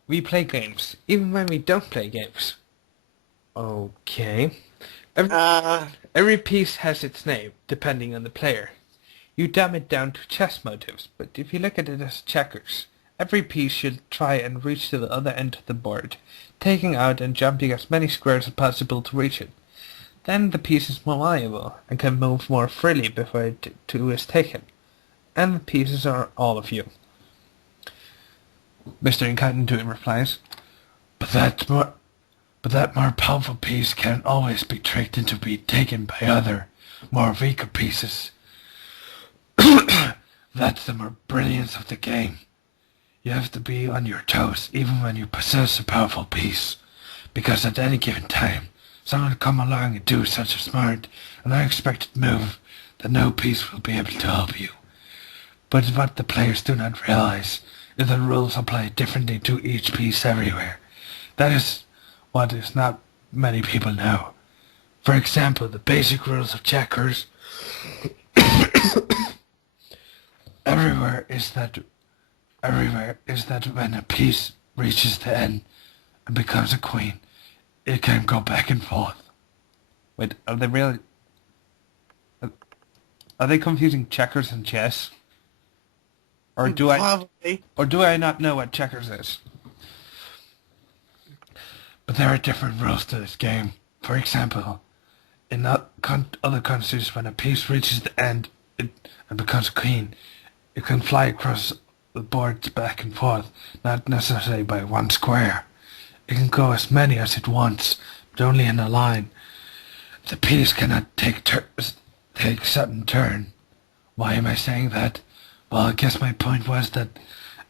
we play games, even when we don't play games. Okay. Every piece has its name, depending on the player. You dumb it down to chess motives, but if you look at it as checkers, every piece should try and reach to the other end of the board, taking out and jumping as many squares as possible to reach it. Then the piece is more valuable, and can move more freely before it too is taken. And the pieces are all of you. Mr. Incognito replies, But that more powerful piece can always be tricked into being taken by other, more weaker pieces. That's the more brilliance of the game. You have to be on your toes even when you possess a powerful piece, because at any given time, someone will come along and do such a smart and unexpected move that no piece will be able to help you. But what the players do not realize is that rules apply differently to each piece everywhere. That is what is not many people know. For example, the basic rules of checkers everywhere is that when a piece reaches the end and becomes a queen, it can go back and forth. Wait, are they really... Are they confusing checkers and chess? Or do I not know what checkers is? But there are different rules to this game. For example, in other countries, when a piece reaches the end and becomes a queen, it can fly across the boards back and forth, not necessarily by one square. It can go as many as it wants, but only in a line. The piece cannot take sudden turn. Why am I saying that? Well, I guess my point was that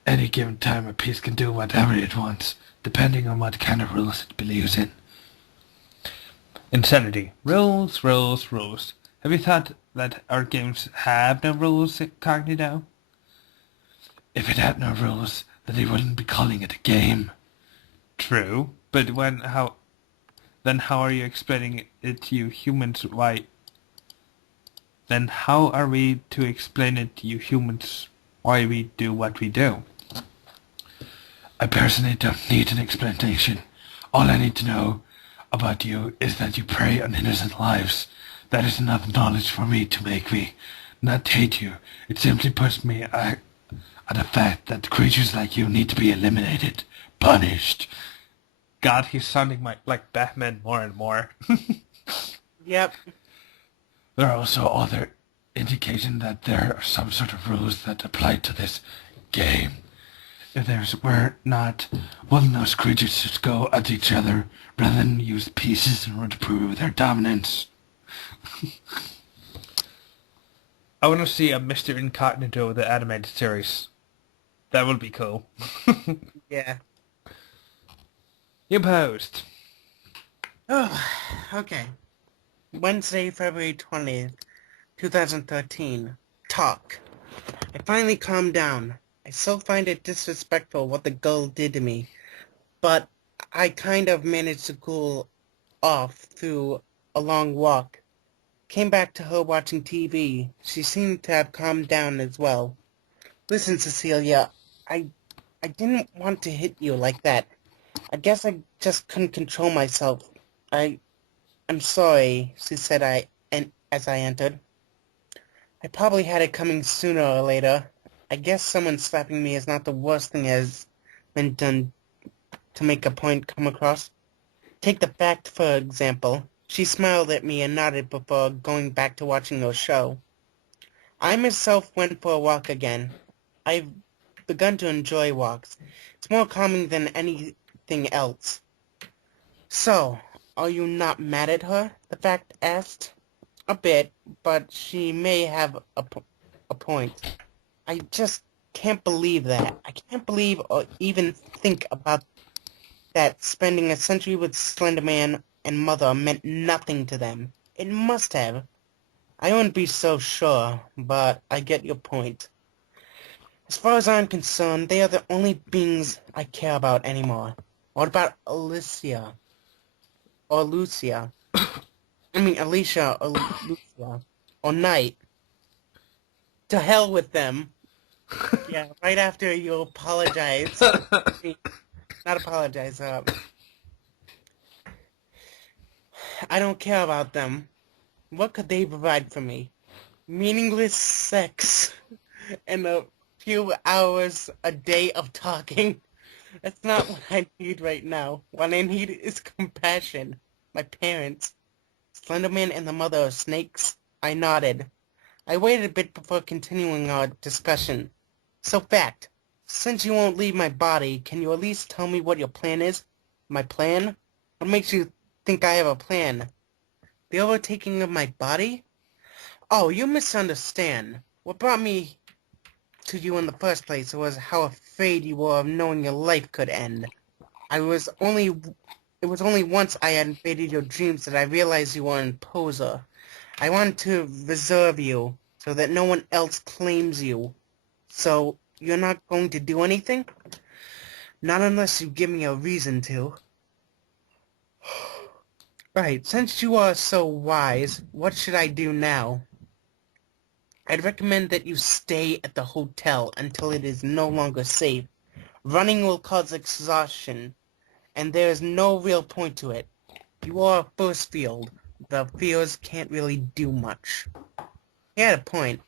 any given time a piece can do whatever it wants, depending on what kind of rules it believes in. Insanity. Rules, rules, rules. Have you thought that our games have no rules, Cognito? If it had no rules, then they wouldn't be calling it a game. True, but then how are you explaining it to you humans Then how are we to explain it to you humans why we do what we do? I personally don't need an explanation. All I need to know about you is that you prey on innocent lives. That is enough knowledge for me to make me not hate you. It simply puts me at the fact that creatures like you need to be eliminated, punished. God, he's sounding like Batman more and more. Yep. There are also other indications that there are some sort of rules that apply to this game. If there were not, wouldn't those creatures just go at each other rather than use pieces in order to prove their dominance? I want to see a Mr. Incognito with the animated series. That would be cool. Yeah. You post. Oh, okay. Wednesday, February 20th, 2013. Talk. I finally calmed down. I still find it disrespectful what the girl did to me, but I kind of managed to cool off through a long walk. Came back to her watching TV. She seemed to have calmed down as well. Listen, Cecilia, I I didn't want to hit you like that. I guess I just couldn't control myself. I'm sorry, she said as I entered. I probably had it coming sooner or later. I guess someone slapping me is not the worst thing has been done to make a point come across. Take the fact, for example. She smiled at me and nodded before going back to watching her show. I myself went for a walk again. I've begun to enjoy walks. It's more calming than anything else. So, are you not mad at her? The fact asked. A bit, but she may have a point. I just can't believe that. I can't believe or even think about that spending a century with Slender Man and Mother meant nothing to them. It must have. I wouldn't be so sure, but I get your point. As far as I'm concerned, they are the only beings I care about anymore. What about Alicia? Or Lucia? I mean, Alicia or Lucia. Or Knight. To hell with them. Yeah, right after you apologize. I mean, not apologize, I don't care about them. What could they provide for me? Meaningless sex and a few hours a day of talking. That's not what I need right now. What I need is compassion. My parents. Slenderman and the mother of snakes. I nodded. I waited a bit before continuing our discussion. So fact, since you won't leave my body, can you at least tell me what your plan is? My plan? What makes you think I have a plan? The overtaking of my body? Oh, you misunderstand. What brought me to you in the first place was how afraid you were of knowing your life could end. It was only once I had invaded your dreams that I realized you were an imposer. I wanted to reserve you so that no one else claims you. So, you're not going to do anything? Not unless you give me a reason to. Right, since you are so wise, what should I do now? I'd recommend that you stay at the hotel until it is no longer safe. Running will cause exhaustion, and there is no real point to it. You are a force field. The fears can't really do much. He had a point.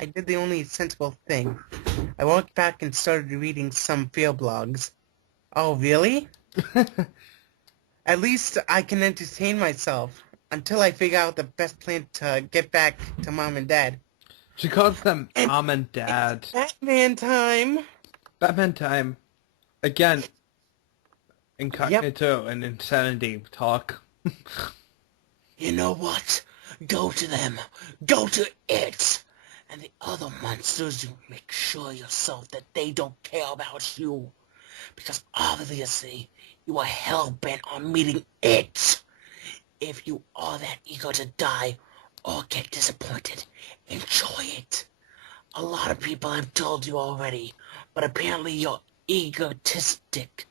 I did the only sensible thing. I walked back and started reading some fear blogs. Oh, really? At least I can entertain myself until I figure out the best plan to get back to Mom and Dad. She calls them And Mom and Dad. it's Batman time! Batman time. Again, Yep. Incognito and Insanity talk. You know what? Go to them. Go to it. And the other monsters, you make sure yourself that they don't care about you. Because obviously, you are hell-bent on meeting it. If you are that eager to die or get disappointed, enjoy it. A lot of people have told you already, but apparently your egotistic,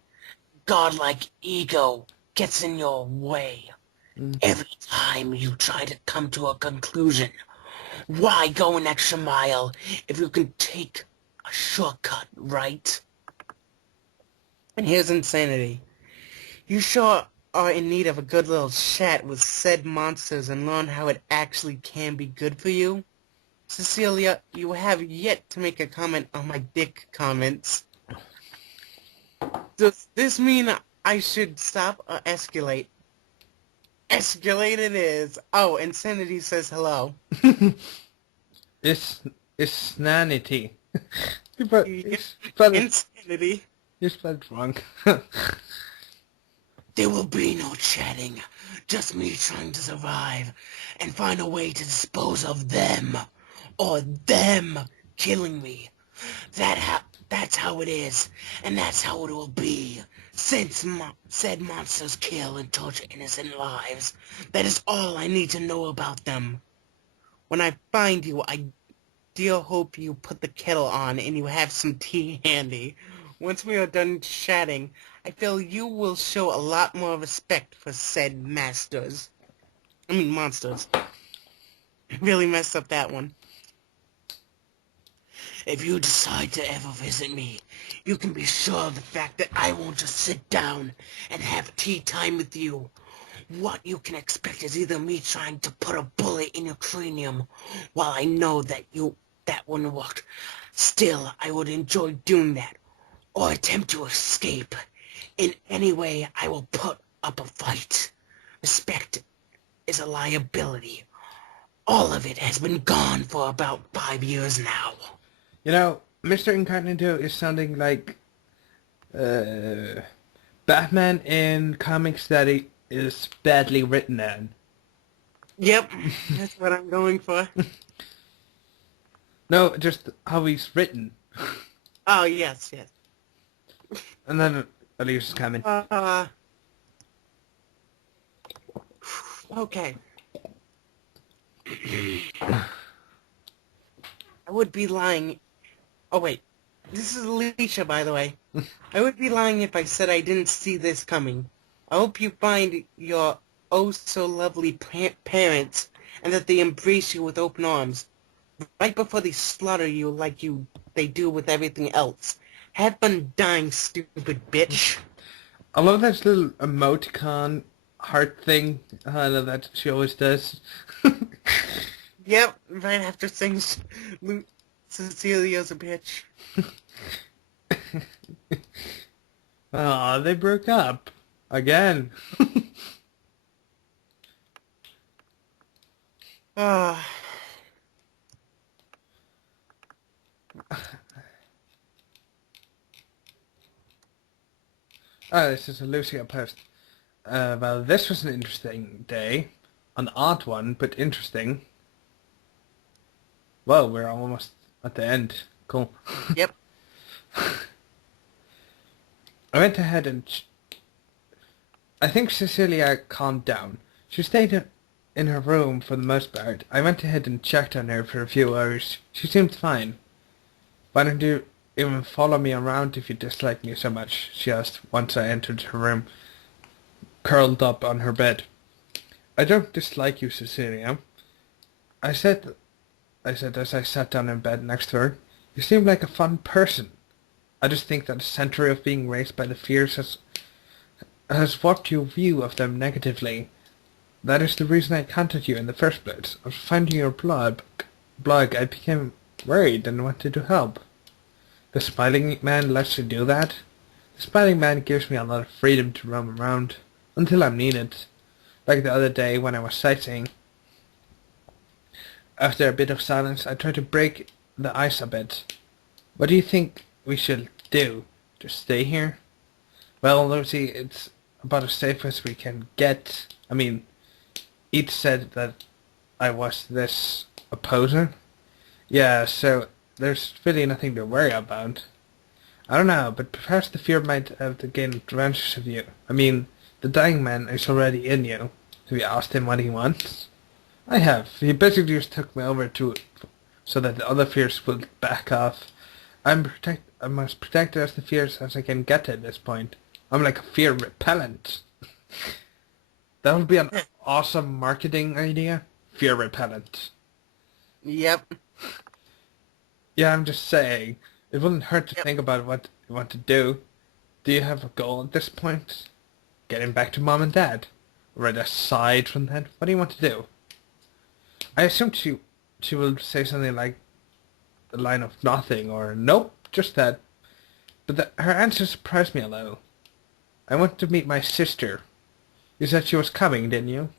godlike ego gets in your way. Every time you try to come to a conclusion, why go an extra mile if you can take a shortcut, right? And here's insanity. You sure are in need of a good little chat with said monsters and learn how it actually can be good for you. Cecilia, you have yet to make a comment on my dick comments. Does this mean I should stop or escalate? Escalate it is. Oh, Insanity says hello. It's Snanity. You spelled Yeah, it. Insanity. You spelled it wrong. There will be no chatting. Just me trying to survive and find a way to dispose of them. Or them killing me. That's how it is. And that's how it will be. Since said monsters kill and torture innocent lives. That is all I need to know about them. When I find you, I dear hope you put the kettle on and you have some tea handy. Once we are done chatting, I feel you will show a lot more respect for said monsters. I really messed up that one. If you decide to ever visit me, you can be sure of the fact that I won't just sit down and have tea time with you. What you can expect is either me trying to put a bullet in your cranium, while I know that wouldn't work. Still, I would enjoy doing that, or attempt to escape. In any way, I will put up a fight. Respect is a liability. All of it has been gone for about 5 years now. You know, Mr. Incognito is sounding like Batman in comics that he is badly written in. Yep, that's what I'm going for. No, just how he's written. Oh, yes, yes. And then Elias coming. Okay. I would be lying. Oh, wait. This is Alicia, by the way. I would be lying if I said I didn't see this coming. I hope you find your oh-so-lovely parents and that they embrace you with open arms. Right before they slaughter you like they do with everything else. Have fun dying, stupid bitch. I love that little emoticon heart thing that she always does. Yep, right after saying Cecilia's a bitch. Aw, they broke up. Again. Ah. Oh, this is a Lucia post. Well, this was an interesting day. An odd one, but interesting. Well, we're almost at the end. Cool. Yep. I went ahead and... I think Cecilia calmed down. She stayed in her room for the most part. I went ahead and checked on her for a few hours. She seemed fine. Why don't you even follow me around if you dislike me so much? She asked once I entered her room, curled up on her bed. I don't dislike you, Cecilia. I said as I sat down in bed next to her. You seem like a fun person. I just think that a century of being raised by the fears has warped your view of them negatively. That is the reason I contacted you in the first place. After finding your blog, I became worried and wanted to help. The Smiling Man lets you do that? The Smiling Man gives me a lot of freedom to roam around, until I'm needed. Like the other day when I was sightseeing. After a bit of silence, I tried to break the ice a bit. What do you think we should do? Just stay here? Well, Lucy, it's about as safe as we can get. I mean, each said that I was this opposer. Yeah, so there's really nothing to worry about. I don't know, but perhaps the fear might have gained advantage of you. I mean, the dying man is already in you. Have you asked him what he wants? I have. He basically just took me over to so that the other fears will back off. I'm as protected as the fears as I can get at this point. I'm like a fear repellent. That would be an awesome marketing idea. Fear repellent. Yep. Yeah, I'm just saying. It wouldn't hurt to think about what you want to do. Do you have a goal at this point? getting back to Mom and Dad. Right aside from that, what do you want to do? I assume she will say something like the line of nothing or nope, just that. But her answer surprised me a little. I want to meet my sister. You said she was coming, didn't you?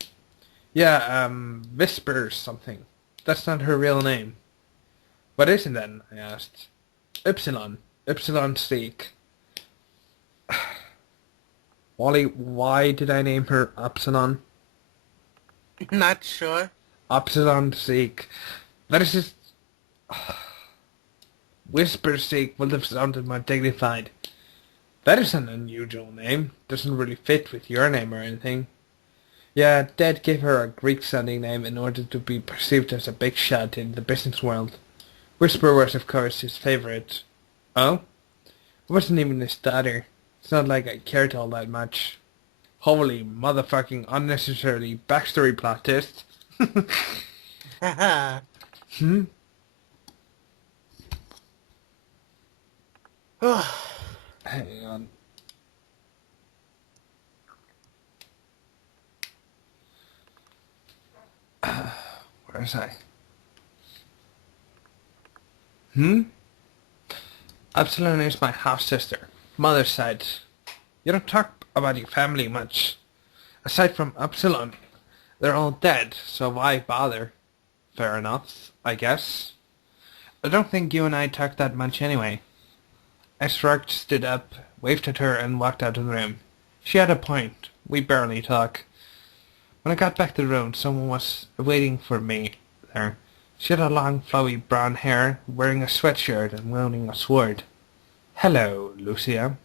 Yeah, Whisper something. That's not her real name. What is it then? I asked. Ypsilon. Ypsilon Seek. Wally, why did I name her Epsilon? Not sure. Epsilon Seek. That is just... Whisper Seek would have sounded more dignified. That is an unusual name. Doesn't really fit with your name or anything. Yeah, Dad gave her a Greek-sounding name in order to be perceived as a big shot in the business world. Whisper was, of course, his favorite. Oh? It wasn't even his daughter. It's not like I cared all that much. Holy motherfucking unnecessarily backstory plot twist. Haha. Hmm? Hang on. Where is I? Epsilon is my half-sister. Mother's side. You don't talk about your family much. Aside from Epsilon, they're all dead, so why bother? Fair enough, I guess. I don't think you and I talk that much anyway. I shrugged, stood up, waved at her, and walked out of the room. She had a point. We barely talk. When I got back to the room, someone was waiting for me there. She had a long, flowy brown hair, wearing a sweatshirt and wielding a sword. Hello, Lucia.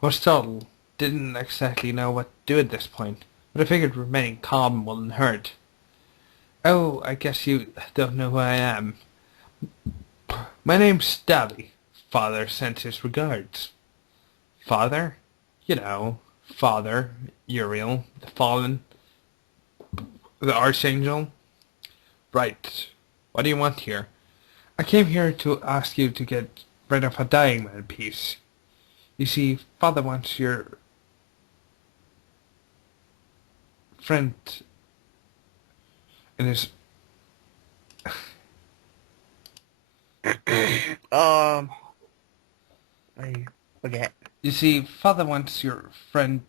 I was startled. Didn't exactly know what to do at this point, but I figured remaining calm wouldn't hurt. Oh, I guess you don't know who I am. My name's Davy. Father sends his regards. Father? You know, Father, Uriel, the fallen, the Archangel. Right. What do you want here? I came here to ask you to get rid of a dying man piece. You see, Father wants your friend in his... I forget. You see, Father wants your friend...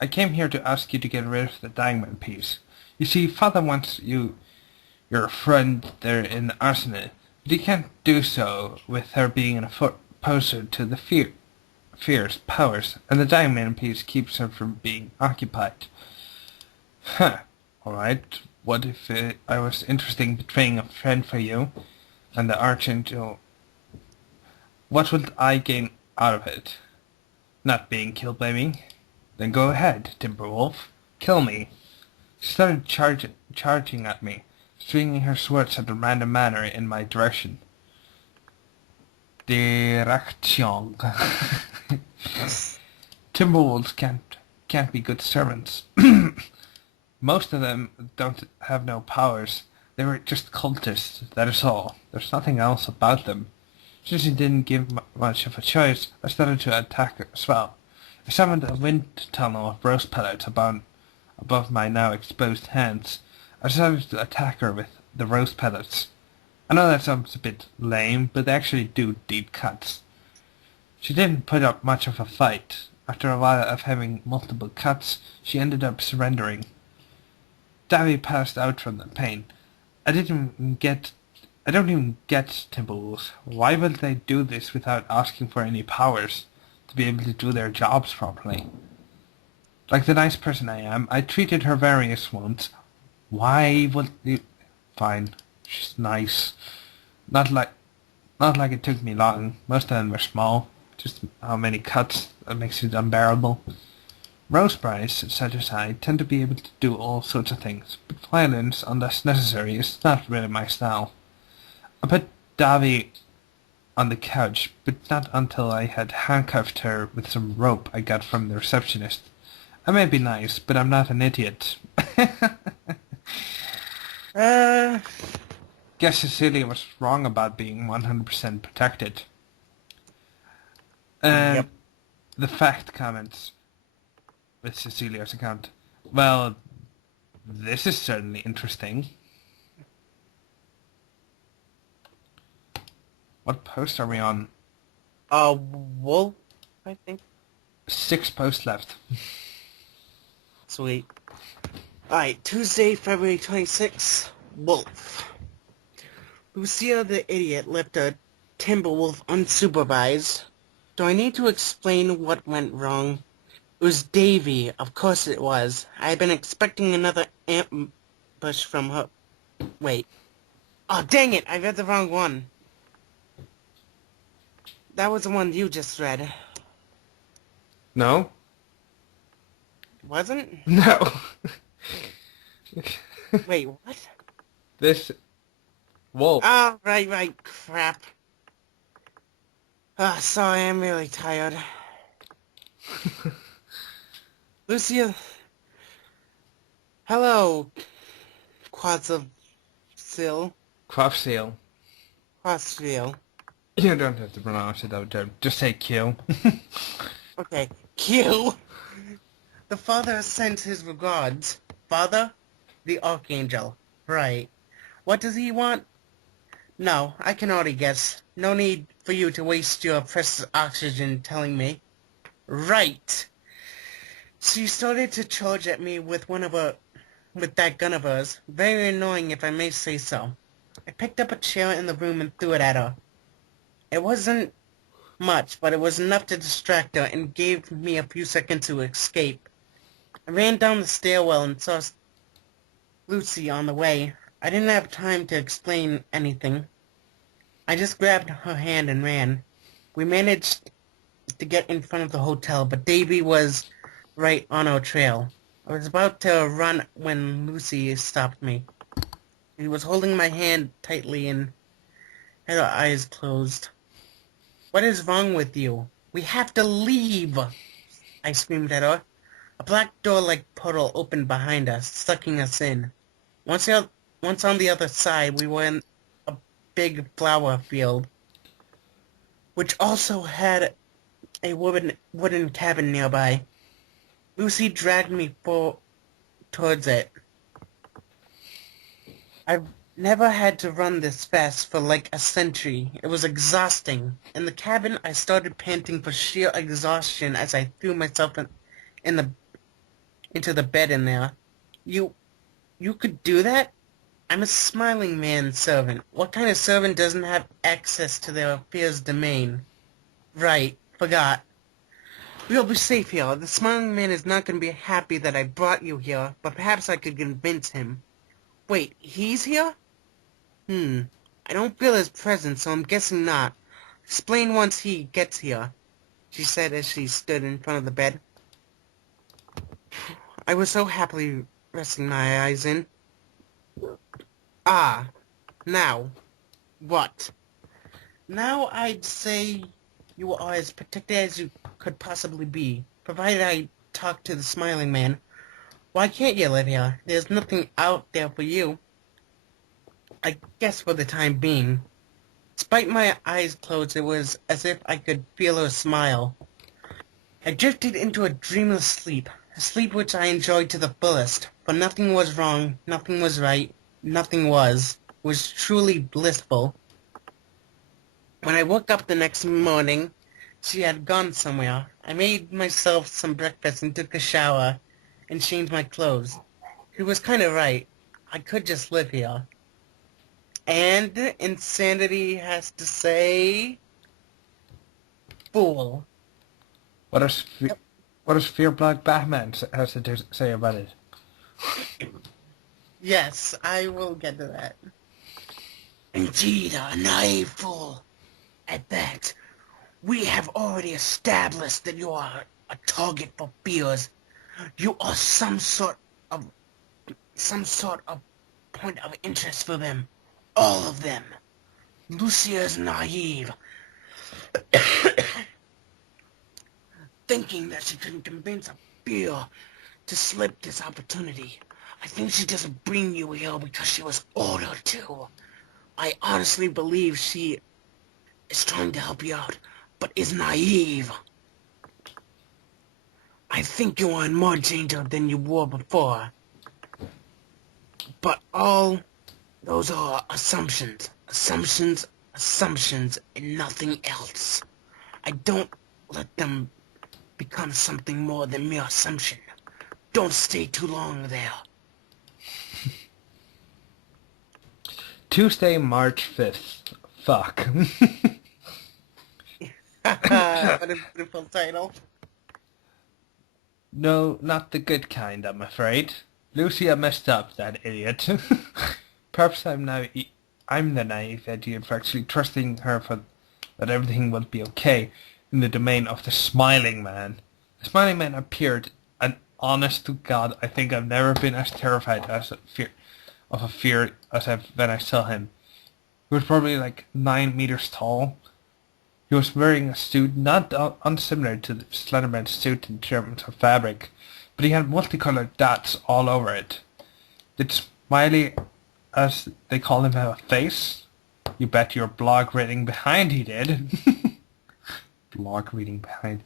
I came here to ask you to get rid of the dying man piece. You see, Father wants your friend there in the arsenal, but he can't do so with her being an opposer to the fierce powers, and the dying man piece keeps her from being occupied. Huh. Alright, what if I was interested in betraying a friend for you, and the Archangel... What would I gain out of it? Not being killed by me? Then go ahead, Timberwolf. Kill me. She started charging at me, swinging her swords at a random manner in my direction. Direction. Timberwolves can't be good servants. Most of them don't have no powers. They were just cultists, that is all. There's nothing else about them. Since he didn't give much of a choice, I started to attack her as well. I summoned a wind tunnel of rose pellets above my now exposed hands. I decided to attack her with the rose pellets. I know that sounds a bit lame, but they actually do deep cuts. She didn't put up much of a fight. After a while of having multiple cuts, she ended up surrendering. Davy passed out from the pain. I don't even get Timberwolves. Why would they do this without asking for any powers to be able to do their jobs properly? Like the nice person I am, I treated her various once. Why would you... Fine. She's nice. Not like it took me long. Most of them were small. Just how many cuts that makes it unbearable. Rose Brides, such as I, tend to be able to do all sorts of things, but violence, unless necessary, is not really my style. I put Davy on the couch, but not until I had handcuffed her with some rope I got from the receptionist. I may be nice, but I'm not an idiot. Guess Cecilia was wrong about being 100% protected. Yep. The fact comments. with Cecilia's account. Well, this is certainly interesting. What post are we on? Wolf, I think. 6 posts left. Sweet. Alright, Tuesday, February 26th, Wolf. Lucia the idiot left a Timberwolf unsupervised. Do I need to explain what went wrong? It was Davy, of course it was. I had been expecting another ambush from her. Wait. Oh, dang it, I read the wrong one. That was the one you just read. No? Wasn't? No. Wait, what? This wolf. Oh, right, crap. Ah, sorry, I'm really tired. Lucia... Hello, Quatzil. Quaffseal. Quatzil. You don't have to pronounce it out there. Just say Q. Okay, Q. The father sends his regards. Father? The Archangel. Right. What does he want? No, I can already guess. No need for you to waste your precious oxygen telling me. Right. She started to charge at me with that gun of hers. Very annoying, if I may say so. I picked up a chair in the room and threw it at her. It wasn't much, but it was enough to distract her and gave me a few seconds to escape. I ran down the stairwell and saw Lucy on the way. I didn't have time to explain anything. I just grabbed her hand and ran. We managed to get in front of the hotel, but Davy was right on our trail. I was about to run when Lucy stopped me. She was holding my hand tightly and had her eyes closed. What is wrong with you? We have to leave! I screamed at her. A black door-like portal opened behind us, sucking us in. Once on the other side, we were in a big flower field, which also had a wooden cabin nearby. Lucy dragged me towards it. I've never had to run this fast for like a century. It was exhausting. In the cabin, I started panting for sheer exhaustion as I threw myself into the bed in there. You could do that? I'm a smiling man servant. What kind of servant doesn't have access to their fear's domain? Right, forgot. We'll be safe here. The smiling man is not going to be happy that I brought you here, but perhaps I could convince him. Wait, he's here? I don't feel his presence, so I'm guessing not. Explain once he gets here, she said as she stood in front of the bed. I was so happily resting my eyes in. Ah, now, what? Now I'd say you are as protected as you could possibly be, provided I talk to the smiling man. Why can't you live here? There's nothing out there for you. I guess for the time being. Despite my eyes closed, it was as if I could feel her smile. I drifted into a dreamless sleep, a sleep which I enjoyed to the fullest, for nothing was wrong, nothing was right, nothing was. It was truly blissful. When I woke up the next morning, she had gone somewhere. I made myself some breakfast and took a shower and changed my clothes. She was kind of right. I could just live here. And Insanity has to say... Fool. What does Fear Black Batman has to say about it? Yes, I will get to that. Indeed, a naive fool. At that, we have already established that you are a target for fears. You are some sort of point of interest for them. All of them. Lucia is naive. Thinking that she can convince a fear to slip this opportunity. I think she doesn't bring you here because she was ordered to. I honestly believe she is trying to help you out, but is naive. I think you are in more danger than you were before. But all those are assumptions. Assumptions, assumptions, and nothing else. I don't let them become something more than mere assumption. Don't stay too long there. Tuesday, March 5th. Fuck. What a beautiful title. No, not the good kind, I'm afraid. Lucia messed up, that idiot. Perhaps I'm the naive idiot for actually trusting her for that everything will be okay in the domain of the Smiling Man. The Smiling Man appeared, and honest to God, I think I've never been as terrified of a fear as when I saw him. He was probably like 9 meters tall. He was wearing a suit not unsimilar to the Slenderman's suit in terms of fabric, but he had multicolored dots all over it. Did Smiley, as they call him, have a face? You bet your blog reading behind he did. Blog reading behind.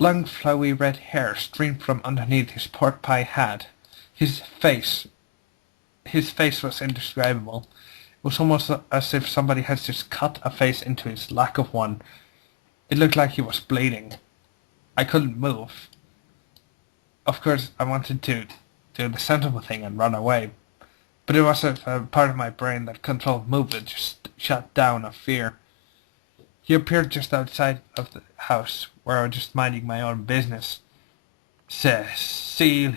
Long flowy red hair streamed from underneath his pork pie hat. His face was indescribable. It was almost as if somebody had just cut a face into his lack of one. It looked like he was bleeding. I couldn't move. Of course, I wanted to do the sensible thing and run away, but it was a part of my brain that controlled movement just shut down of fear. He appeared just outside of the house, where I was just minding my own business. Cecilia.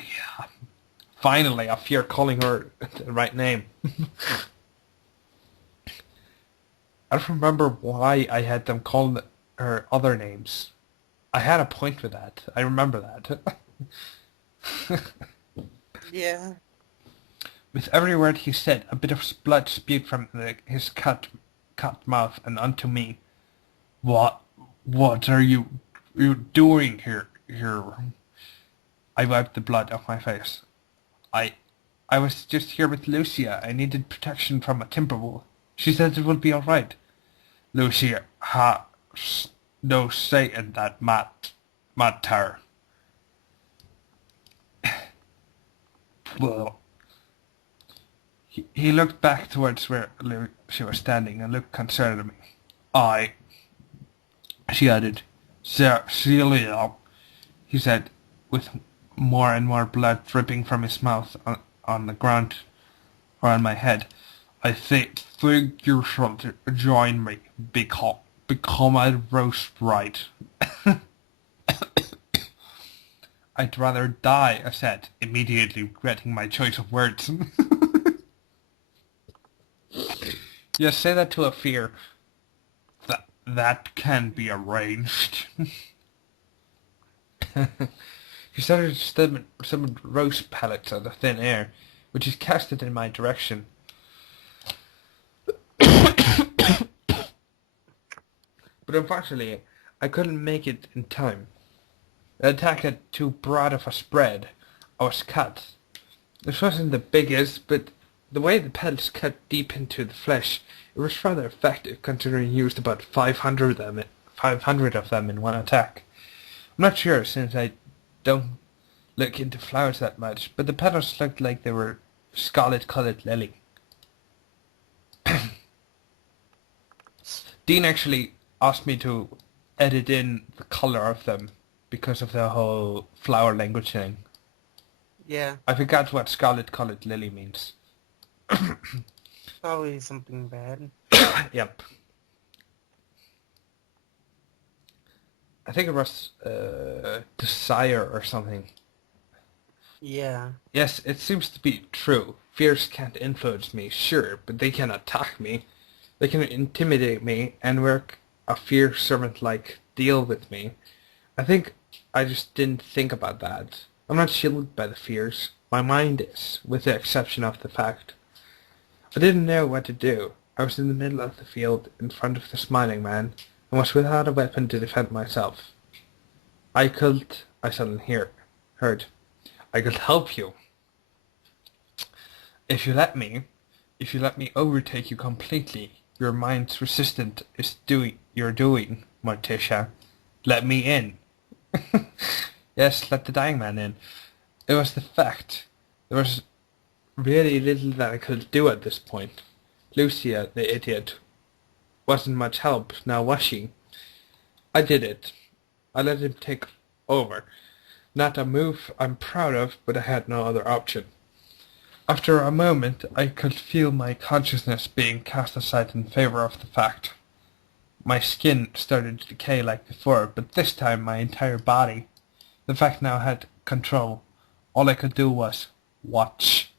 Finally, I fear calling her the right name. I don't remember why I had them call her other names. I had a point with that. I remember that. Yeah. With every word he said, a bit of blood spewed from his cut mouth and onto me. What are you doing here? I wiped the blood off my face. I was just here with Lucia. I needed protection from a timberwolf. She said it would be all right. Lucia has no say in that matter. Well, he looked back towards where she was standing and looked concerned at me. She added, Celia, he said, with more and more blood dripping from his mouth on the ground around my head. I think you should join me, become a roast right. I'd rather die, I said, immediately regretting my choice of words. Yes, say that to a fear. That can be arranged. He started to summon roast pellets out of thin air, which he casted in my direction. But unfortunately, I couldn't make it in time. The attack had too broad of a spread. I was cut. This wasn't the biggest, but the way the pellets cut deep into the flesh, it was rather effective considering he used about 500 of them in one attack. I'm not sure since I don't look into flowers that much, but the petals looked like they were scarlet-coloured lily. Dean actually asked me to edit in the colour of them because of the whole flower language thing. Yeah. I forgot what scarlet-coloured lily means. Probably something bad. Yep. I think it was desire or something. Yeah. Yes, it seems to be true. Fears can't influence me, sure, but they can attack me. They can intimidate me and work a fear servant-like deal with me. I think I just didn't think about that. I'm not shielded by the fears. My mind is, with the exception of the fact. I didn't know what to do. I was in the middle of the field, in front of the Smiling Man, and was without a weapon to defend myself. I suddenly heard, I could help you. If you let me overtake you completely, your mind's resistant is you're doing, Morticia. Let me in. Yes, let the dying man in. It was the fact. There was really little that I could do at this point. Lucia, the idiot, wasn't much help, now was she? I did it. I let him take over. Not a move I'm proud of, but I had no other option. After a moment, I could feel my consciousness being cast aside in favor of the fact. My skin started to decay like before, but this time my entire body. The fact now had control. All I could do was watch.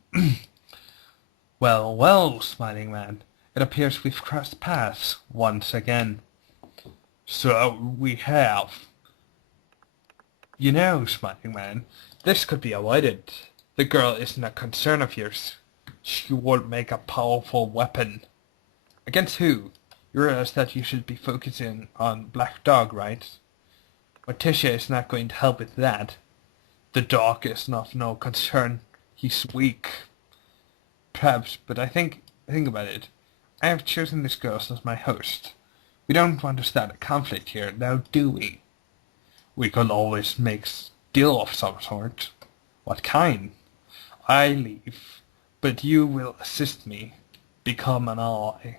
Well, well, smiling man. It appears we've crossed paths once again. So we have. You know, smiling man, this could be avoided. The girl isn't a concern of yours. She would make a powerful weapon. Against who? You realize that you should be focusing on Black Dog, right? Morticia is not going to help with that. The dog is of no concern. He's weak. Perhaps, but think about it. I have chosen this girl as my host. We don't want to start a conflict here, now do we? We could always make a deal of some sort. What kind? I leave, but you will assist me. Become an ally.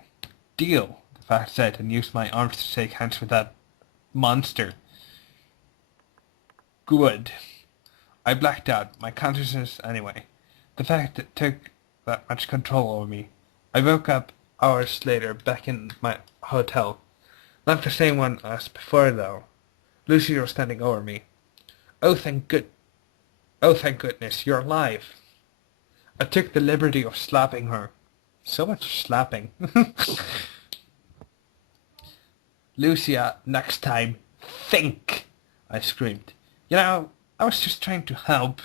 Deal, the fact said, and used my arms to shake hands with that monster. Good. I blacked out, my consciousness anyway. The fact that took that much control over me. I woke up hours later back in my hotel. Not the same one as before, though. Lucy was standing over me. Oh, thank goodness, you're alive. I took the liberty of slapping her. So much slapping. Lucia, next time, think, I screamed. You know, I was just trying to help.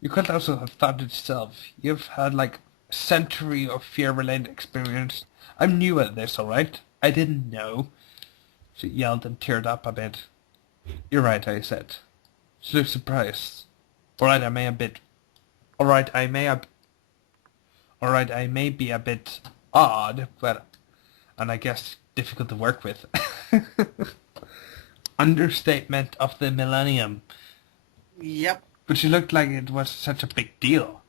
You could also have thought it yourself. You've had like a century of fear-related experience. I'm new at this, alright? I didn't know. She yelled and teared up a bit. You're right, I said. She looked surprised. Alright, I may be a bit odd, but, and I guess difficult to work with. Understatement of the millennium. Yep. But she looked like it was such a big deal.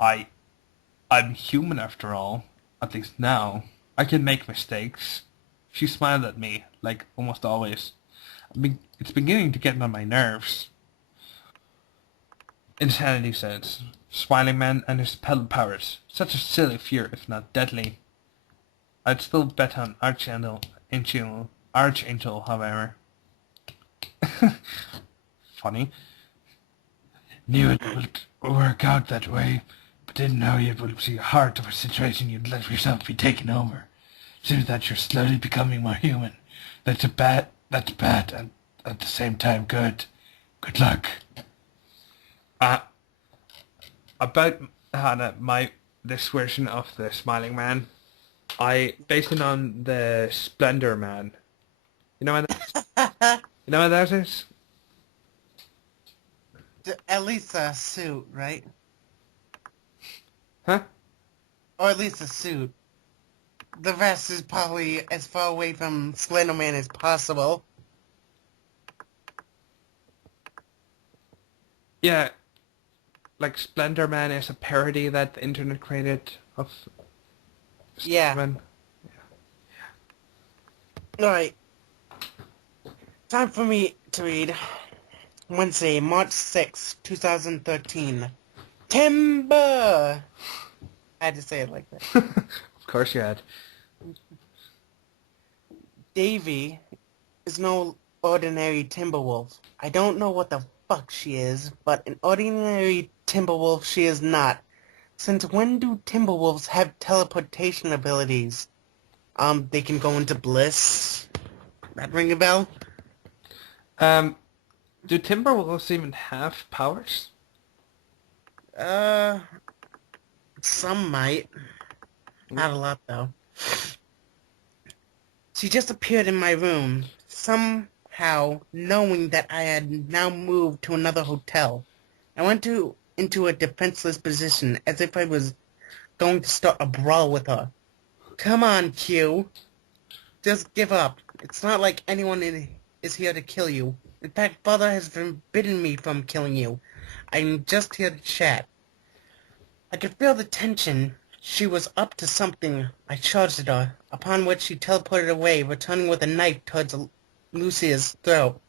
I'm human after all. At least now. I can make mistakes. She smiled at me, like almost always. It's beginning to get on my nerves. Insanity says. Smiling man and his pedal powers. Such a silly fear, if not deadly. I'd still bet on Archangel, however. Funny. Knew it would work out that way, but didn't know it would be hard of a situation you'd let yourself be taken over. Seems that you're slowly becoming more human. That's bad, and at the same time good. Good luck. About Hannah, this version of the Smiling Man, I based it on the Splendor Man. You know what that is? At least a suit, right? Huh? Or at least a suit. The rest is probably as far away from Slender Man as possible. Yeah, like Splendor Man is a parody that the internet created of Yeah. Man. Alright. Time for me to read Wednesday, March 6, 2013. Timber! I had to say it like that. Of course you had. Davy is no ordinary Timberwolf. I don't know what the fuck she is, but an ordinary Timberwolf she is not. Since when do Timberwolves have teleportation abilities? They can go into bliss. That ring a bell? Do Timberwolves even have powers? Some might. Not a lot, though. She just appeared in my room, somehow knowing that I had now moved to another hotel. I went into a defenseless position, as if I was going to start a brawl with her. Come on, Q. Just give up. It's not like anyone is here to kill you. In fact, Father has forbidden me from killing you. I'm just here to chat. I could feel the tension. She was up to something. I charged at her, upon which she teleported away, returning with a knife towards Lucia's throat.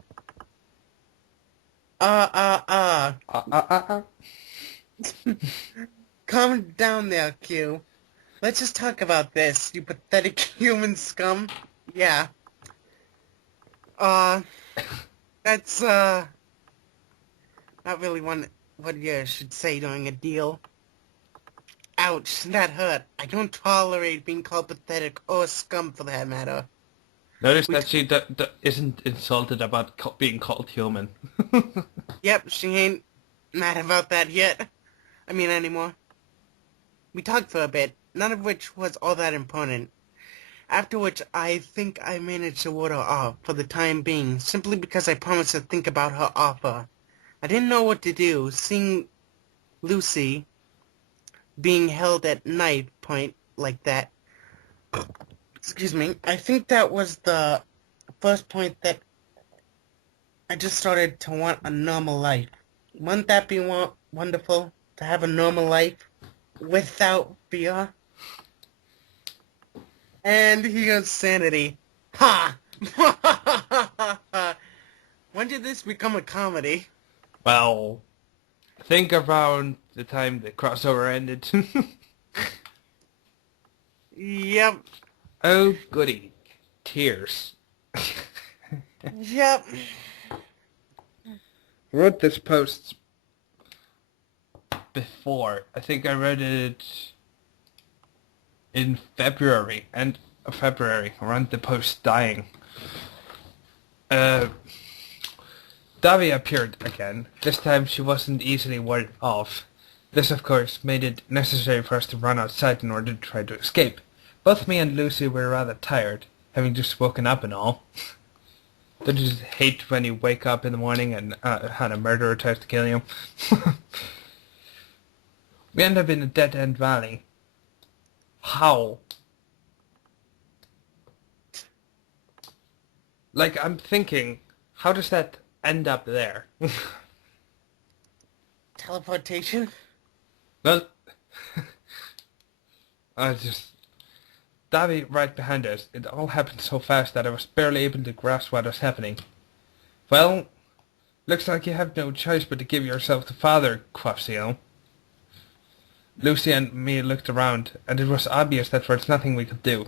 Ah, ah, ah. Calm down there, Q. Let's just talk about this, you pathetic human scum. Yeah. Uh, that's, not really what you should say during a deal. Ouch, that hurt. I don't tolerate being called pathetic or scum for that matter. Notice We that she isn't insulted about being called human. Yep, she ain't mad about that yet. I mean, anymore. We talked for a bit, none of which was all that important. After which, I think I managed to ward her off for the time being, simply because I promised to think about her offer. I didn't know what to do, seeing Lucy being held at knife point like that. Excuse me. I think that was the first point that I just started to want a normal life. Wouldn't that be wonderful? To have a normal life without fear? And he goes sanity. Ha! When did this become a comedy? Well, think around the time the crossover ended. Yep. Oh, goody. Tears. Yep. Wrote this post before. I think I wrote it in February, end of February, around the post dying. Davi appeared again. This time she wasn't easily warded off. This, of course, made it necessary for us to run outside in order to try to escape. Both me and Lucy were rather tired, having just woken up and all. Don't you just hate when you wake up in the morning and a murderer tries to kill you? We end up in a dead-end valley. How? Like, I'm thinking, how does that end up there? Teleportation? Well, Davy right behind us. It all happened so fast that I was barely able to grasp what was happening. Well, looks like you have no choice but to give yourself to Father, Quafsio. Lucy and me looked around, and it was obvious that there was nothing we could do.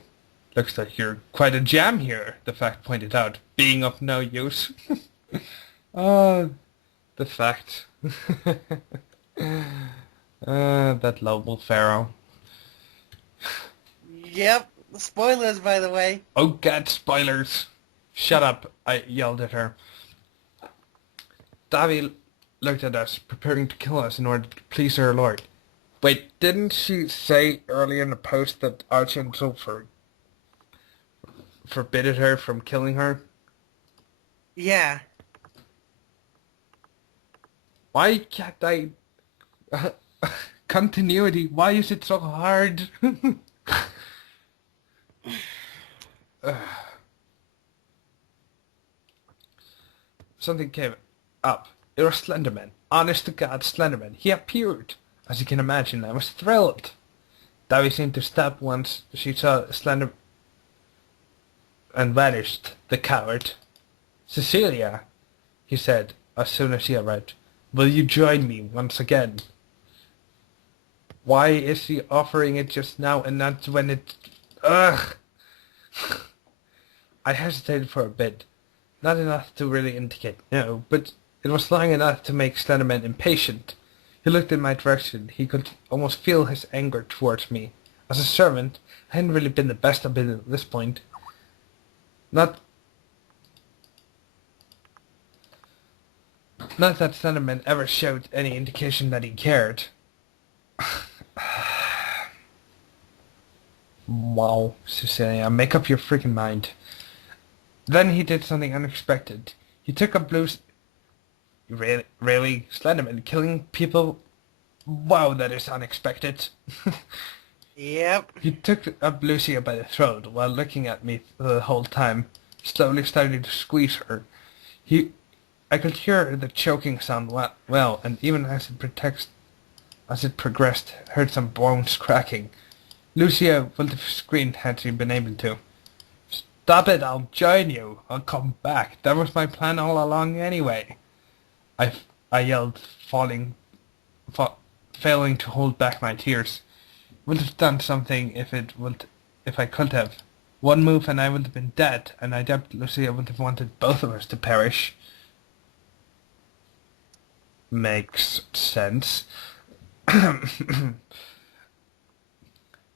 Looks like you're quite a jam here, the fact pointed out, being of no use. Oh, the fact. That noble pharaoh. Yep. Spoilers, by the way. Oh god, spoilers! Shut up, I yelled at her. Davy looked at us, preparing to kill us in order to please her lord. Wait, didn't she say earlier in the post that Archie and Sulfur forbidden her from killing her? Yeah. Why can't I... continuity, why is it so hard? Something came up. It was Slenderman. Honest to God, Slenderman. He appeared. As you can imagine, I was thrilled. Davy seemed to stop once she saw Slender and vanished, the coward. Cecilia, he said, as soon as she arrived, will you join me once again? Why is he offering it just now and not when it... Ugh! I hesitated for a bit. Not enough to really indicate no, but it was long enough to make Slenderman impatient. He looked in my direction. He could almost feel his anger towards me. As a servant, I hadn't really been the best I've been at this point. Not that Slenderman ever showed any indication that he cared. Wow, Cecilia, make up your freaking mind. Then he did something unexpected. He took up Blue's... Really? Slenderman killing people? Wow, that is unexpected. Yep. He took up Lucia by the throat while looking at me the whole time, slowly starting to squeeze her. He I could hear the choking sound well, and even as it progressed, heard some bones cracking. Lucia would have screamed had she been able to. Stop it, I'll join you. I'll come back. That was my plan all along anyway. I, I yelled, failing to hold back my tears. Would have done something if I could have. One move and I would have been dead, and I doubt Lucia would have wanted both of us to perish. Makes sense.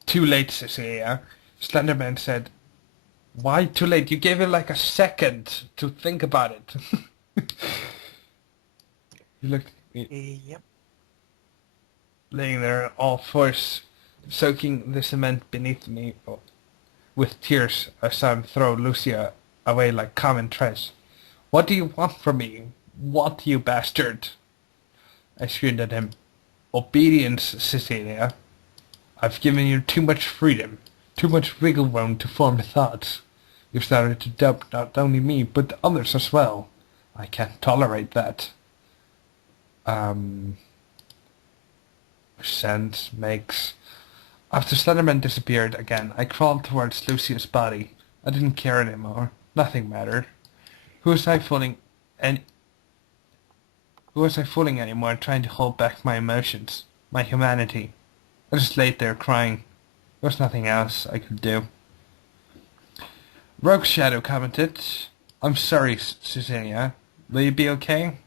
Too late, Cecilia. Slenderman said, "Why too late? You gave him like a second to think about it." He looked at me, Yep. laying there all fours, soaking the cement beneath me with tears. I saw him throw Lucia away like common trash. "What do you want from me? What, you bastard?" I screamed at him. "Obedience, Cecilia. I've given you too much freedom, too much wiggle room to form thoughts. You've started to doubt not only me, but others as well. I can't tolerate that." Sense makes... After Slenderman disappeared again, I crawled towards Lucia's body. I didn't care anymore. Nothing mattered. Who was I fooling anymore, trying to hold back my emotions, my humanity? I just laid there crying. There was nothing else I could do. Rogue Shadow commented, "I'm sorry, Cecilia. Will you be okay?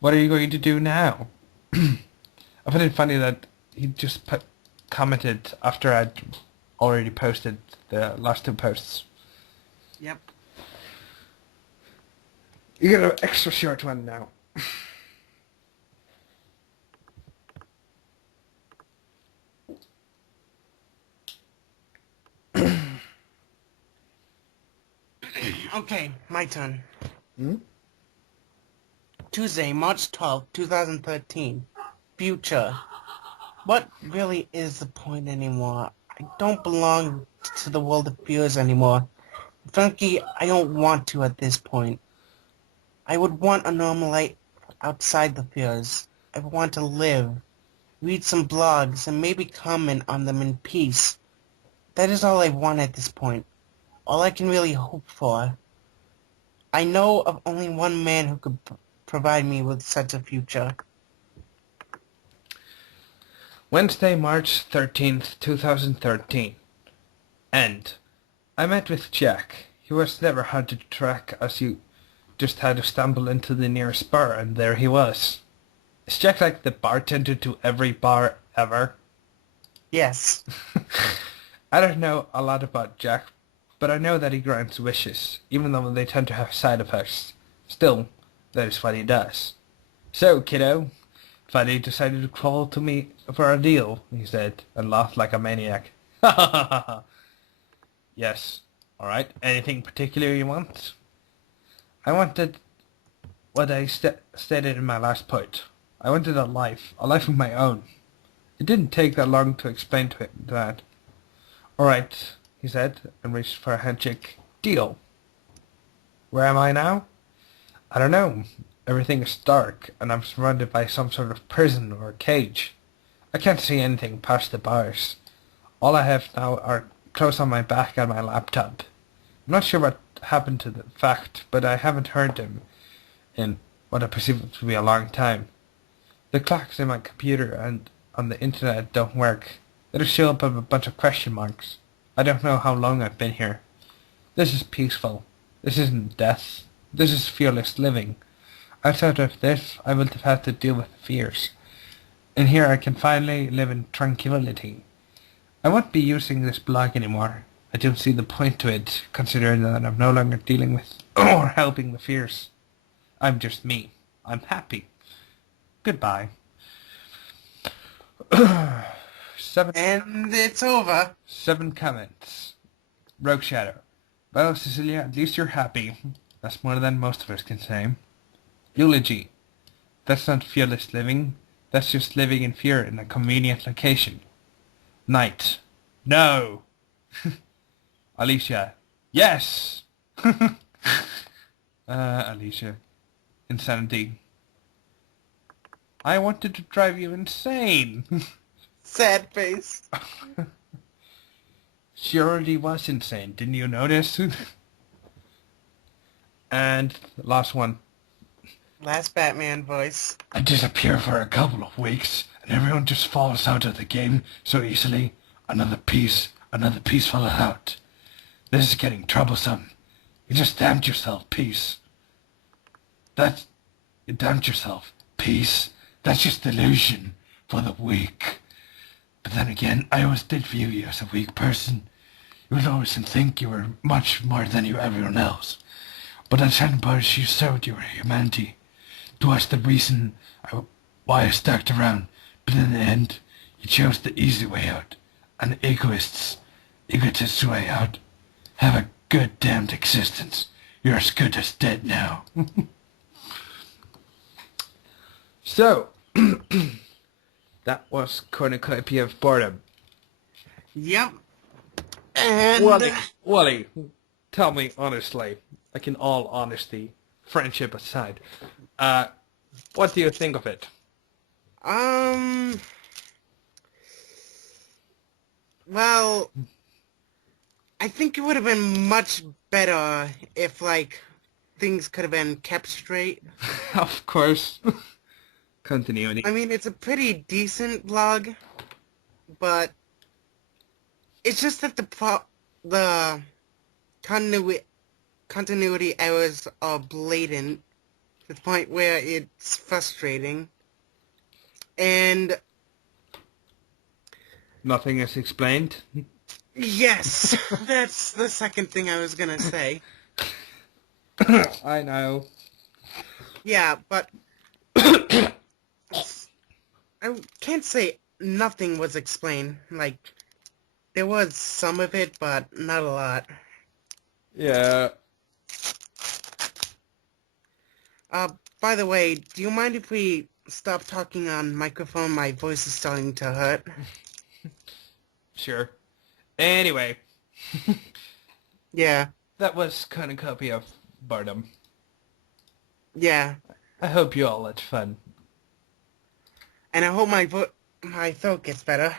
What are you going to do now?" I find it funny that he just commented after I'd already posted the last two posts. Yep. You get an extra short one now. Okay, my turn. Hmm? Tuesday, March 12th, 2013. Future. What really is the point anymore? I don't belong to the world of fears anymore. Frankly, I don't want to at this point. I would want a normal life outside the fears. I want to live, read some blogs, and maybe comment on them in peace. That is all I want at this point. All I can really hope for. I know of only one man who could provide me with such a future. Wednesday, March 13th, 2013. End. I met with Jack. He was never hard to track, as you just had to stumble into the nearest bar, and there he was. Is Jack like the bartender to every bar ever? Yes. I don't know a lot about Jack, but I know that he grants wishes, even though they tend to have side effects. Still, that is what he does. "So, kiddo, finally decided to crawl to me for a deal," he said, and laughed like a maniac. "Ha ha ha ha ha. Yes, alright, anything particular you want?" I wanted what I stated in my last point. I wanted a life of my own. It didn't take that long to explain to him that. "Alright," he said, and reached for a handshake. "Deal." Where am I now? I don't know. Everything is dark, and I'm surrounded by some sort of prison or cage. I can't see anything past the bars. All I have now are clothes on my back and my laptop. I'm not sure what happened to the fact, but I haven't heard them in what I perceive to be a long time. The clocks in my computer and on the internet don't work. They just show up with a bunch of question marks. I don't know how long I've been here. This is peaceful. This isn't death. This is fearless living. Outside of this, I would have had to deal with fears. And here I can finally live in tranquility. I won't be using this blog anymore. I don't see the point to it, considering that I'm no longer dealing with or helping the fears. I'm just me. I'm happy. Goodbye. 7 And it's over. 7 comments. Rogue Shadow. "Well, Cecilia, at least you're happy. That's more than most of us can say." Eulogy. "That's not fearless living. That's just living in fear in a convenient location." Night. "No." Alicia. "Yes." Alicia. insanity. I wanted to drive you insane. Sad face. She already was insane, didn't you notice? And last one. Last Batman voice. I disappear for a couple of weeks, and everyone just falls out of the game so easily. Another piece fell out. This is getting troublesome. You just damned yourself, peace. You damned yourself, peace. That's just delusion for the weak. But then again, I always did view you as a weak person. You would always think you were much more than everyone else. But at certain parts you showed your humanity. Was the reason why I stuck around, but in the end, you chose the easy way out. An egotist's way out. Have a good damned existence. You're as good as dead now. So, that was Cornucopia of Boredom. Yep. And... Wally, tell me honestly, like in all honesty, friendship aside, what do you think of it? Well, I think it would have been much better if, like, things could have been kept straight. Of course. Continuity. I mean, it's a pretty decent vlog, but it's just that the continuity errors are blatant to the point where it's frustrating. And nothing is explained? Yes! That's the second thing I was gonna say. I know. Yeah, but I can't say nothing was explained. Like, there was some of it, but not a lot. Yeah. By the way, do you mind if we stop talking on microphone? My voice is starting to hurt. Sure. Anyway. Yeah. That was Cornucopia of Boredom. Yeah. I hope you all had fun. And I hope my throat gets better.